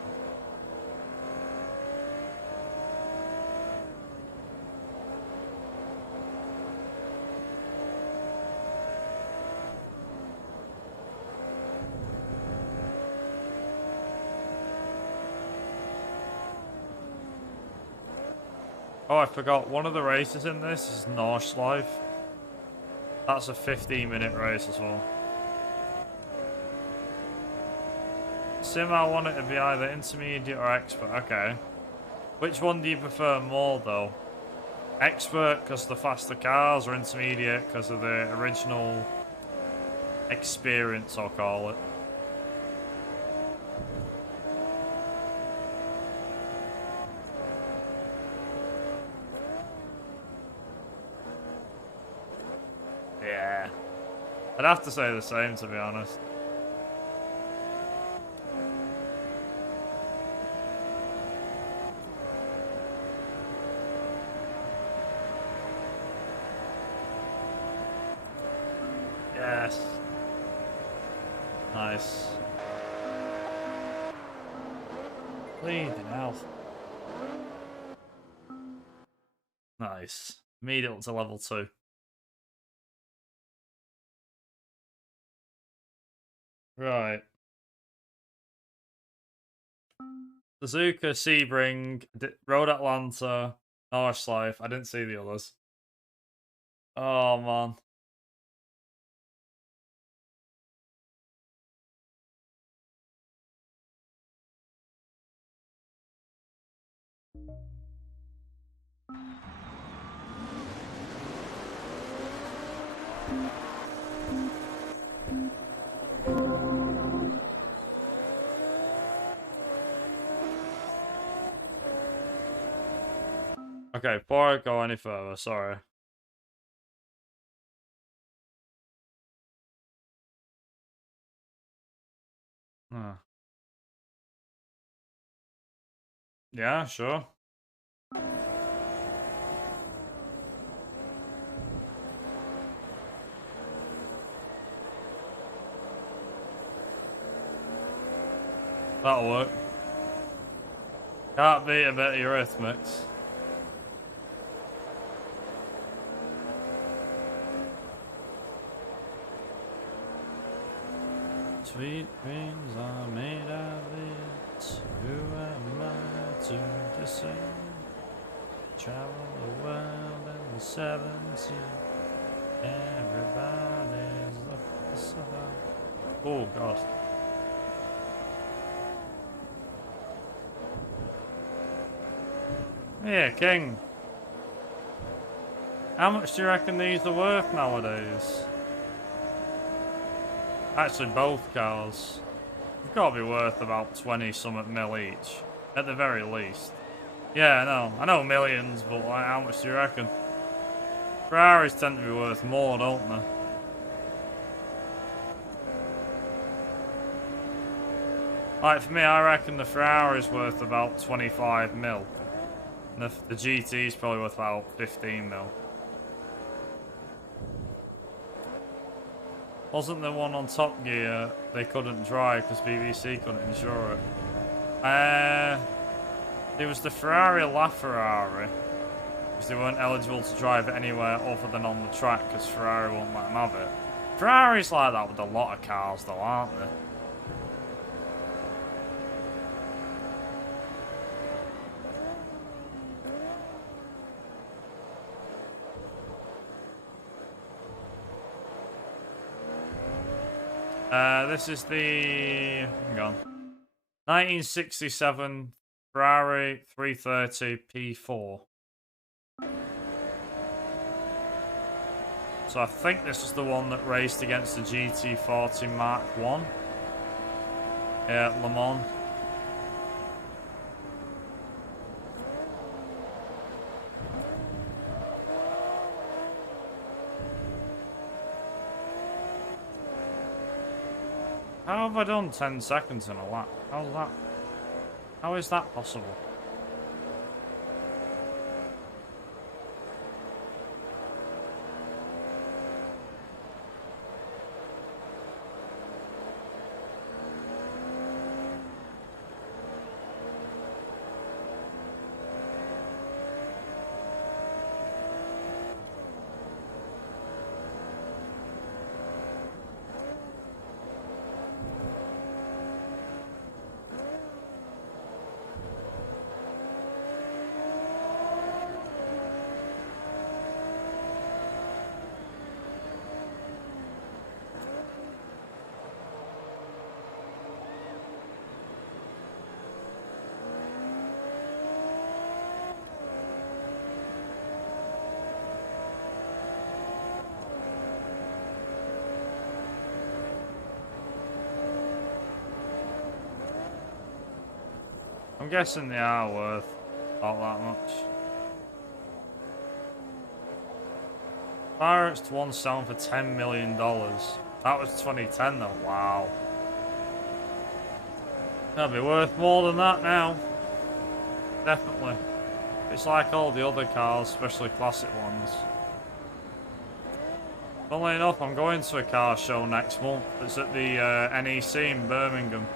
Oh, I forgot, one of the races in this is Northlife. That's a 15-minute race as well. Sim, I want it to be either intermediate or expert. Okay. Which one do you prefer more, though? Expert because of the faster cars, or intermediate because of the original experience, I'll call it? Yeah. I'd have to say the same, to be honest. Yes. Nice. Bleeding hell. Nice. Made it up to level 2. Right. Suzuka, Sebring, Road Atlanta, Northlife. I didn't see the others. Oh, man. Okay, before I go any further, sorry. Yeah, sure. That'll work. Can't beat a bit of Eurythmics. Sweet dreams are made of it. Who am I to deceive? Travel the world in the 70s. Everybody's looking for something. Oh, God. Yeah, King. How much do you reckon these are worth nowadays? Actually, both cars. They've got to be worth about 20 something mil each. At the very least. Yeah, I know millions, but like, how much do you reckon? Ferraris tend to be worth more, don't they? Like, for me, I reckon the Ferrari's worth about 25 mil. And the GT's probably worth about 15 mil. Wasn't the one on Top Gear they couldn't drive because BBC couldn't insure it? It was the Ferrari LaFerrari, because they weren't eligible to drive it anywhere other than on the track because Ferrari won't let them have it. Ferrari's like that with a lot of cars though, aren't they? This is the... hang on. 1967 Ferrari 330 P4. So I think this is the one that raced against the GT40 Mark 1 at Le Mans. How have I done 10 seconds in a lap? How's that? How is that possible? I'm guessing they are worth about that much. Pirates to 1/7 for $10 million. That was 2010 though, wow. That'd be worth more than that now. Definitely. It's like all the other cars, especially classic ones. Funnily enough, I'm going to a car show next month. It's at the NEC in Birmingham.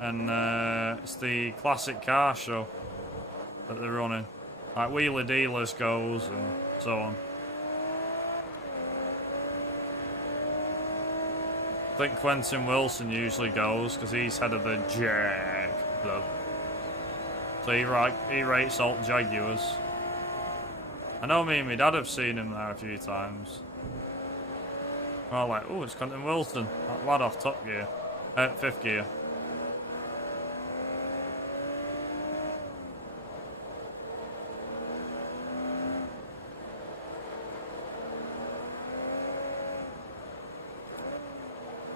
And it's the classic car show that they're running. Like Wheeler Dealers goes and so on. I think Quentin Wilson usually goes because he's head of the Jag Club. So he rates alt Jaguars. I know me and my dad have seen him there a few times. We're like, oh, it's Quentin Wilson, that lad off Top Gear, 5th Gear.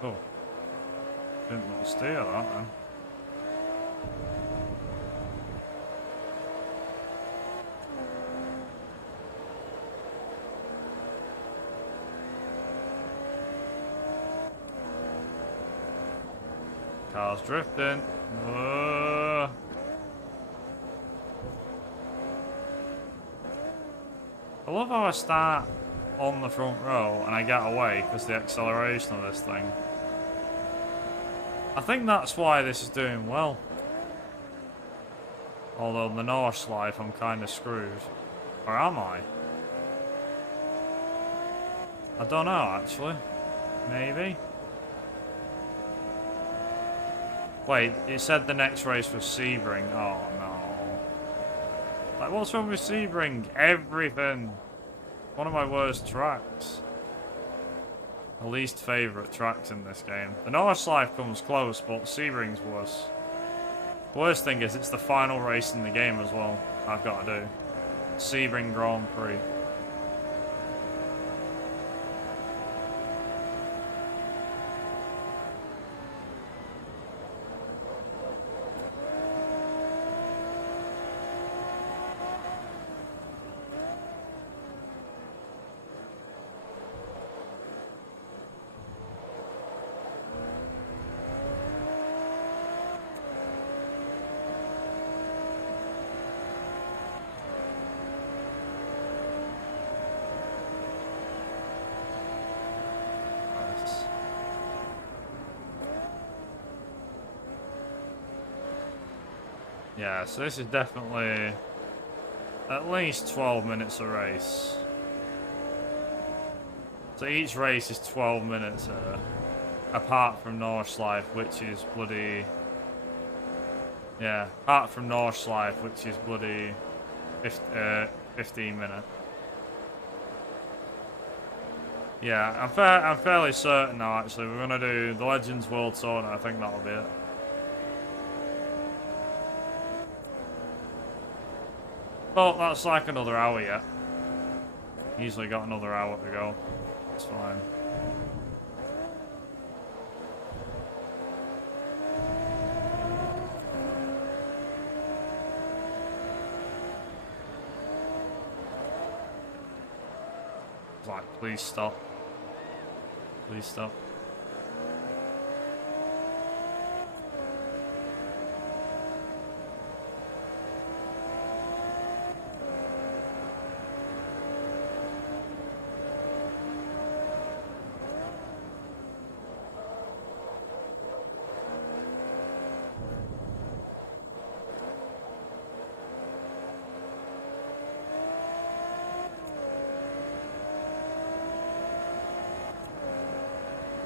Oh, didn't want to steer that then. Car's drifting. I love how I start on the front row and I get away because the acceleration of this thing. I think that's why this is doing well. Although the Norse life, I'm kind of screwed. Or am I? I don't know, actually. Maybe. Wait, it said the next race was Sebring. Oh, no. Like, what's wrong with Sebring? Everything. One of my worst tracks. The least favourite tracks in this game. The Norse life comes close, but Sebring's worse. Worst thing is it's the final race in the game as well. I've got to do. Sebring Grand Prix. Yeah, so this is definitely at least 12 minutes a race. So each race is 12 minutes apart from Norse Life, which is bloody... Yeah, apart from Norse Life, which is bloody 15 minutes. Yeah, I'm fairly certain now, actually. We're going to do the Legends World Tour, and I think that'll be it. But that's like another hour yet. Easily got another hour to go. It's fine. It's like, please stop. Please stop.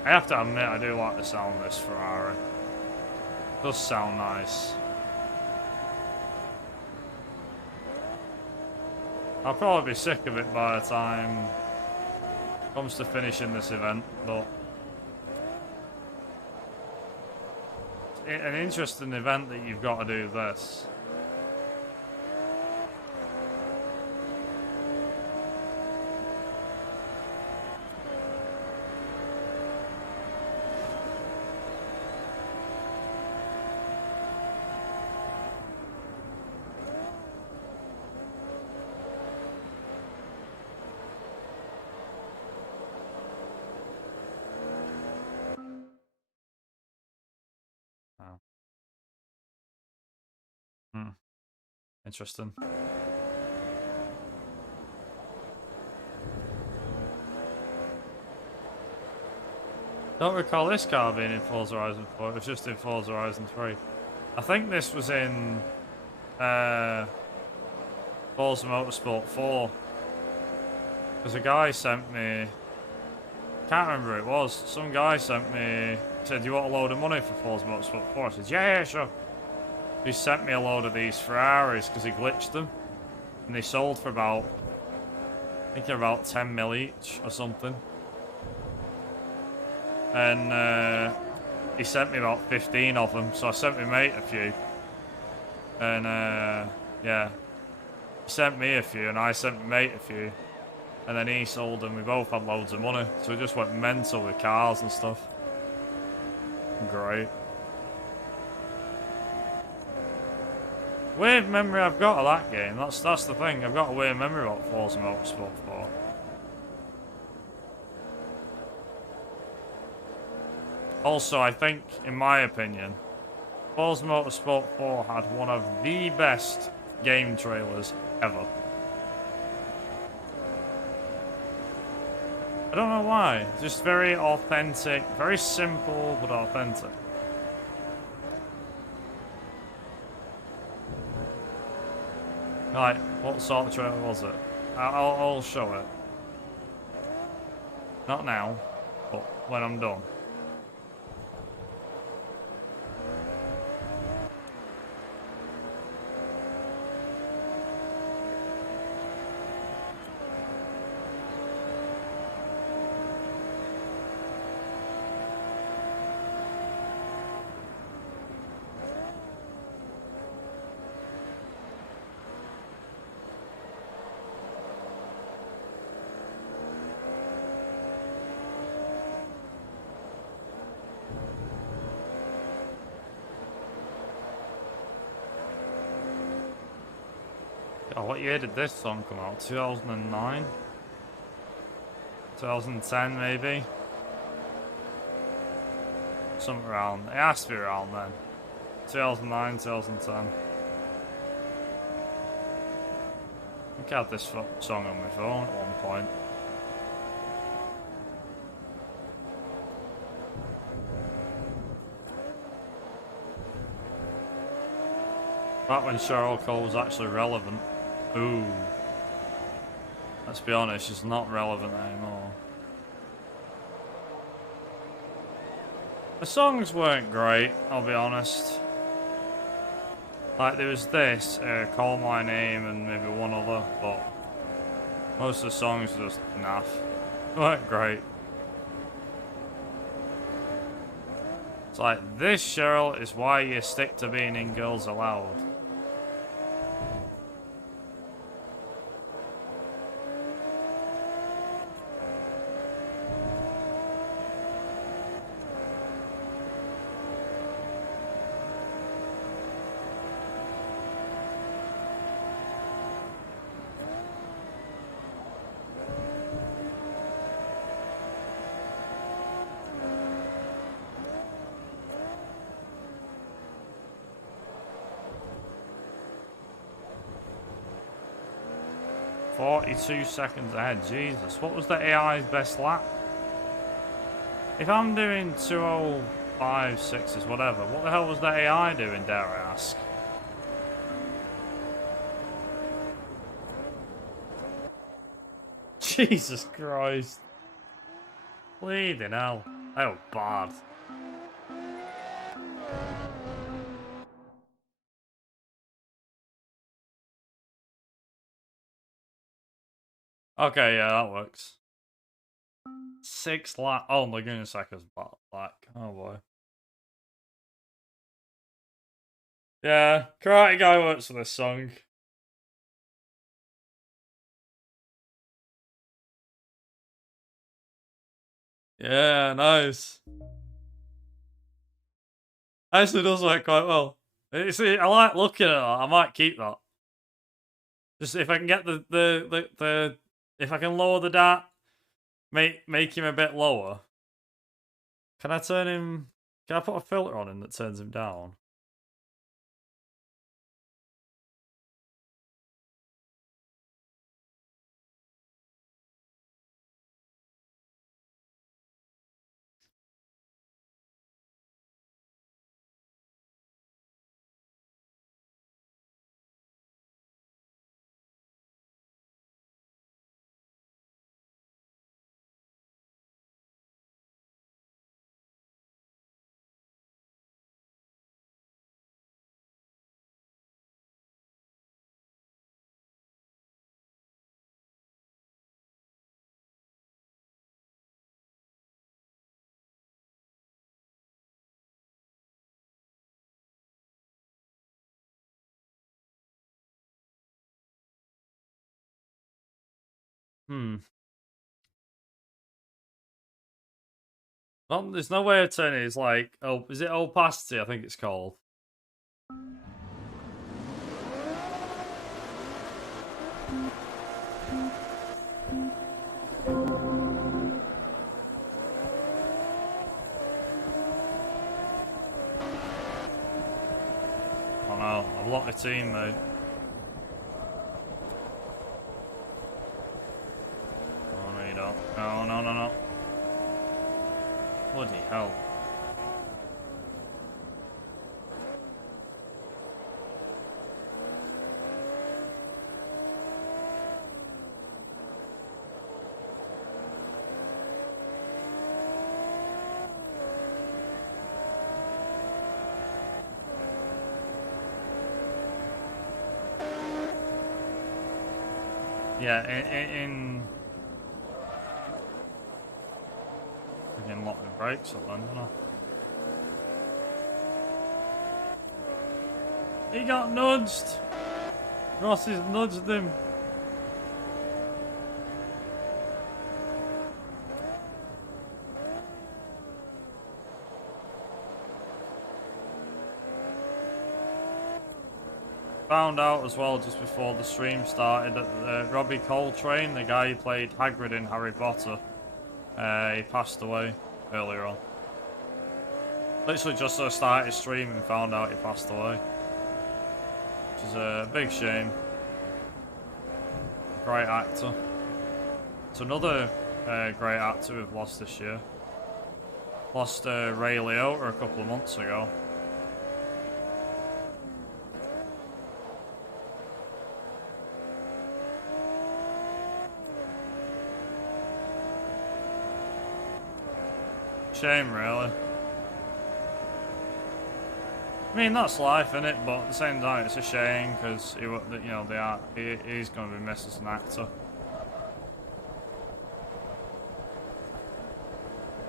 I have to admit, I do like the sound of this Ferrari. It does sound nice. I'll probably be sick of it by the time it comes to finishing this event, but it's an interesting event that you've got to do this. Oh. Interesting. Don't recall this car being in Forza Horizon 4, it was just in Forza Horizon 3. I think this was in Forza Motorsport 4. Because a guy sent me, can't remember who it was, some guy sent me, said, you want a load of money for Forza Motorsport 4? I said, yeah, sure. He sent me a load of these Ferraris because he glitched them. And they sold for about, I think about 10 mil each or something. And he sent me about 15 of them, so I sent my mate a few. And yeah, he sent me a few and I sent my mate a few. And then he sold them, we both had loads of money. So we just went mental with cars and stuff. Great. Weird memory I've got of that game, that's the thing. I've got a weird memory about Forza Motorsport 4. Also, I think, in my opinion, Forza Motorsport 4 had one of the best game trailers ever. I don't know why. Just very authentic, very simple but authentic. Right, what sort of trailer was it? I'll show it. Not now, but when I'm done. Oh, what year did this song come out? 2009? 2010 maybe? Something around, it has to be around then. 2009, 2010. I think I had this song on my phone at one point. Back when Cheryl Cole was actually relevant. Ooh. Let's be honest, she's not relevant anymore. The songs weren't great, I'll be honest. Like, there was this, Call My Name, and maybe one other, but most of the songs were just naff. They weren't great. It's like, this, Cheryl, is why you stick to being in Girls Aloud. .42 seconds ahead, Jesus. What was the AI's best lap? If I'm doing 2:05.6s, whatever, what the hell was the AI doing, dare I ask? Jesus Christ. Bleeding hell. Oh, bad. Okay, yeah, that works. 6 lap. Oh, Laguna Seca's back. Oh boy. Yeah, Karate Guy works for this song. Yeah, nice. Actually does work quite well. You see, I like looking at that. I might keep that. Just if I can get the if I can lower the dart, make him a bit lower. Can I turn him? Can I put a filter on him that turns him down? Hmm. There's no way of turning. It's like, oh, is it opacity? I think it's called. Oh no, I've locked the team, mate. Oh no, you don't. No, no, no, no. Bloody hell. Yeah, in freaking lock the brakes up then, didn't I? He got nudged! Ross has nudged him. Found out as well just before the stream started that Robbie Coltrane, the guy who played Hagrid in Harry Potter, he passed away earlier on. Literally just started streaming and found out he passed away. Which is a big shame. Great actor. It's another great actor we've lost this year. Lost Ray Liotta a couple of months ago. Shame, really. I mean, that's life, innit? But at the same time, it's a shame because he's going to be missed as an actor.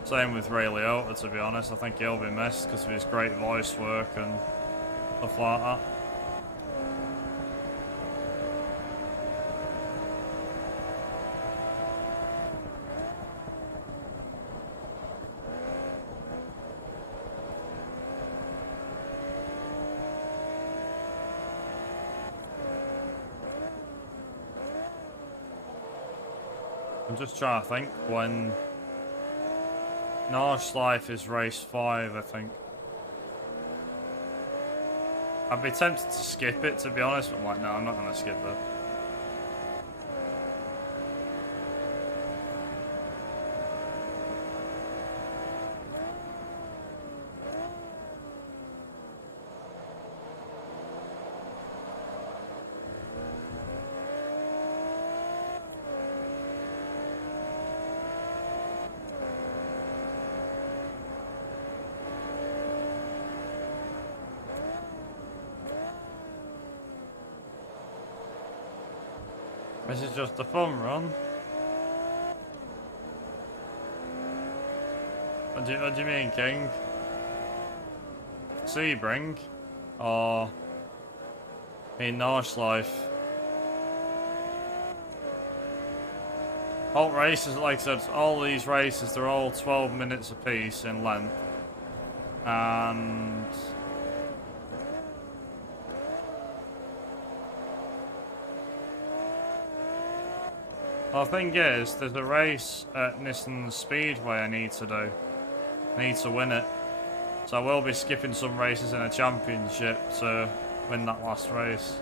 Same with Ray Liotta, to be honest. I think he'll be missed because of his great voice work and stuff like that. I'm just trying to think when Norse Life is race 5, I think. I'd be tempted to skip it, to be honest, but I'm like, no, I'm not going to skip it. This is just a fun run. What do you mean, King? Sebring? Or... in Nordschleife? All races, like I said, all these races, they're all 12 minutes apiece in length. And... well, the thing is, there's a race at Nissan Speedway I need to do. I need to win it. So I will be skipping some races in a championship to win that last race.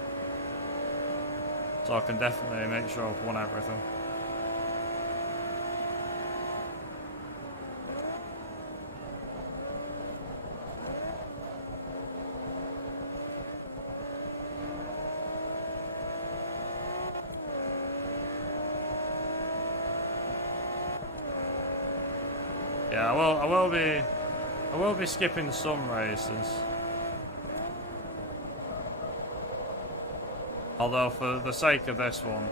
So I can definitely make sure I've won everything. Yeah, I will be skipping some races. Although for the sake of this one,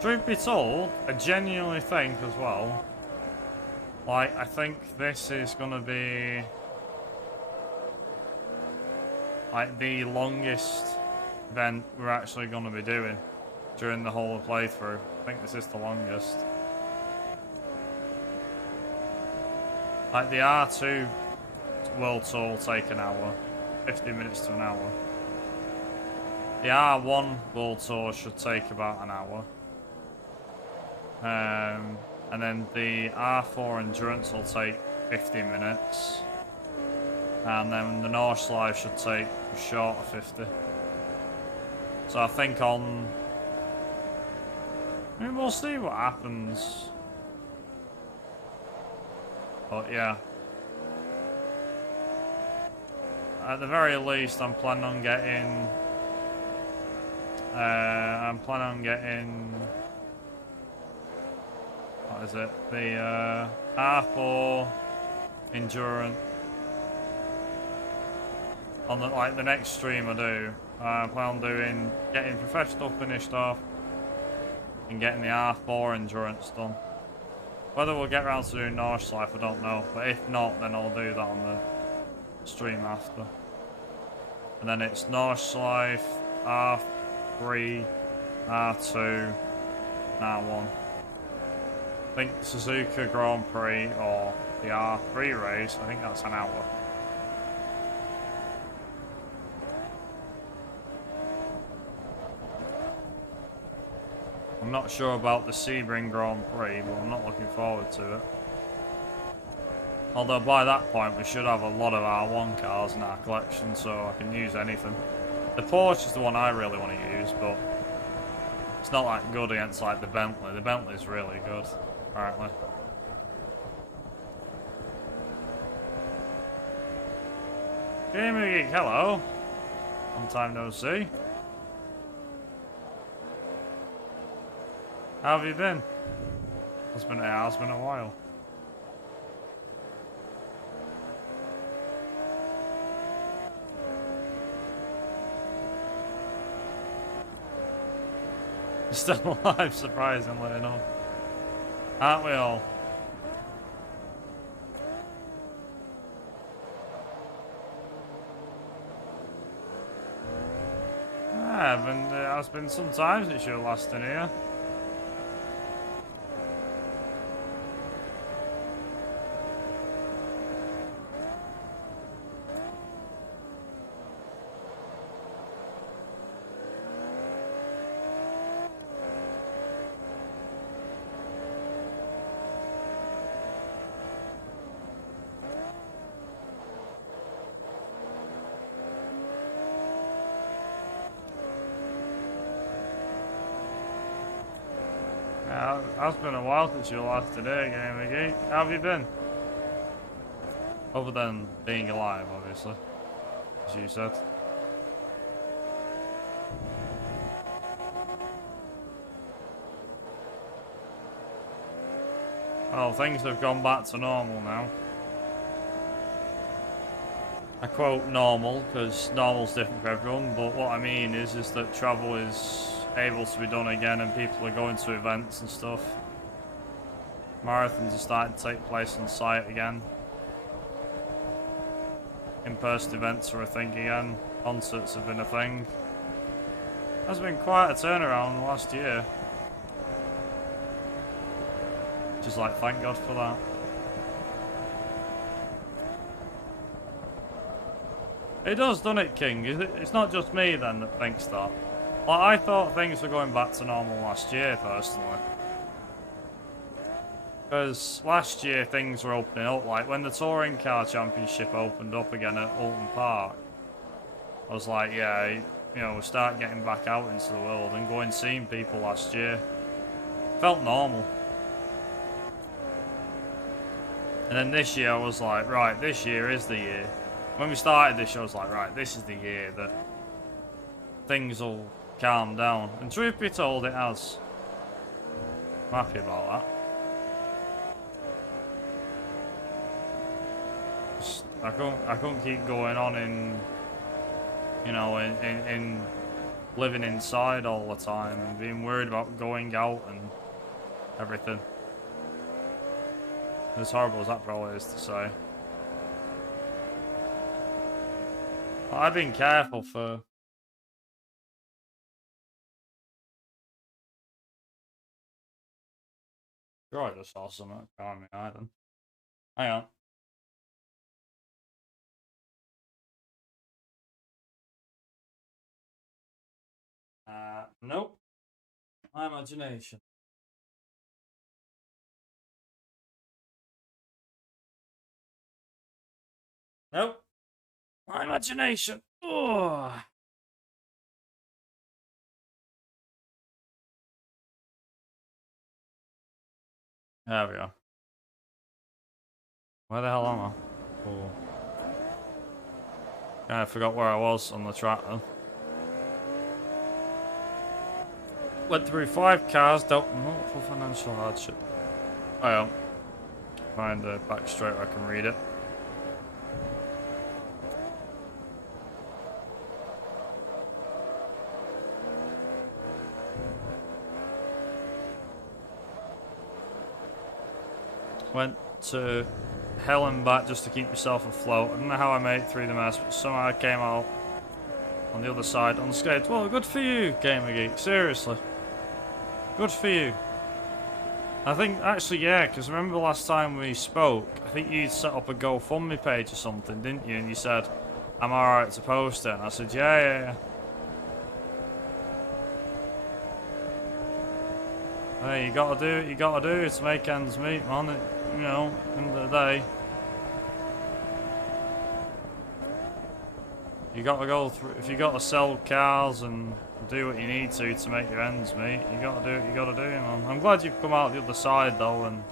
truth be told, I genuinely think as well, like, I think this is gonna be like the longest event we're actually gonna be doing during the whole playthrough. I think this is the longest. Like the R2 World Tour will take an hour, 50 minutes to an hour. The R1 World Tour should take about an hour. And then the R4 Endurance will take 50 minutes. And then the Nordschleife should take short of 50. So I think I mean, we'll see what happens. But yeah, at the very least, I'm planning on getting. What is it? The R4 Endurance on the next stream I do. I plan on getting professional finished off and getting the R4 Endurance done. Whether we'll get around to doing Nordschleife, I don't know. But if not, then I'll do that on the stream after. And then it's Nordschleife, R3, R2, and R1. I think Suzuka Grand Prix or the R3 race, I think that's an hour. I'm not sure about the Sebring Grand Prix, but I'm not looking forward to it. Although by that point we should have a lot of R1 cars in our collection, so I can use anything. The Porsche is the one I really want to use, but it's not that good against like the Bentley. The Bentley's really good, apparently. Gaming Geek, hello. Long time no see. How have you been? It's been a while. Still alive, surprisingly enough. Aren't we all? It's been some time since you were last in here. It's been a while since you were last today, Gaming Geek. How have you been? Other than being alive, obviously, as you said. Well, things have gone back to normal now. I quote normal, because normal's different for everyone, but what I mean is that travel is able to be done again, and people are going to events and stuff. Marathons are starting to take place on site again. In-person events are a thing again. Concerts have been a thing. There's been quite a turnaround in the last year. Just like, thank God for that. It does, doesn't it, King? It's not just me then that thinks that. Like, I thought things were going back to normal last year, personally. Because last year things were opening up, like when the Touring Car Championship opened up again at Alton Park, I was like, yeah, you know, we'll start getting back out into the world and going seeing people last year. Felt normal. And then this year I was like, right, this year is the year. When we started this year I was like, right, this is the year that things will calm down. And truth be told, it has. I'm happy about that. I couldn't keep going on in, you know, in living inside all the time and being worried about going out and everything. As horrible as that probably is to say. I've been careful for... Sure, I just saw something on me island. Hang on. Nope. My imagination. Nope. My imagination. Oh. There we go. Where the hell am I? Oh. I forgot where I was on the track then. Went through 5 cars, dealt with multiple financial hardship. Oh yeah. Find the back straight where I can read it. Went to hell and back just to keep yourself afloat. I don't know how I made it through the mess, but somehow I came out on the other side unscathed. Well, good for you, Gamer Geek. Seriously. Good for you. I think, actually, yeah, because remember last time we spoke, I think you'd set up a GoFundMe page or something, didn't you? And you said, I'm alright to post it. And I said, yeah. Hey, you gotta do what you gotta do to make ends meet, man. You know, end of the day. You gotta go through, if you gotta sell cars and do what you need to make your ends meet, you gotta do what you gotta do, man. I'm glad you've come out the other side though, and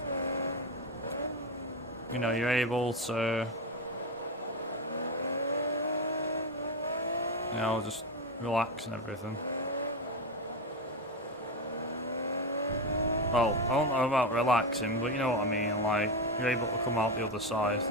you know, you're able to, you know, just relax and everything. Well, I don't know about relaxing, but you know what I mean, like, you're able to come out the other side.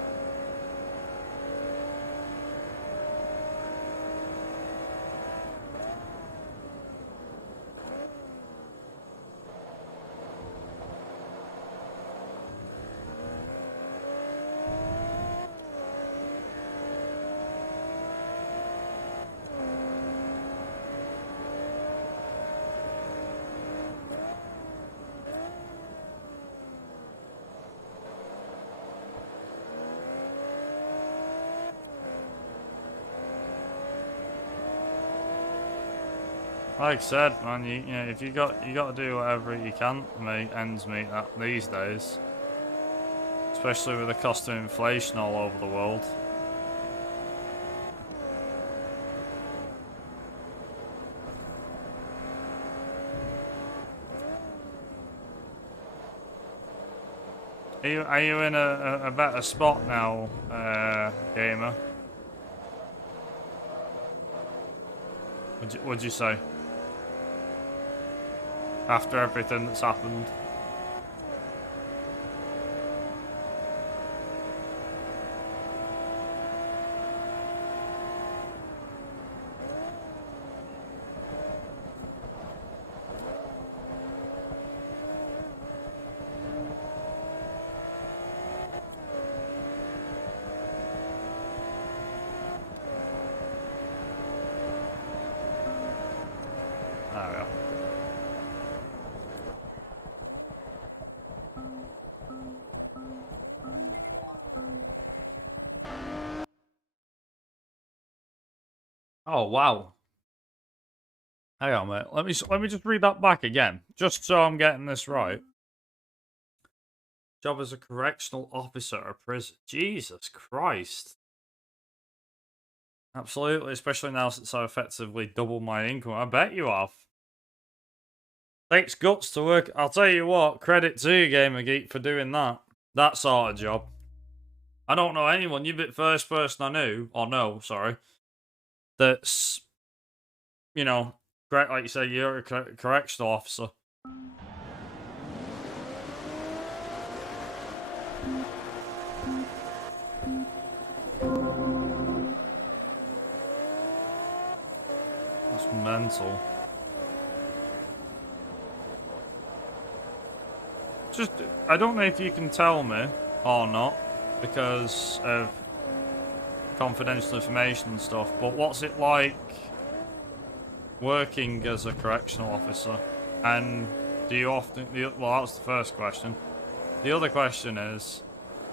Like I said, man, you know, if you got to do whatever you can to make ends meet these days, especially with the cost of inflation all over the world. Are you in a better spot now, gamer? Would you say? After everything that's happened. Oh wow. Hang on, mate. Let me just read that back again, just so I'm getting this right. Job as a correctional officer at a prison. Jesus Christ. Absolutely, especially now since I effectively doubled my income. I bet you have. Takes guts to work. I'll tell you what, credit to you, Gamer Geek, for doing that. That sort of job. I don't know anyone. You're the first person I knew, or no, sorry, that's, correct, like you say, you're a correctional officer. That's mental. Just, I don't know if you can tell me or not because of confidential information and stuff, but what's it like working as a correctional officer? And do you often, well, that's the first question. The other question is,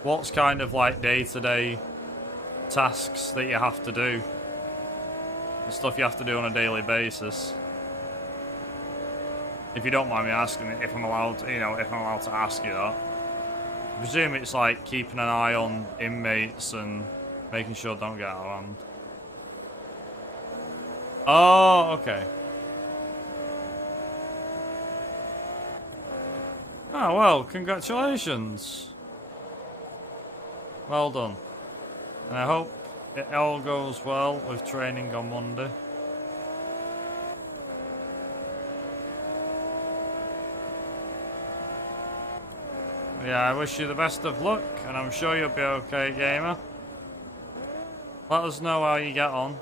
what's kind of like day-to-day tasks that you have to do? The stuff you have to do on a daily basis. If you don't mind me asking, if I'm allowed to ask you that. I presume it's like keeping an eye on inmates and making sure they don't get out of hand. Oh, okay. Oh, well, congratulations. Well done. And I hope it all goes well with training on Monday. Yeah, I wish you the best of luck, and I'm sure you'll be okay, gamer. Let us know how you get on.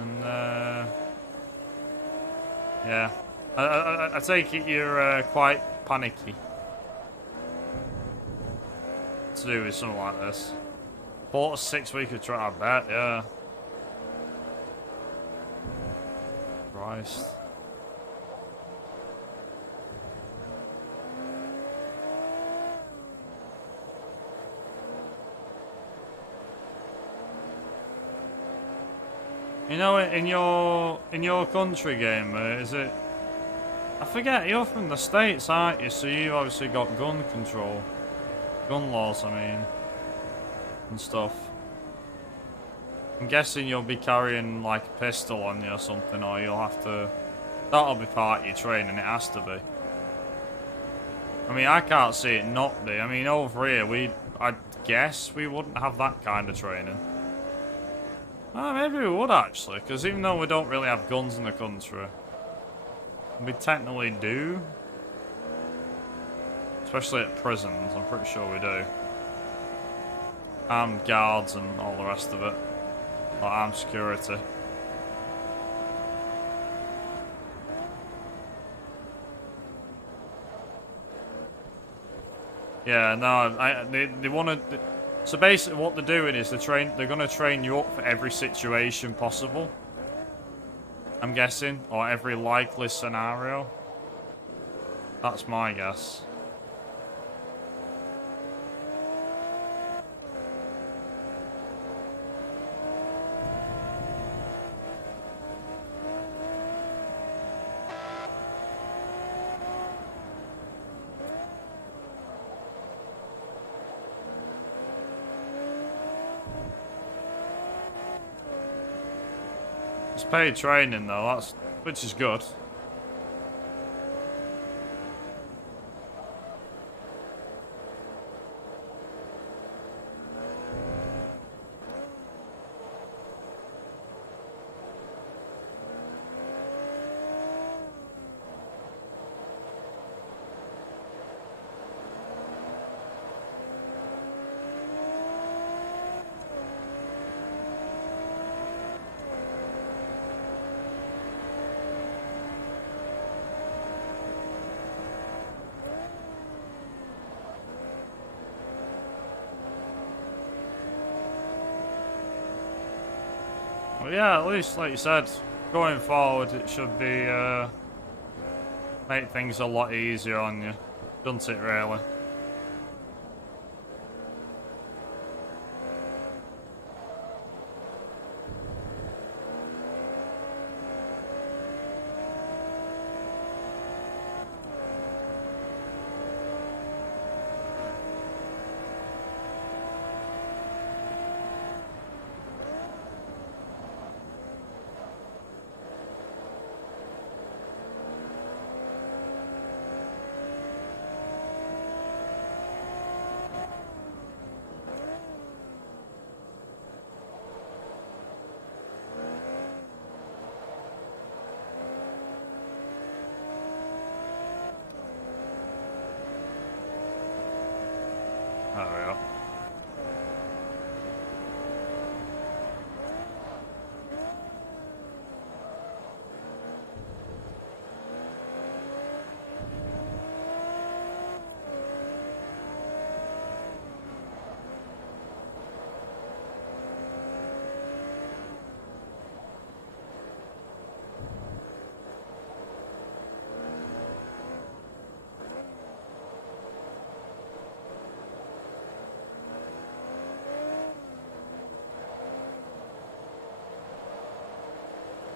And, yeah. I take it you're quite panicky to do with something like this. 4 to 6 weeks of trial, I bet, yeah. Christ. You know, in your country, gamer, is it? I forget. You're from the States, aren't you? So you obviously got gun control, gun laws. I mean, and stuff. I'm guessing you'll be carrying like a pistol on you or something, or you'll have to. That'll be part of your training. It has to be. I mean, I can't see it not be. I mean, over here, I guess we wouldn't have that kind of training. Maybe we would actually, because even though we don't really have guns in the country, we technically do. Especially at prisons, I'm pretty sure we do. Armed guards and all the rest of it. Like armed security. Yeah, no, they want to. So basically, what they're doing is they're going to train you up for every situation possible. I'm guessing, or every likely scenario. That's my guess. It's paid training though, which is good. Well, yeah, at least, like you said, going forward, it should be, make things a lot easier on you, doesn't it, really?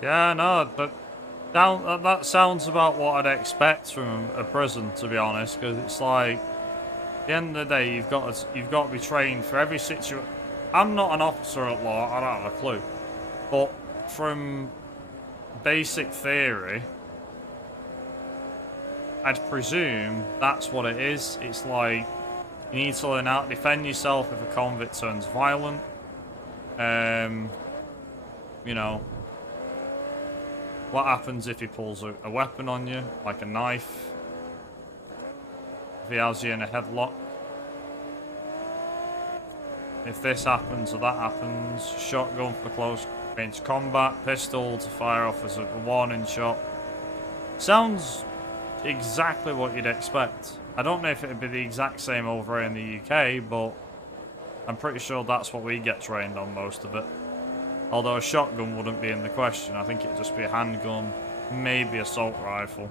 Yeah, no, but that sounds about what I'd expect from a prison, to be honest, because it's like, at the end of the day, you've got to be trained for every situation. I'm not an officer at law, I don't have a clue, but from basic theory, I'd presume that's what it is. It's like, you need to learn how to defend yourself if a convict turns violent. You know, what happens if he pulls a weapon on you, like a knife? If he has you in a headlock? If this happens or that happens, shotgun for close range combat, pistol to fire off as a warning shot. Sounds exactly what you'd expect. I don't know if it'd be the exact same over here in the UK, but I'm pretty sure that's what we get trained on, most of it. Although a shotgun wouldn't be in the question. I think it'd just be a handgun, maybe assault rifle.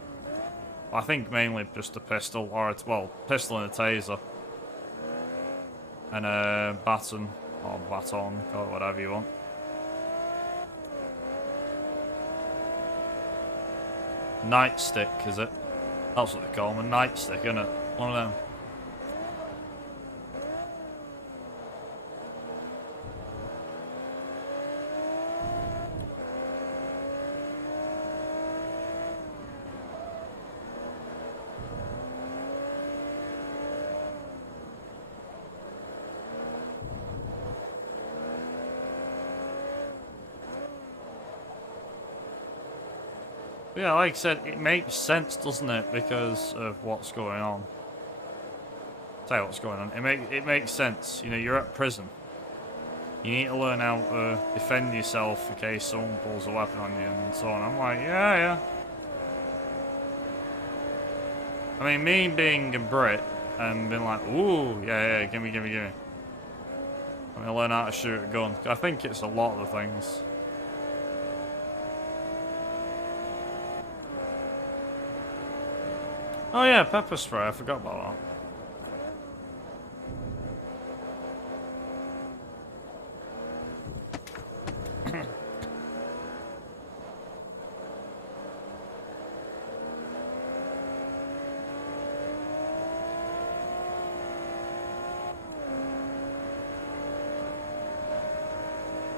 I think mainly just a pistol, or pistol and a taser. And a baton, or baton, call it whatever you want. Nightstick, is it? That's what they call them, a nightstick, isn't it? One of them. Yeah, like I said, it makes sense, doesn't it, because of what's going on. Tell you what's going on. It makes sense. You know, you're at prison. You need to learn how to defend yourself in case someone pulls a weapon on you and so on. I'm like, yeah. I mean, me being a Brit and being like, ooh, yeah, gimme. I'm gonna learn how to shoot a gun. I think it's a lot of the things. Oh yeah, pepper spray, I forgot about that.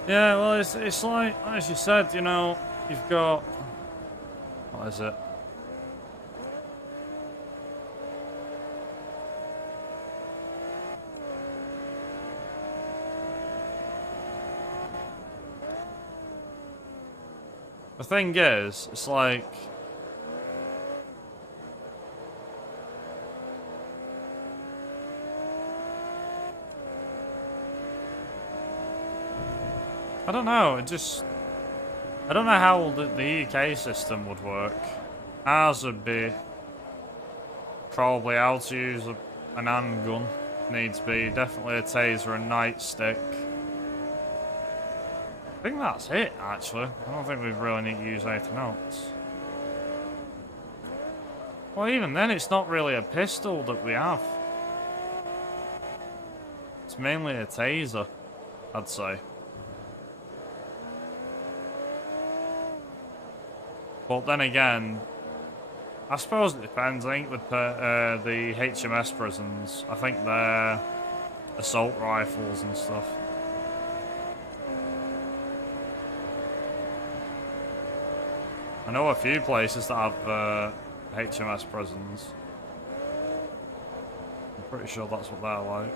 Yeah, well, it's like, as you said, you know, you've got, what is it? The thing is, it's like, I don't know, I don't know how the UK system would work. Ours would be probably how to use an handgun, needs be, definitely a taser, a nightstick. I think that's it, actually. I don't think we really need to use anything else. Well, even then, it's not really a pistol that we have. It's mainly a taser, I'd say. But then again, I suppose it depends. I think with the HMS prisons, I think they're assault rifles and stuff. I know a few places that have HMS prisons. I'm pretty sure that's what they're like.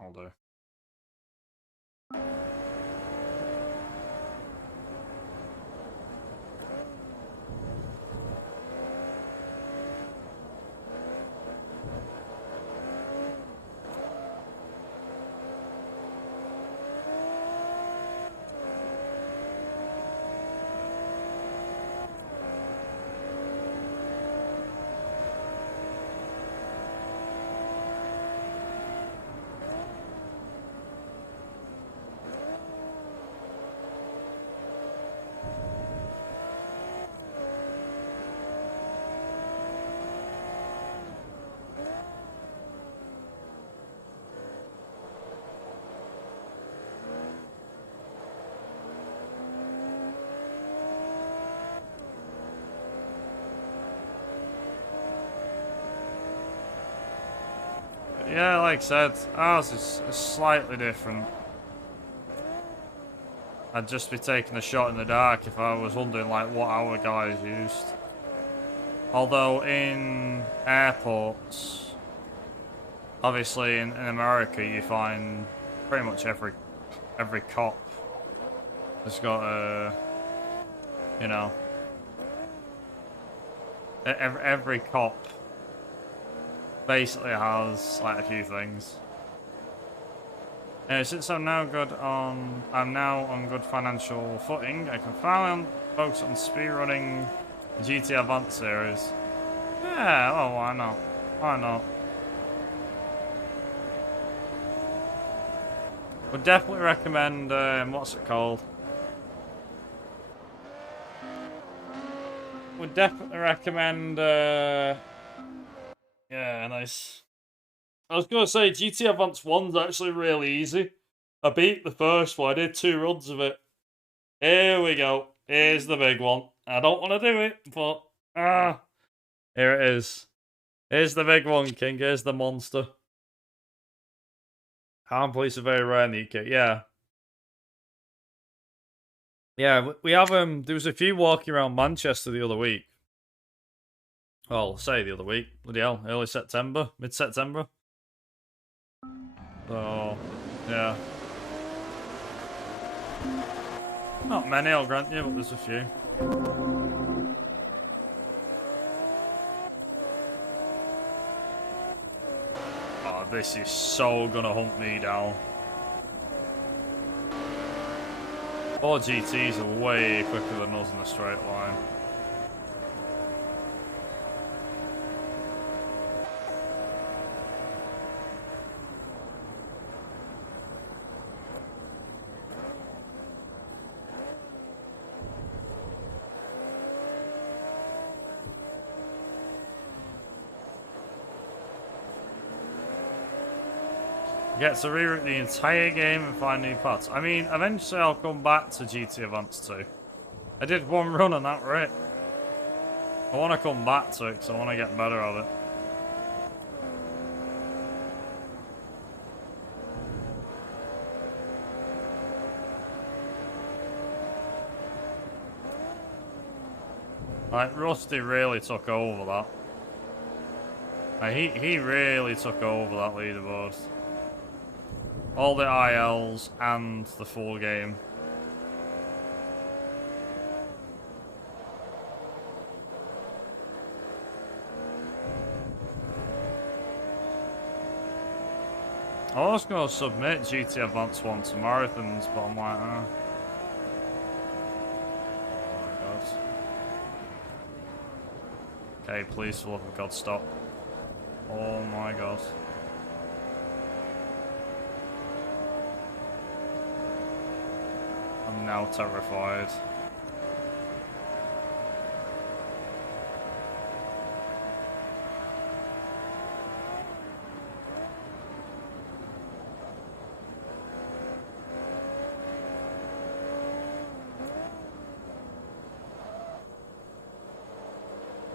I'll do. Yeah, like I said, ours is slightly different. I'd just be taking a shot in the dark if I was wondering like what our guys used. Although in airports, obviously in America, you find pretty much every cop has got a, you know, every cop basically has like a few things. Since I'm now on good financial footing, I can finally focus on speedrunning the GT Advance series. Yeah, well, why not? Why not? Would definitely recommend, what's it called? Would definitely recommend, yeah, nice. I was going to say, GT Advance 1's actually really easy. I beat the first one, I did 2 runs of it. Here we go. Here's the big one. I don't want to do it, but, here it is. Here's the big one, King. Here's the monster. Harm police are very rare in the UK, yeah. Yeah, we have, there was a few walking around Manchester the other week. Well, say the other week. Bloody hell, early September, mid-September. So, yeah. Not many, I'll grant you, but there's a few. Oh, this is so gonna hunt me down. 4 GTs are way quicker than us in a straight line. Get to reroute the entire game and find new parts. I mean, eventually I'll come back to GT Advance 2. I did one run on that rate. I want to come back to it because I want to get better at it. Like, Rusty really took over that. Like, he really took over that leaderboard. All the ILs and the full game. I was going to submit GT Advance 1 to Marathons, but I'm like, oh my god. Okay, please, for the love of God, stop. Oh my god. I'm now terrified.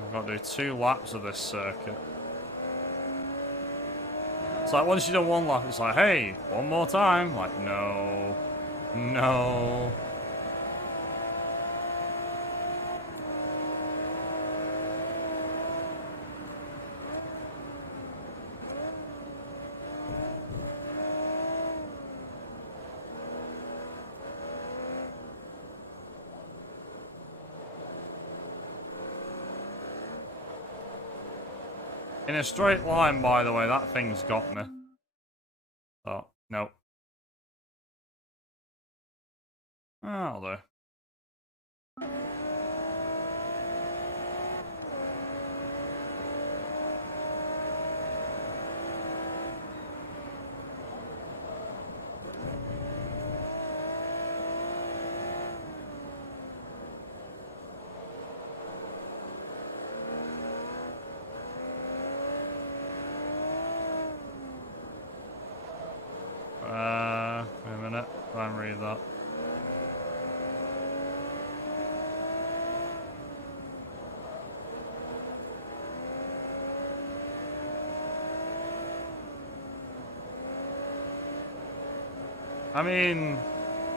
I've got to do 2 laps of this circuit. It's like once you've done 1 lap, it's like, hey, 1 more time. Like, no. No. In a straight line, by the way, that thing's got me. Oh, no. Oh, there. Wait a minute. Try and read that. I mean,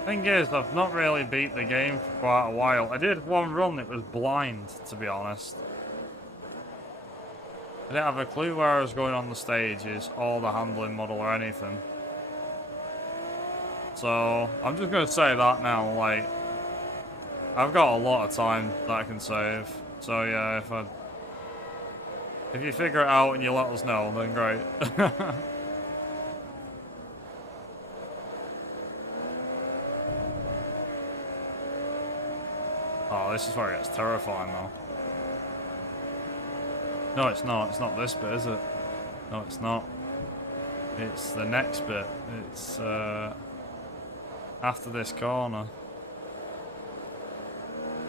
thing is, I've not really beat the game for quite a while. I did one run, it was blind, to be honest. I didn't have a clue where I was going on the stages, or the handling model, or anything. So, I'm just going to say that now, like, I've got a lot of time that I can save. So yeah, if you figure it out and you let us know, then great. Oh, this is where it gets terrifying though. No, it's not. It's not this bit, is it? No, it's not. It's the next bit. It's after this corner.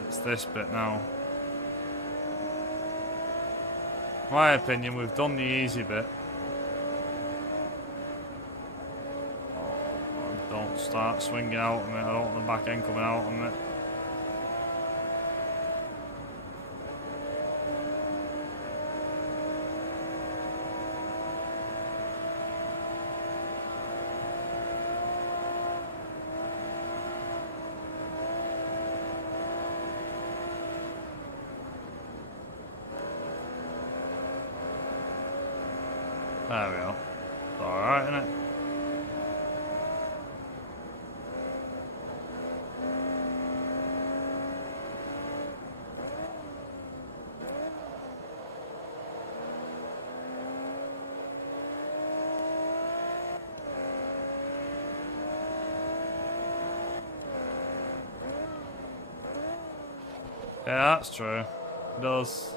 It's this bit now. In my opinion, we've done the easy bit. Oh, don't start swinging out of it. I don't want the back end coming out of it. There we go. It's alright, isn't it? Yeah, that's true. It does.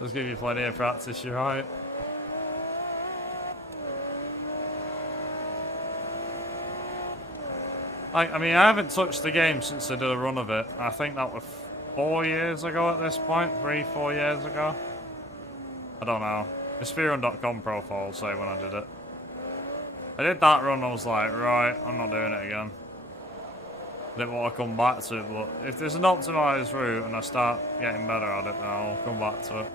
Does give you plenty of practice, you're right. I mean, I haven't touched the game since I did a run of it. I think that was 4 years ago at this point. 3-4 years ago. I don't know. The Speedrun.com profile will say when I did it. I did that run, I was like, right, I'm not doing it again. I didn't want to come back to it, but if there's an optimised route and I start getting better at it, then I'll come back to it.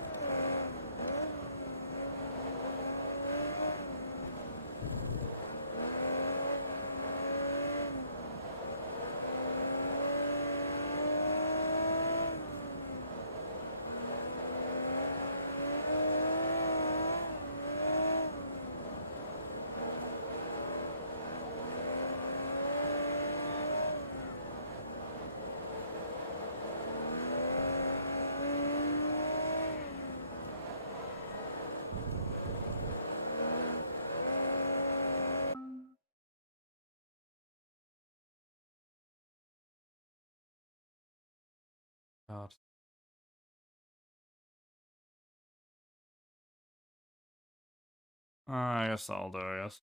God. I guess that'll do, I guess.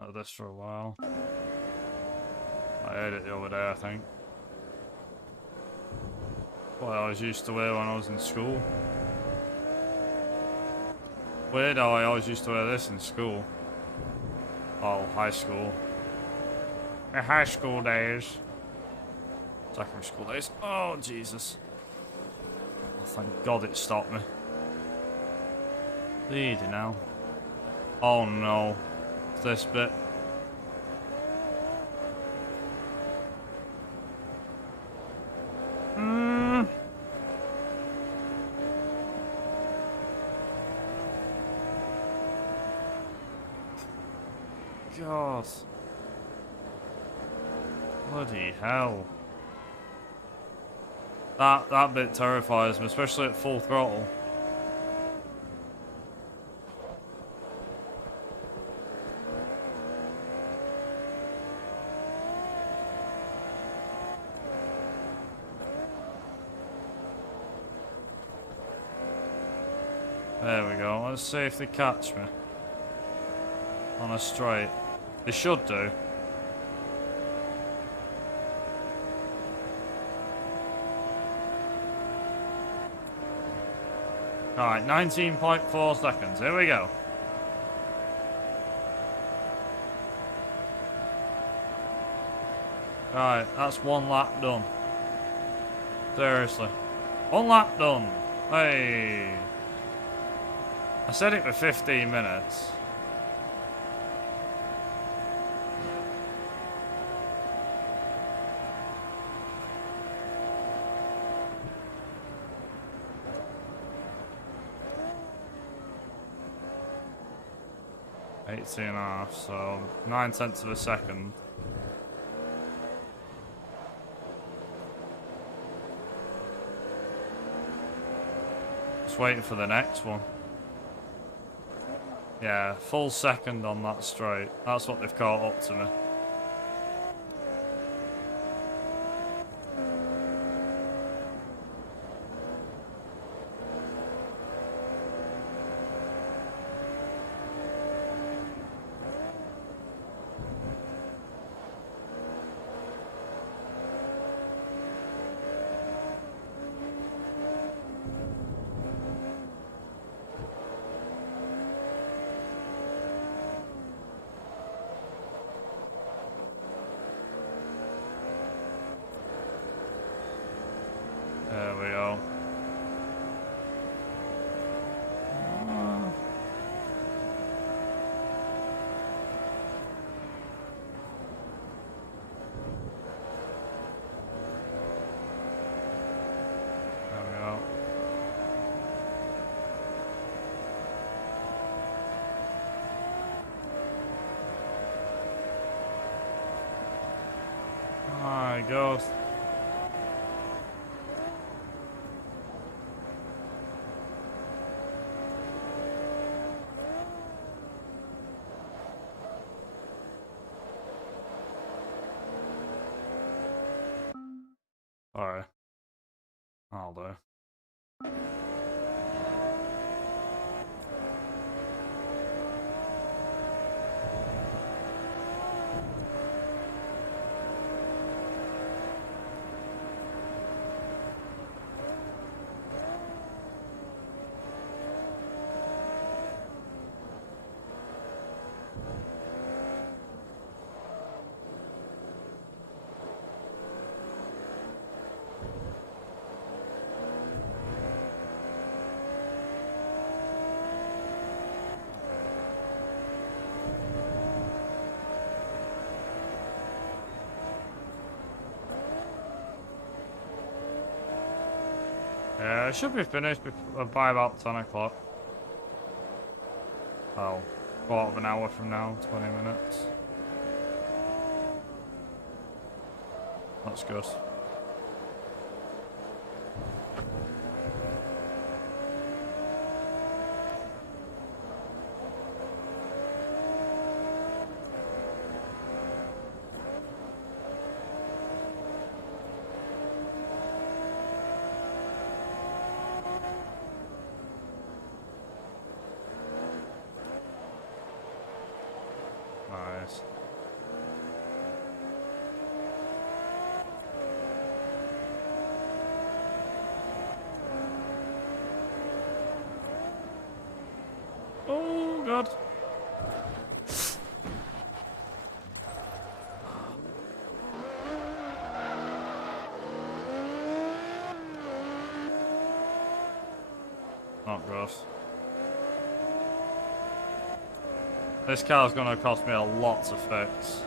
I'll do this for a while. I ate it the other day, I think. What I was used to wear when I was in school. Weird how I always used to wear this in school. Oh, high school. My high school days. Secondary school days. Oh, Jesus. Oh, thank God it stopped me. Bleeding now. Oh no. It's this bit. God. Bloody hell. That bit terrifies me, especially at full throttle. There we go. Let's see if they catch me. On a straight. They should do. Alright, 19.4 seconds. Here we go. Alright, that's one lap done. Seriously. One lap done. Hey. I said it for 15 minutes. 18.5, so 9/10 of a second. Just waiting for the next one. Yeah, full second on that straight. That's what they've caught up to me. There we go. There we go. My God. Alright. I'll do. Yeah, it should be finished by about 10 o'clock. Well, quarter of an hour from now, 20 minutes. That's good. Nice. Oh, God. Not good. This car's gonna cost me a lot to fix.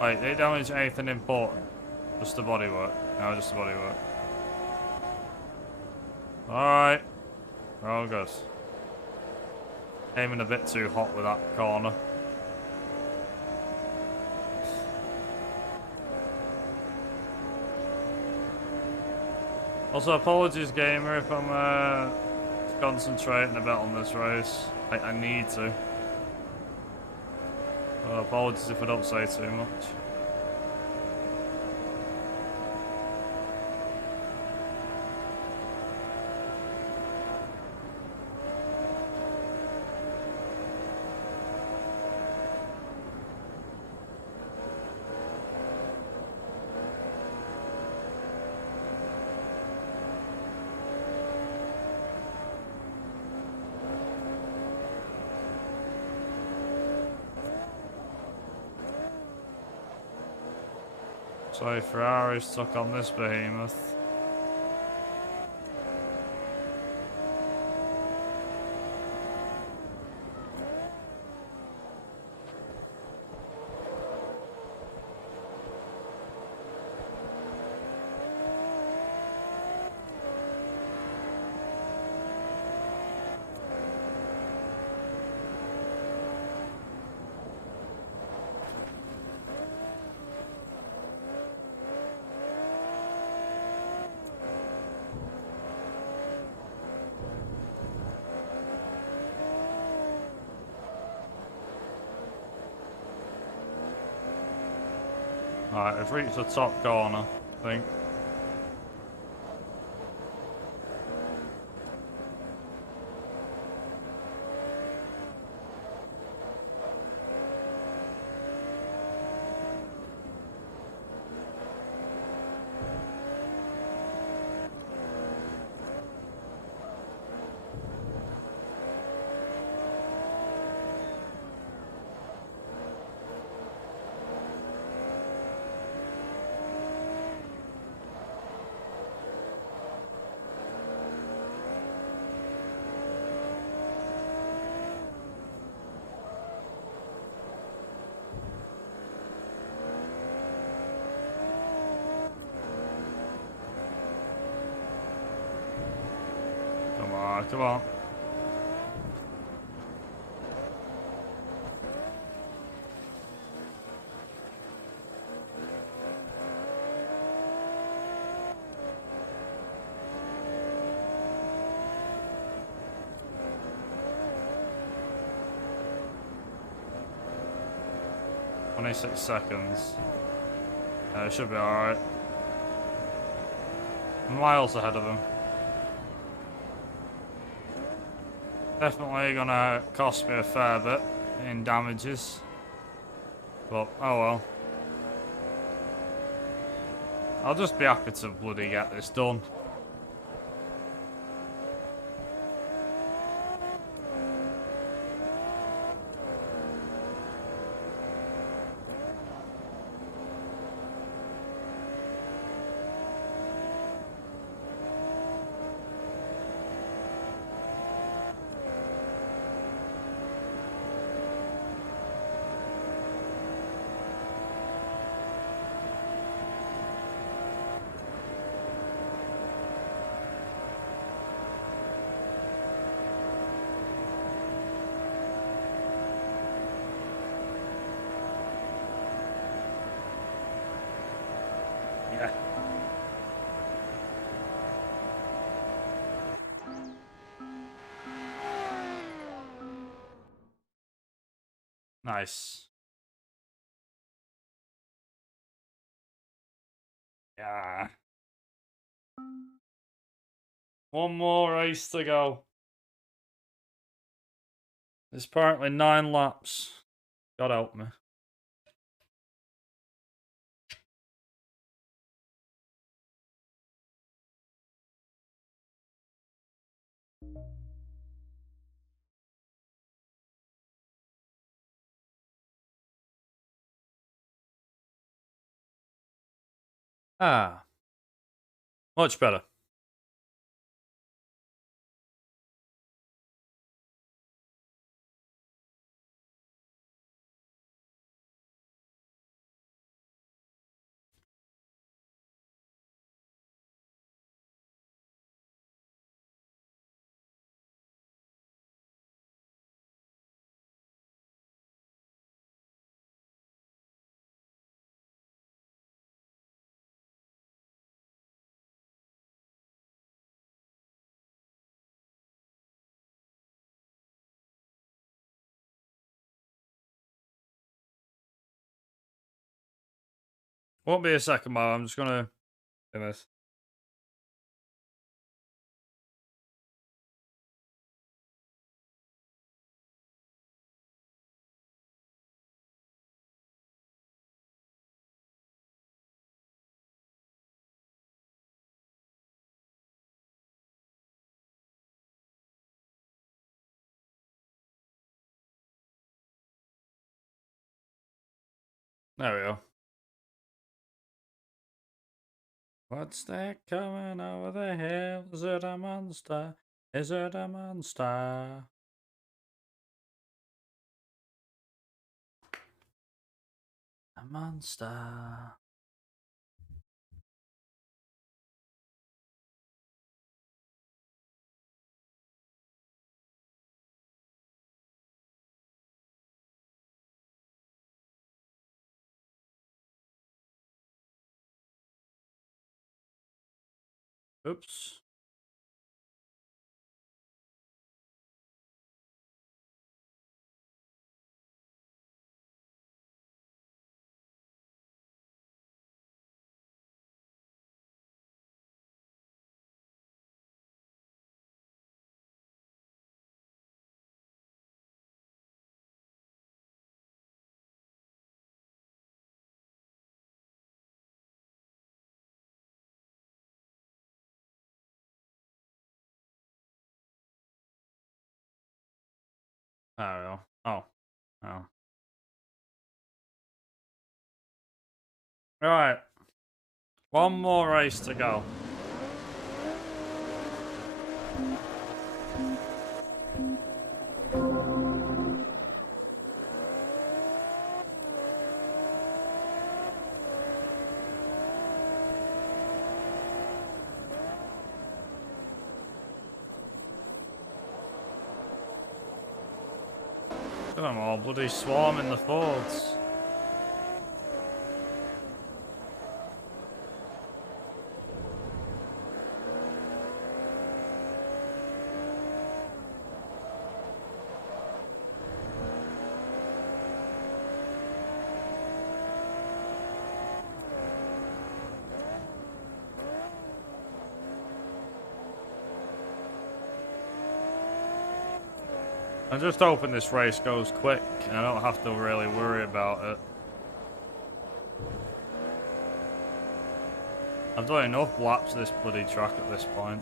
Wait, they damage anything important? Just the bodywork? No, just the bodywork. Alright. We're all good. Aiming a bit too hot with that corner. Also, apologies, gamer, if I'm concentrating a bit on this race. I need to. Apologies if I don't say too much. So Ferrari's stuck on this behemoth. Alright, we've reached the top corner, I think. Come on, come on. "26 seconds. It should be alright. Miles ahead of him. Definitely gonna cost me a fair bit in damages. But, oh well. I'll just be happy to bloody get this done. Yeah. Nice. Yeah. One more race to go. There's apparently 9 laps. God help me. Ah. Much better. Won't be a second, Bob. I'm just gonna do this. There we go. What's that coming over the hill? Is it a monster? Is it a monster? A monster. Oops. There we go. Oh. Oh. Right. One more race to go. Look at them all bloody swarming the Fords. I'm just hoping this race goes quick and I don't have to really worry about it. I've done enough laps this bloody track at this point.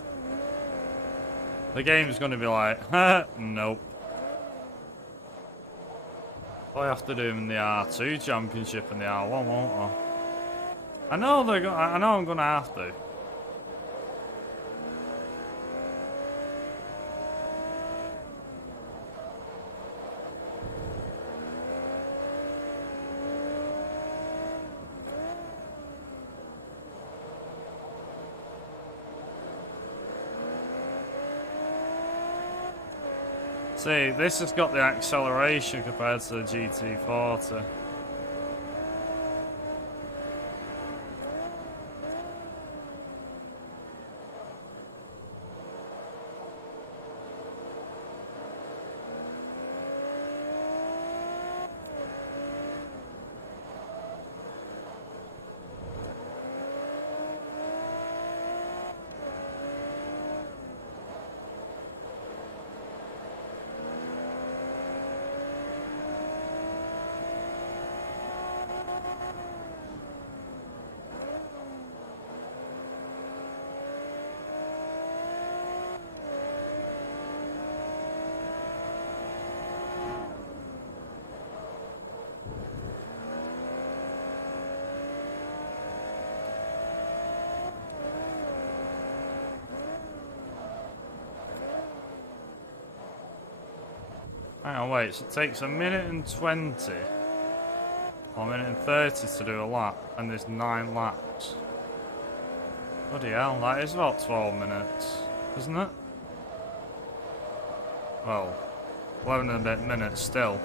The game's going to be like, nope. I have to do them in the R2 Championship and the R1, won't I? I know I'm going to have to. See, this has got the acceleration compared to the GT40. Hang on, wait, so it takes a minute and 20 or a minute and 30 to do a lap, and there's 9 laps. Bloody hell, that is about 12 minutes, isn't it? Well, 11 and a bit minutes still.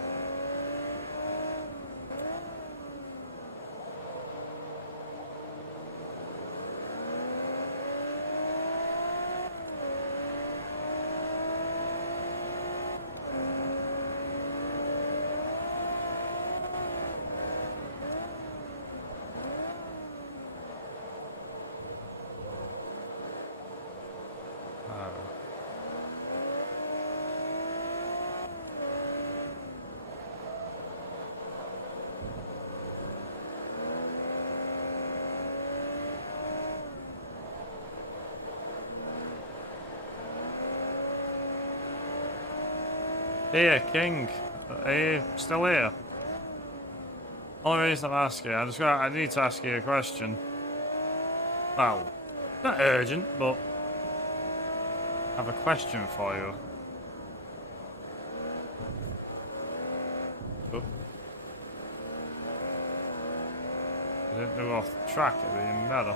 Here, King. Are you still here? Only reason I'm asking, I need to ask you a question. Well, not urgent, but I have a question for you. Oh. I didn't go off the track, it'd be even better.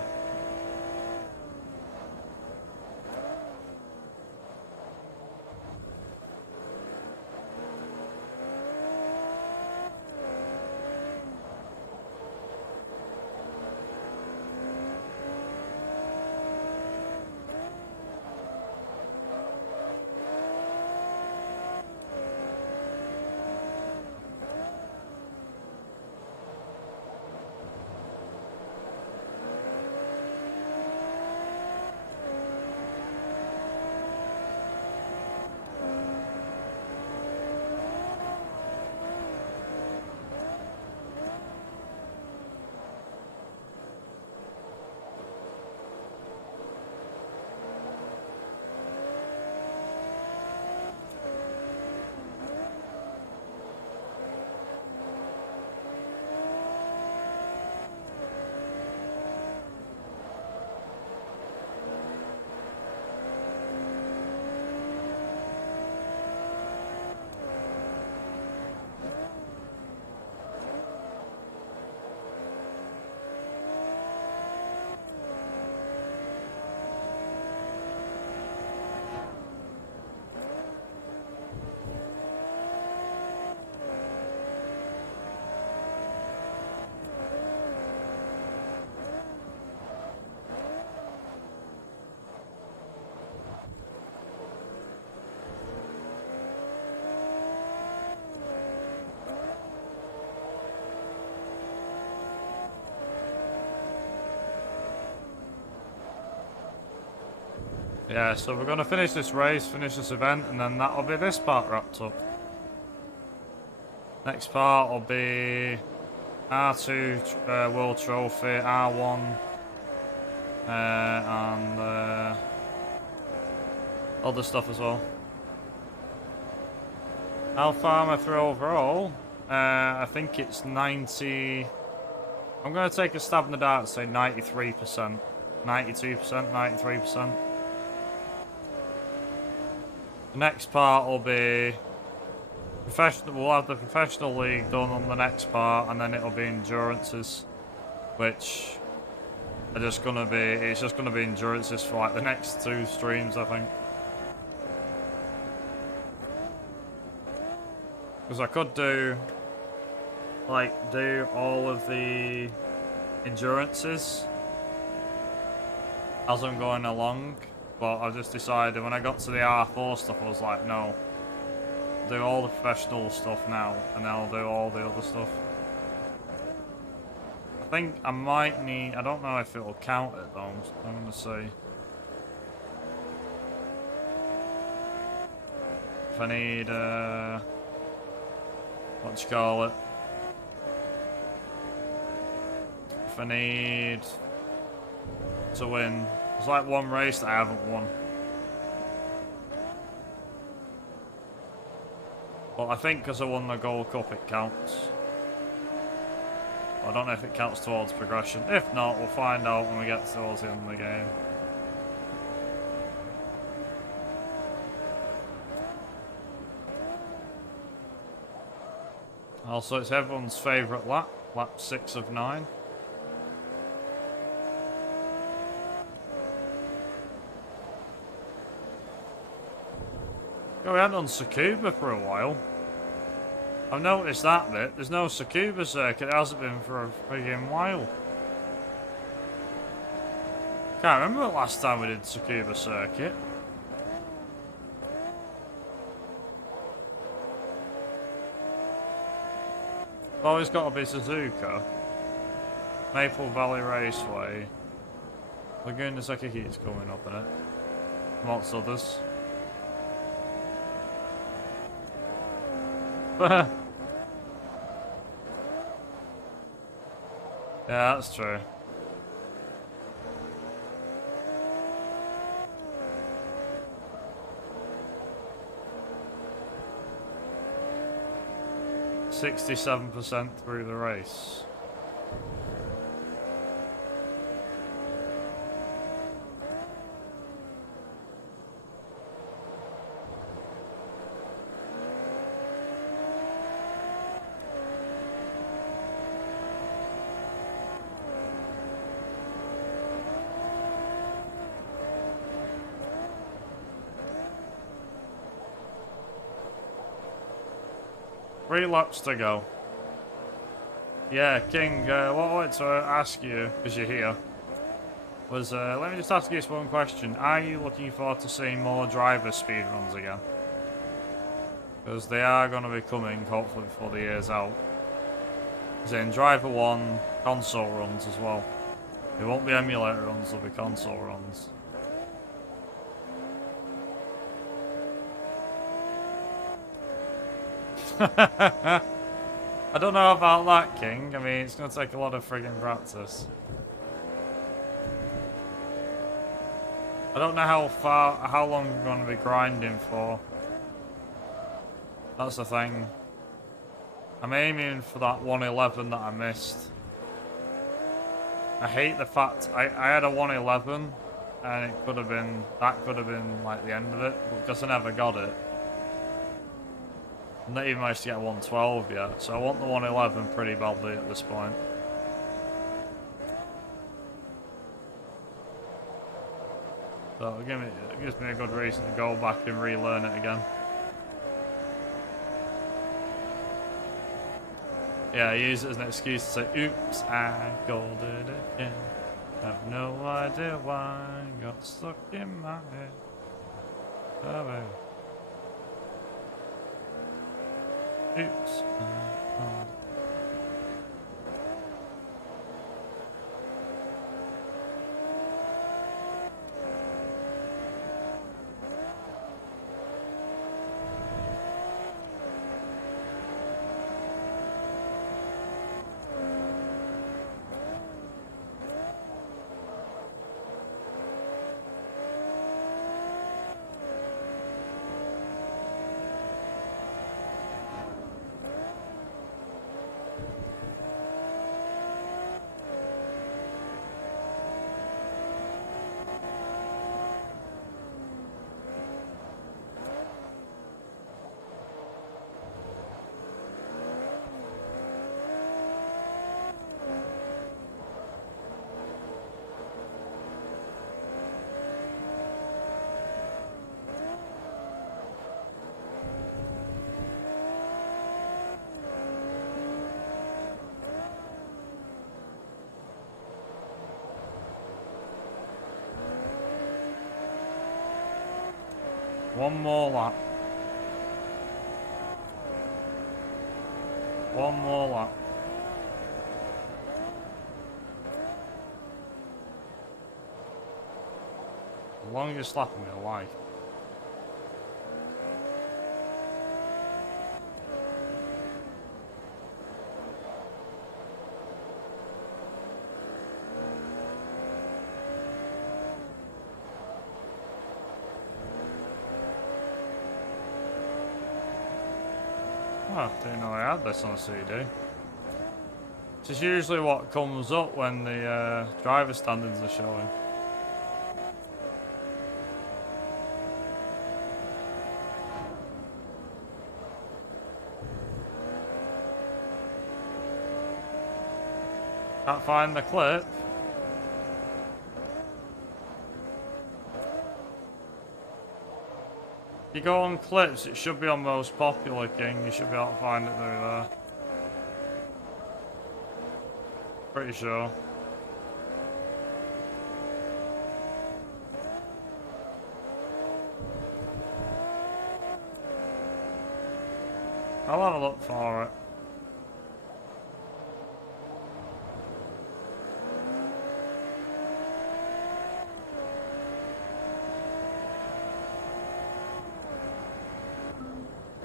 Yeah, so we're going to finish this race, finish this event, and then that'll be this part wrapped up. Next part will be R2 World Trophy, R1, and other stuff as well. How far am I through overall? I think it's 90... I'm going to take a stab in the dark and say 93%. 92%, 93%. The next part will be... We'll have the professional league done on the next part, and then it'll be endurances, which are just gonna be, it's just gonna be endurances for like the next 2 streams, I think. Because I could do all of the endurances as I'm going along, but I just decided when I got to the R4 stuff, I was like, no. Do all the professional stuff now, and then I'll do all the other stuff. I think I might need... I don't know if it'll count it though, I'm gonna see. If I need, what do you call it? If I need to win... There's like one race that I haven't won. But I think because I won the Gold Cup it counts. I don't know if it counts towards progression. If not, we'll find out when we get towards the end of the game. Also, it's everyone's favourite lap. Lap 6 of 9. Oh, we hadn't done Tsukuba for a while. I've noticed that bit. There's no Tsukuba circuit. It hasn't been for a friggin' while. Can't remember the last time we did Tsukuba circuit. It's always got to be Suzuka. Maple Valley Raceway. Laguna Seki's coming up in it. Lots others. Yeah, that's true. %67% through the race. Three laps to go. Yeah, King, what I wanted to ask you, because you're here, was, let me just ask you this one question. Are you looking forward to seeing more driver speedruns again? Because they are going to be coming, hopefully, before the year's out. As in, Driver 1, console runs as well. It won't be emulator runs, they'll be console runs. I don't know about that, King. I mean, it's going to take a lot of friggin' practice. I don't know how long we're going to be grinding for. That's the thing. I'm aiming for that 111 that I missed. I hate the fact I had a 111 and that could have been like the end of it, but because I never got it. I'm not even managed to get 112 yet, so I want the 111 pretty badly at this point. So it gives me a good reason to go back and relearn it again. Yeah, I use it as an excuse to say, oops, I called it again. Have no idea why I got stuck in my head. Oh, baby. Oops. One more lap. One more lap. Longest lap of my life. Oh, didn't know I had this on CD. This is usually what comes up when the driver standings are showing. Can't find the clip. If you go on clips, it should be on most popular, King. You should be able to find it through there. Pretty sure. I'll have a look for it.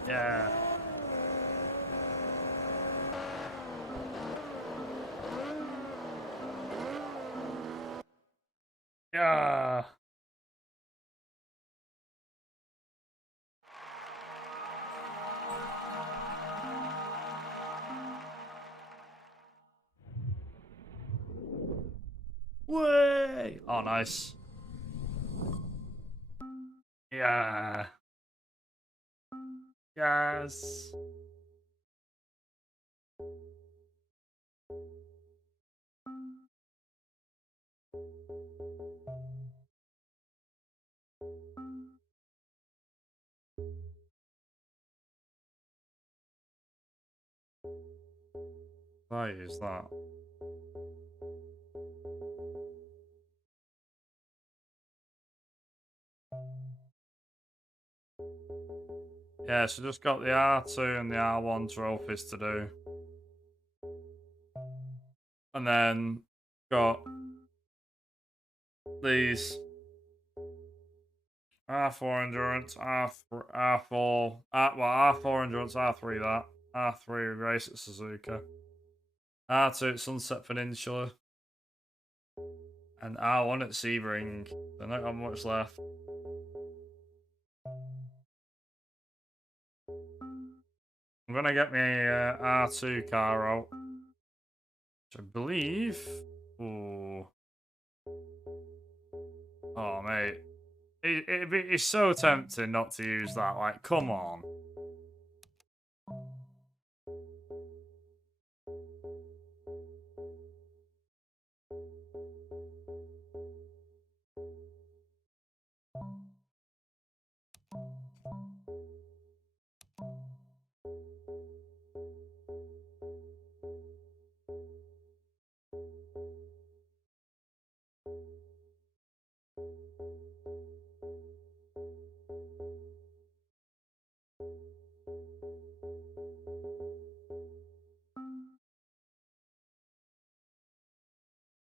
Yeah. Yeah. Way. Oh, nice. Yeah. Yes. Why is that? Yeah, so just got the R2 and the R1 trophies to do. And then got these R4 endurance, R4, R4 endurance, R3 that, R3 race at Suzuka, R2 at Sunset Peninsula, and R1 at Sebring. I don't have much left. I'm gonna get me a R2 car out, which I believe. Ooh. Oh mate, it's so tempting not to use that. Like, come on.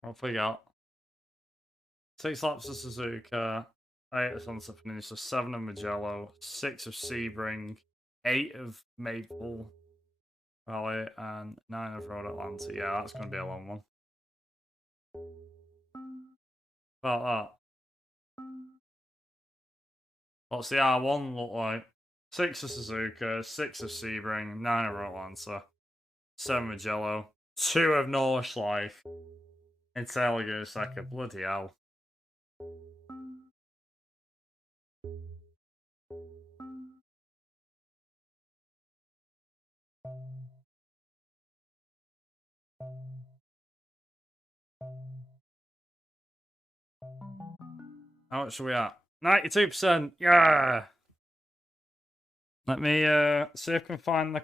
I'll figure out. 6 laps of Suzuka, 8 of Sunset Peninsula, 7 of Magello, 6 of Sebring, 8 of Maple Valley, and 9 of Road Atlanta. Yeah, that's going to be a long one. About that. What's the R1 look like? 6 of Suzuka, 6 of Sebring, 9 of Road Atlanta, 7 of Magello, 2 of Nordschleife, and Taylor second. Bloody hell. How much are we at? 92%. Yeah. Let me see if I can find the